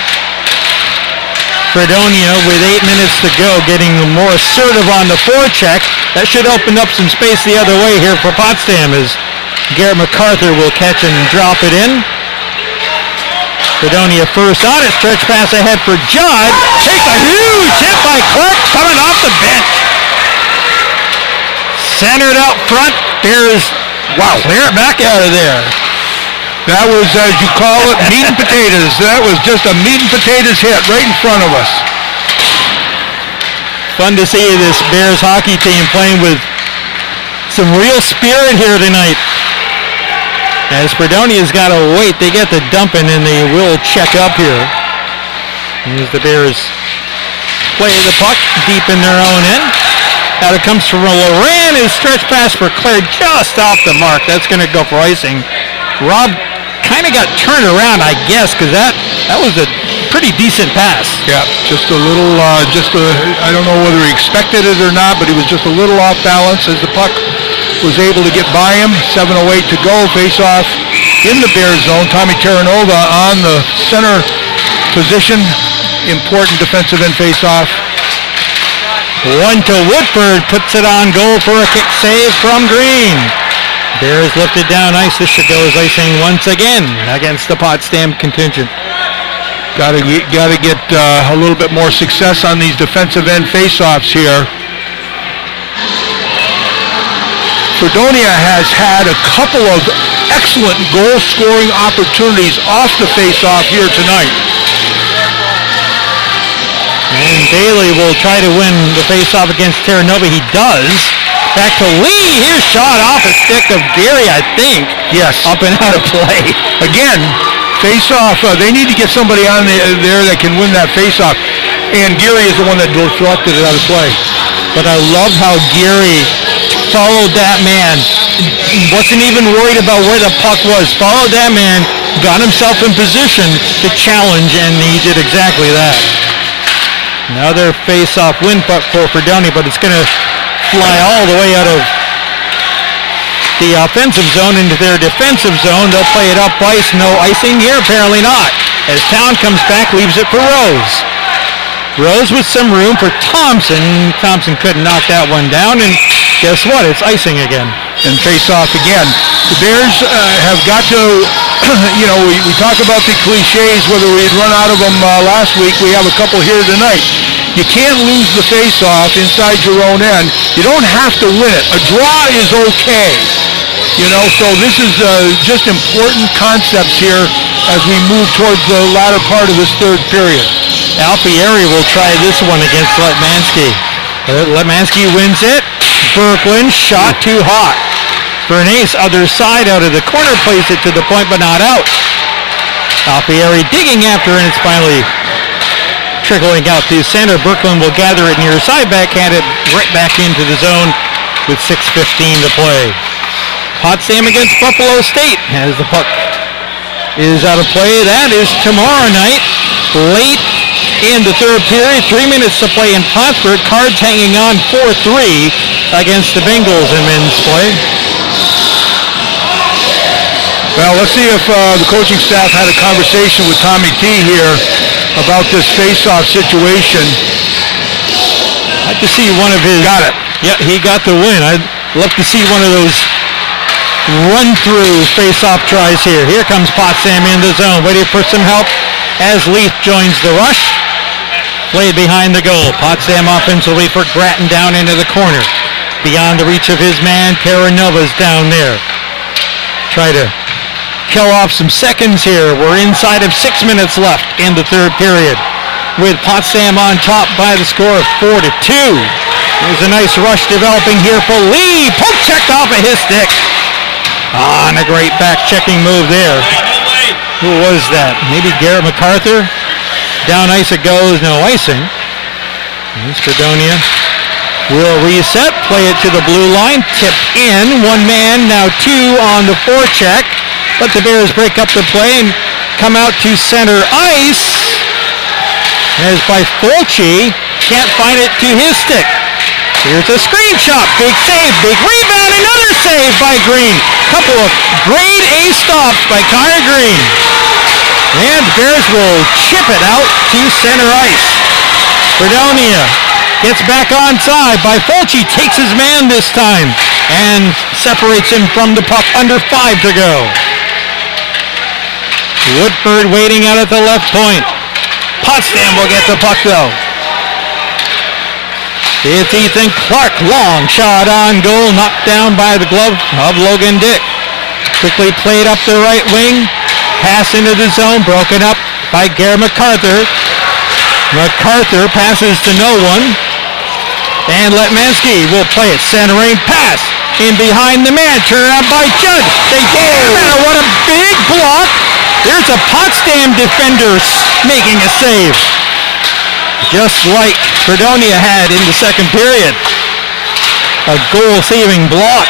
Fredonia with 8 minutes to go, getting more assertive on the forecheck. That should open up some space the other way here for Potsdam as Garrett MacArthur will catch and drop it in. Fredonia first on it, stretch pass ahead for Judd. Takes a huge hit by Clark coming off the bench. Centered out front, Bears, wow, clear it back out of there. That was, as you call it, meat and potatoes. That was just a meat and potatoes hit right in front of us. Fun to see this Bears hockey team playing with some real spirit here tonight. As Fredonia's got to wait, they get the dump in and they will check up here. Here's the Bears play the puck deep in their own end. Out it comes from Loran. His stretch pass for Claire just off the mark. That's going to go for icing. Rob kind of got turned around, I guess, because that was a pretty decent pass. Yeah, just a little, I don't know whether he expected it or not, but he was just a little off balance as the puck was able to get by him. 7:08 to go, face off in the Bears zone. Tommy Terranova on the center position. Important defensive end face off. One to Woodford, puts it on goal for a kick save from Green. Bears lifted down ice. This should go as icing once again against the Potsdam contingent. Got to get a little bit more success on these defensive end face-offs here. Fredonia has had a couple of excellent goal-scoring opportunities off the face-off here tonight. And Bailey will try to win the face-off against Terranova. He does. Back to Lee. Here's shot off a stick of Gary, I think. Yes. Up and out of play. Again, face-off. They need to get somebody on there that can win that face-off. And Gary is the one that deflected it out of play. But I love how Gary followed that man. Wasn't even worried about where the puck was. Followed that man, got himself in position to challenge, and he did exactly that. Another face-off win puck for Fredonia, but it's going to fly all the way out of the offensive zone into their defensive zone. They'll play it up ice. No icing here? Apparently not. As Town comes back, leaves it for Rose. Rose with some room for Thompson. Thompson couldn't knock that one down, and guess what? It's icing again. And face-off again. The Bears have got to, we talk about the cliches, whether we had run out of them last week. We have a couple here tonight. You can't lose the face-off inside your own end. You don't have to win it. A draw is okay. You know, so this is just important concepts here as we move towards the latter part of this third period. Alfieri will try this one against Letmansky. Letmansky wins it. Berkland shot too hot. Bernays, other side out of the corner, plays it to the point but not out. Alfieri digging after, and it's finally trickling out to center. Berkland will gather it near side, backhand it right back into the zone with 6:15 to play. Potsdam against Buffalo State as the puck is out of play. That is tomorrow night, late in the third period. 3 minutes to play in Plattsburgh. Cards hanging on 4-3 against the Bengals in men's play. Well, let's see if the coaching staff had a conversation with Tommy T here about this face-off situation. I'd like to see one of his... Got it. Yeah, he got the win. I'd love to see one of those run-through face-off tries here. Here comes Potsdam in the zone, waiting for some help as Leaf joins the rush. Played behind the goal. Potsdam offensively for Grattan down into the corner. Beyond the reach of his man, Terranova's down there. Try to kill off some seconds here. We're inside of 6 minutes left in the third period, with Potsdam on top by the score of 4-2. There's a nice rush developing here for Lee. Poke checked off of his stick. And a great back-checking move there. Who was that? Maybe Garrett MacArthur? Down ice it goes, no icing. Here's Fredonia. Will reset, play it to the blue line, tipped in. One man, now two on the forecheck. Let the Bears break up the play and come out to center ice. As by Fulci, can't find it to his stick. Here's a screenshot, big save, big rebound, another save by Green. Couple of grade A stops by Connor Green. And the Bears will chip it out to center ice. Fredonia gets back onside by Fulci, takes his man this time and separates him from the puck, under 5 to go. Woodford waiting out at the left point. Potsdam will get the puck though. It's Ethan Clark, long shot on goal, knocked down by the glove of Logan Dick. Quickly played up the right wing, pass into the zone, broken up by Garrett MacArthur. MacArthur passes to no one, and Letmansky will play it, centering pass in behind the man, turn out by Judd. They get him, what a big block. There's a Potsdam defender making a save, just like Fredonia had in the second period. A goal-saving block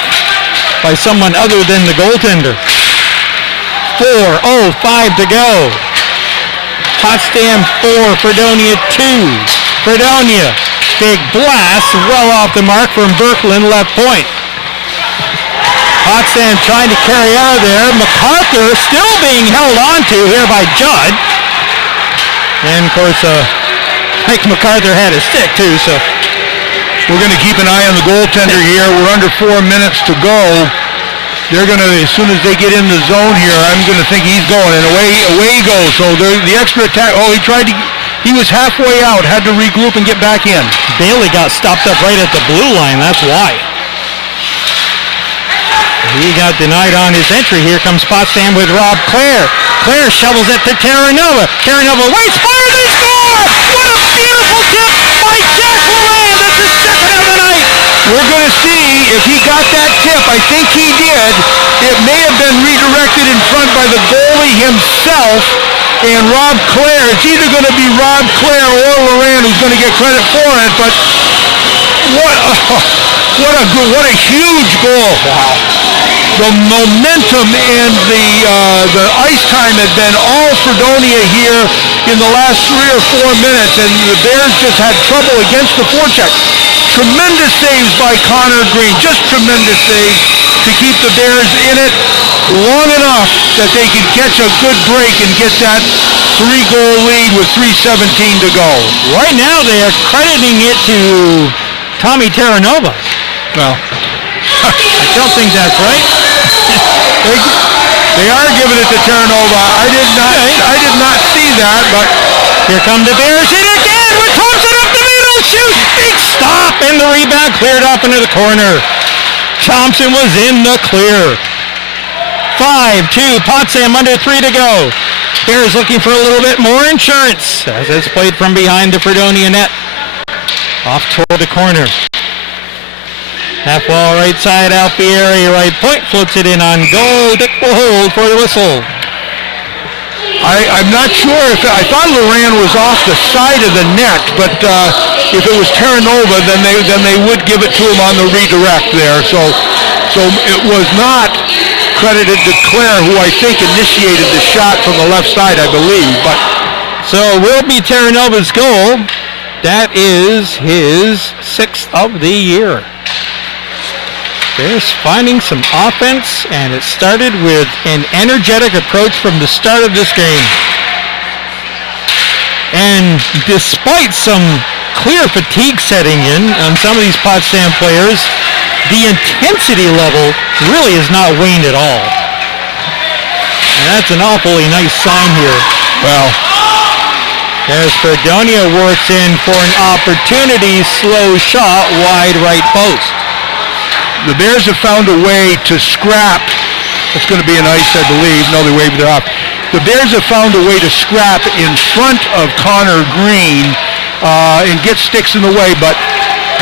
by someone other than the goaltender. 4:05 to go. Potsdam 4, Fredonia 2. Fredonia, big blast, well off the mark from Berkland, left point. Potsdam trying to carry out of there. MacArthur still being held on to here by Judd. And of course, Mike MacArthur had his stick too, so. We're going to keep an eye on the goaltender here. We're under 4 minutes to go. They're going to, as soon as they get in the zone here, I'm going to think he's going, and away he goes. So the extra attack, he was halfway out, had to regroup and get back in. Bailey got stopped up right at the blue line, that's why. He got denied on his entry. Here comes Potsdam with Rob Clare. Clare shovels it to Terranova. Terranova waits, fire, they score! What a beautiful tip by Jack Moran. That's his second of the night. We're going to see if he got that tip. I think he did. It may have been redirected in front by the goalie himself and Rob Clare. It's either going to be Rob Clare or Loran who's going to get credit for it, but what a huge goal. Wow. The momentum and the ice time had been all Fredonia here in the last 3 or 4 minutes, and the Bears just had trouble against the forecheck. Tremendous saves by Connor Green, just tremendous saves to keep the Bears in it long enough that they could catch a good break and get that 3-goal lead with 3:17 to go. Right now they are crediting it to Tommy Terranova. Well, I don't think that's right. they are giving it to Terranova. I did not see that, but here come the Bears in again with Thompson up the middle. shoot. Big stop, and the rebound cleared up into the corner. Thompson was in the clear. 5-2, Potsdam under 3 to go. Bears looking for a little bit more insurance as it's played from behind the Fredonia net. Off toward the corner. Half wall right side, Alfieri right point, floats it in on goal. Dick will hold for the whistle. I'm not sure if I thought Loran was off the side of the net, but if it was Terranova, then they would give it to him on the redirect there. So it was not credited to Claire, who I think initiated the shot from the left side, I believe. But so it will be Terranova's goal. That is his 6th of the year. Bears finding some offense, and it started with an energetic approach from the start of this game. And despite some clear fatigue setting in on some of these Potsdam players, the intensity level really has not waned at all. And that's an awfully nice sign here. Well, as Fredonia works in for an opportunity, slow shot, wide right post. the Bears have found a way to scrap. It's going to be an ice, I believe. No, they waved it off. The Bears have found a way to scrap in front of Connor Green and get sticks in the way, but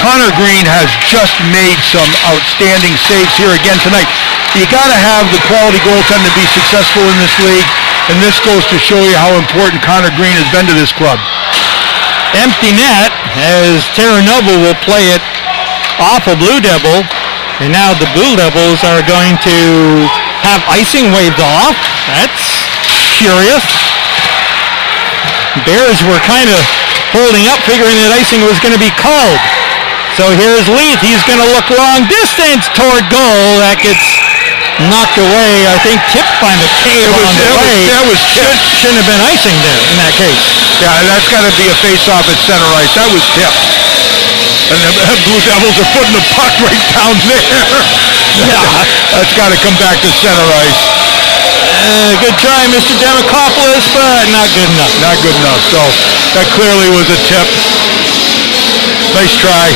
Connor Green has just made some outstanding saves here again tonight. You got to have the quality goaltender to be successful in this league, and this goes to show you how important Connor Green has been to this club. Empty net as Terranova will play it off a Blue Devil, and now the Blue Devils are going to have icing waved off. That's curious. Bears were kind of holding up, figuring that icing was going to be called. So here's Leith. He's going to look long distance toward goal. That gets knocked away. I think tipped by McCabe on the way. That was shouldn't have been icing there in that case. Yeah, that's got to be a face-off at center ice. That was tipped. And the Blue Devils are putting the puck right down there. Yeah, that's got to come back to center ice. Good try, Mr. Demokopoulos, but not good enough. Not good enough. So that clearly was a tip. Nice try.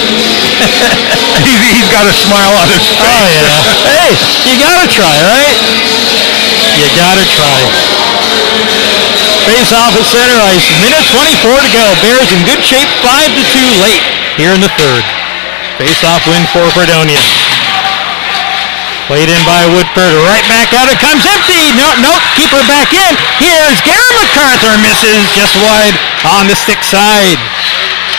He's got a smile on his face. Oh, yeah. Hey, you got to try, right? You got to try. Face off at center ice. Minute 24 to go. Bears in good shape. 5-2 late here in the third. Face off win for Fredonia. Played in by Woodford. Right back out. It comes empty. No, keep her back in. Here's Gary MacArthur. Misses just wide on the stick side.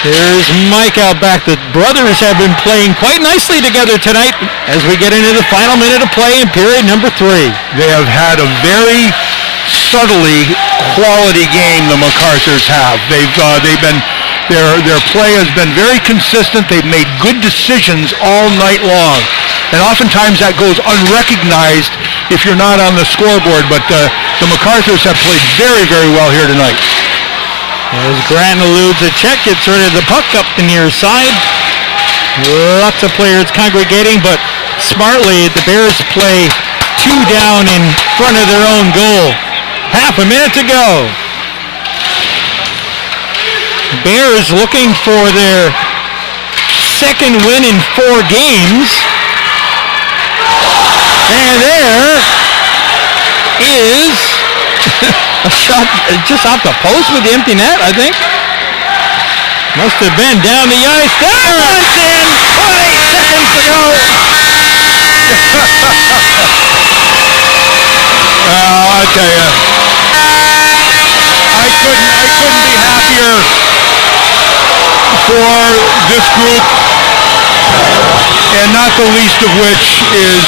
There's Mike out back. The brothers have been playing quite nicely together tonight as we get into the final minute of play in period number 3. They have had a very subtly quality game, the MacArthurs have. They've been their play has been very consistent. They've made good decisions all night long. And oftentimes that goes unrecognized if you're not on the scoreboard, but the MacArthurs have played very, very well here tonight. As Grant eludes a check, gets rid of the puck up the near side. Lots of players congregating, but smartly the Bears play 2 down in front of their own goal. Half a minute to go. Bears looking for their second win in 4 games. And there is a shot just off the post with the empty net, I think. Must have been down the ice. That one's in! 8 seconds to go. Well, I tell you, I couldn't be happier for this group, and not the least of which is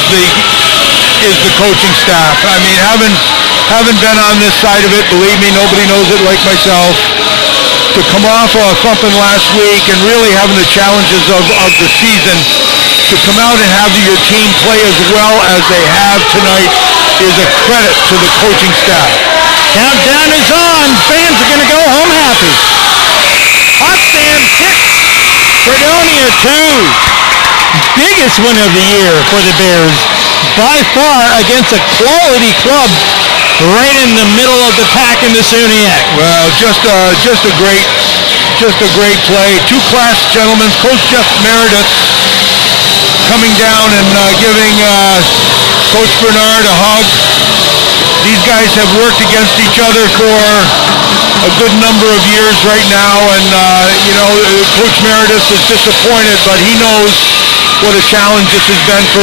the coaching staff. I mean, having been on this side of it, believe me, nobody knows it like myself. To come off a thumping last week and really having the challenges of the season, to come out and have your team play as well as they have tonight is a credit to the coaching staff. Countdown is on. Fans are going to go home happy. Potsdam 6, Fredonia 2. Biggest win of the year for the Bears, by far, against a quality club right in the middle of the pack in the SUNYAC. Well, just a great just a great play. Two class gentlemen, Coach Jeff Meredith coming down and giving Coach Bernard a hug. These guys have worked against each other for a good number of years right now, and Coach Meredith is disappointed, but he knows what a challenge this has been for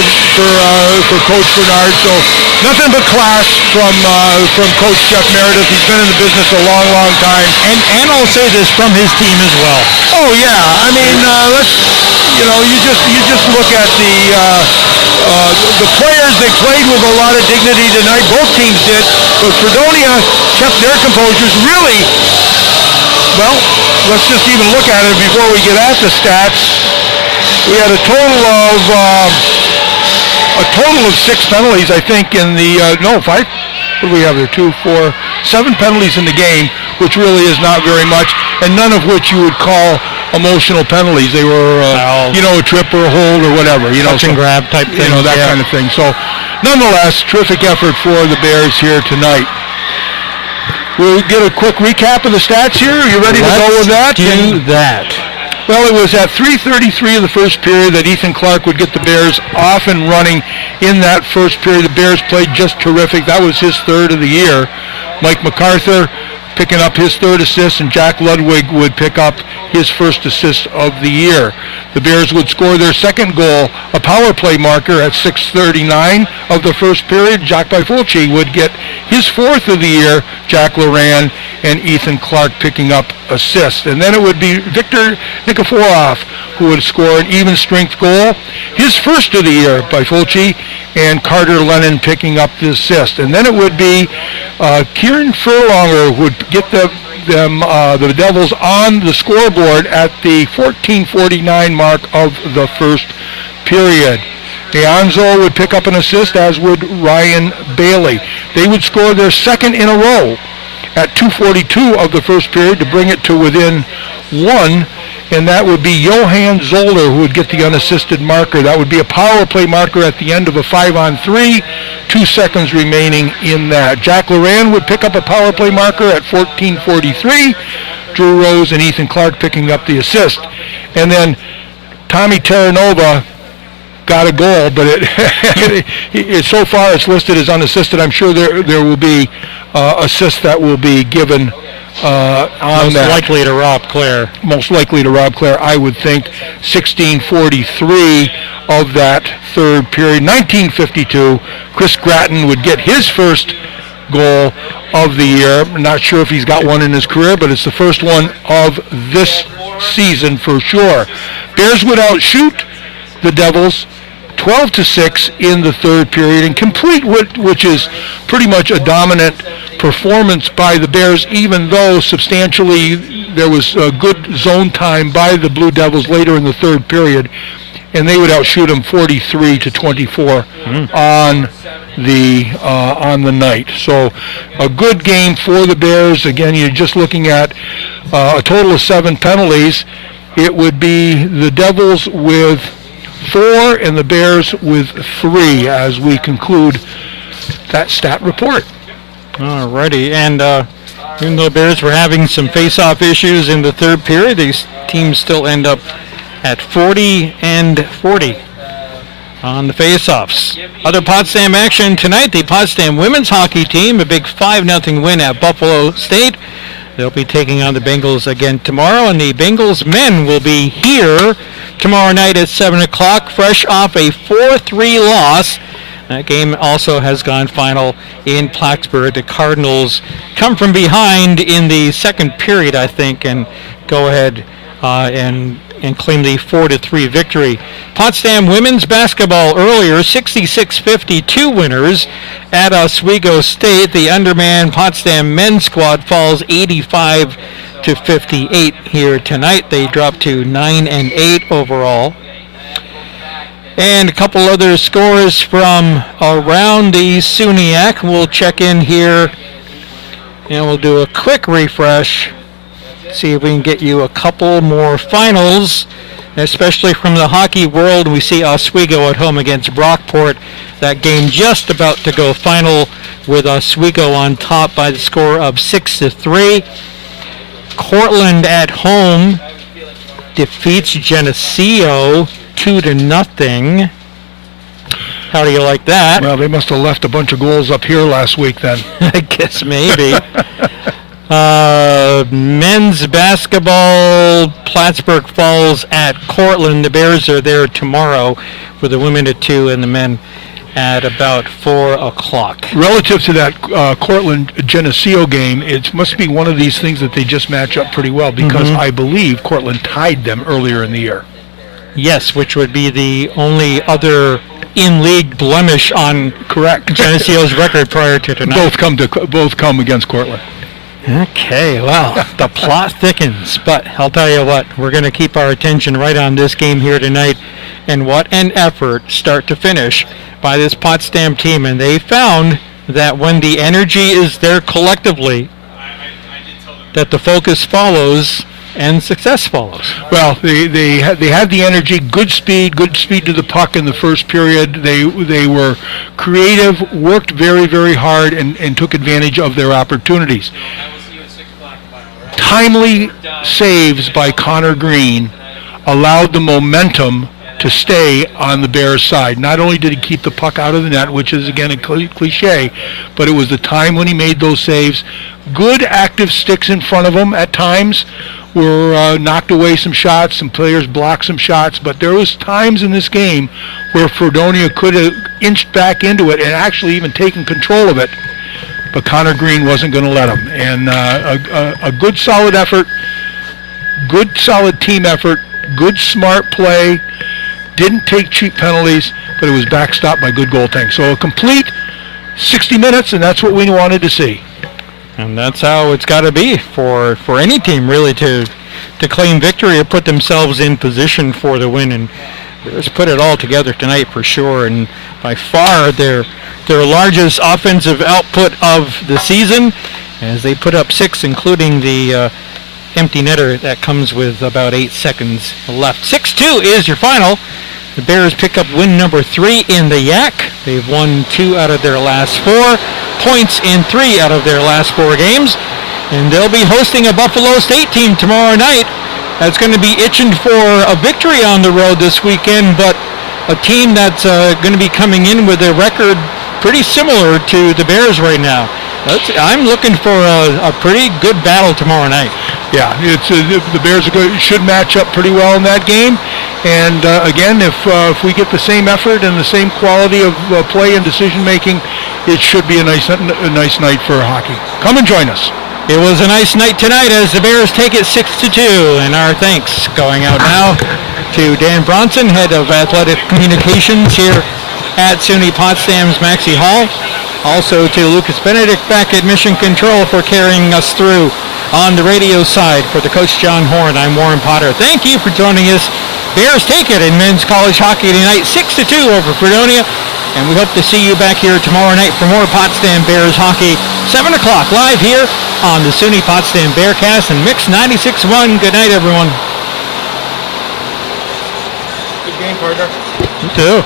Coach Bernard. So nothing but class from Coach Jeff Meredith. He's been in the business a long, long time. And I'll say this from his team as well. Oh yeah, I mean, you just look at the players. They played with a lot of dignity tonight. Both teams did, but Fredonia kept their composures. Really, well, let's just even look at it before we get at the stats. We had a total of 6 penalties, I think, in the 5. What do we have there? 7 penalties in the game, which really is not very much, and none of which you would call emotional penalties. They were, a trip or a hold or whatever, touch and grab type thing, that kind of thing. So, nonetheless, terrific effort for the Bears here tonight. We'll get a quick recap of the stats here. Are you ready to go with that? Do that. Well, it was at 3:33 of the first period that Ethan Clark would get the Bears off and running in that first period. The Bears played just terrific. That was his third of the year. Mike MacArthur picking up his third assist, and Jack Ludwig would pick up his first assist of the year. The Bears would score their second goal, a power play marker at 6:39 of the first period. Jack Bifulci would get his fourth of the year, Jack Loran and Ethan Clark picking up assists. And then it would be Victor Nikiforov who would score an even strength goal, his first of the year, Bifulci, and Carter Lennon picking up the assist. And then it would be Kieran Furlonger who would get the Devils on the scoreboard at the 14:49 mark of the first period. Deonzo would pick up an assist, as would Ryan Bailey. They would score their second in a row at 2:42 of the first period to bring it to within 1, and that would be Johan Zoller who would get the unassisted marker. That would be a power play marker at the end of a 5-on-3, 2 seconds remaining in that. Jack Loran would pick up a power play marker at 14:43. Drew Rose and Ethan Clark picking up the assist. And then Tommy Terranova got a goal, but it so far it's listed as unassisted. I'm sure there will be assists that will be given on that. Most likely to Rob Clare. Most likely to Rob Clare, I would think. 16:43 of that third period. 19:52, Chris Gratton would get his first goal of the year. I'm not sure if he's got one in his career, but it's the first one of this season for sure. Bears would outshoot the Devils 12-6 in the third period and complete which is pretty much a dominant performance by the Bears, even though substantially there was good zone time by the Blue Devils later in the third period, and they would outshoot them 43-24 on the night. So a good game for the Bears. Again, you're just looking at a total of 7 penalties. It would be the Devils with 4 and the Bears with 3 as we conclude that stat report. Alrighty, and even though Bears were having some face-off issues in the third period, these teams still end up at 40-40 on the face-offs. Other Potsdam action tonight, the Potsdam women's hockey team, a big 5-0 win at Buffalo State. They'll be taking on the Bengals again tomorrow, and the Bengals men will be here tomorrow night at 7 o'clock, fresh off a 4-3 loss. That game also has gone final in Plattsburgh. The Cardinals come from behind in the second period, I think, and go ahead and claim the 4-3 victory. Potsdam women's basketball earlier, 66-52 winners at Oswego State. The undermanned Potsdam men's squad falls 85-58 here tonight. They drop to 9-8 overall. And a couple other scores from around the SUNYAC. We'll check in here and we'll do a quick refresh. See if we can get you a couple more finals, especially from the hockey world. We see Oswego at home against Brockport. That game just about to go final with Oswego on top by the score of 6-3. Cortland at home defeats Geneseo 2-0. How do you like that? Well, they must have left a bunch of goals up here last week then. I guess maybe. Men's basketball, Plattsburgh Falls at Cortland. The Bears are there tomorrow for the women at 2 and the men at about 4 o'clock. Relative to that Cortland-Geneseo game, it must be one of these things that they just match up pretty well because I believe Cortland tied them earlier in the year. Yes, which would be the only other in-league blemish on Geneseo's record prior to tonight. Both come against Cortland. Okay, well, the plot thickens, but I'll tell you what, we're going to keep our attention right on this game here tonight, and what an effort, start to finish, by this Potsdam team, and they found that when the energy is there collectively, that the focus follows and success follows. Well, they had the energy, good speed to the puck in the first period. They were creative, worked very, very hard, and took advantage of their opportunities. Timely saves by Connor Green allowed the momentum to stay on the Bears' side. Not only did he keep the puck out of the net, which is again a cliche, but it was the time when he made those saves. Good active sticks in front of him at times were knocked away some shots, some players blocked some shots, but there was times in this game where Fredonia could have inched back into it and actually even taken control of it, but Connor Green wasn't going to let him. And a good solid effort, good solid team effort, good smart play, didn't take cheap penalties, but it was backstopped by good goaltending. So a complete 60 minutes, and that's what we wanted to see. And that's how it's got to be for any team, really, to claim victory or put themselves in position for the win. And Bears put it all together tonight for sure. And by far their largest offensive output of the season, as they put up 6, including the empty netter that comes with about 8 seconds left. 6-2 is your final. The Bears pick up win number 3 in the Yak. They've won 2 out of their last 4, points in 3 out of their last 4 games, and they'll be hosting a Buffalo State team tomorrow night that's going to be itching for a victory on the road this weekend, but a team that's going to be coming in with a record pretty similar to the Bears right now. I'm looking for a pretty good battle tomorrow night. Yeah, the Bears should match up pretty well in that game. And again, if we get the same effort and the same quality of play and decision making, it should be a nice night for hockey. Come and join us. It was a nice night tonight as the Bears take it 6-2, and our thanks going out now to Dan Bronson, head of athletic communications here at SUNY Potsdam's Maxey Hall. Also to Lucas Benedict back at Mission Control for carrying us through on the radio side. For the coach John Horn, I'm Warren Potter. Thank you for joining us. Bears take it in men's college hockey tonight, 6-2 over Fredonia. And we hope to see you back here tomorrow night for more Potsdam Bears hockey. 7 o'clock live here on the SUNY Potsdam Bearcast and Mix 96.1. Good night, everyone. Good game, partner. You too.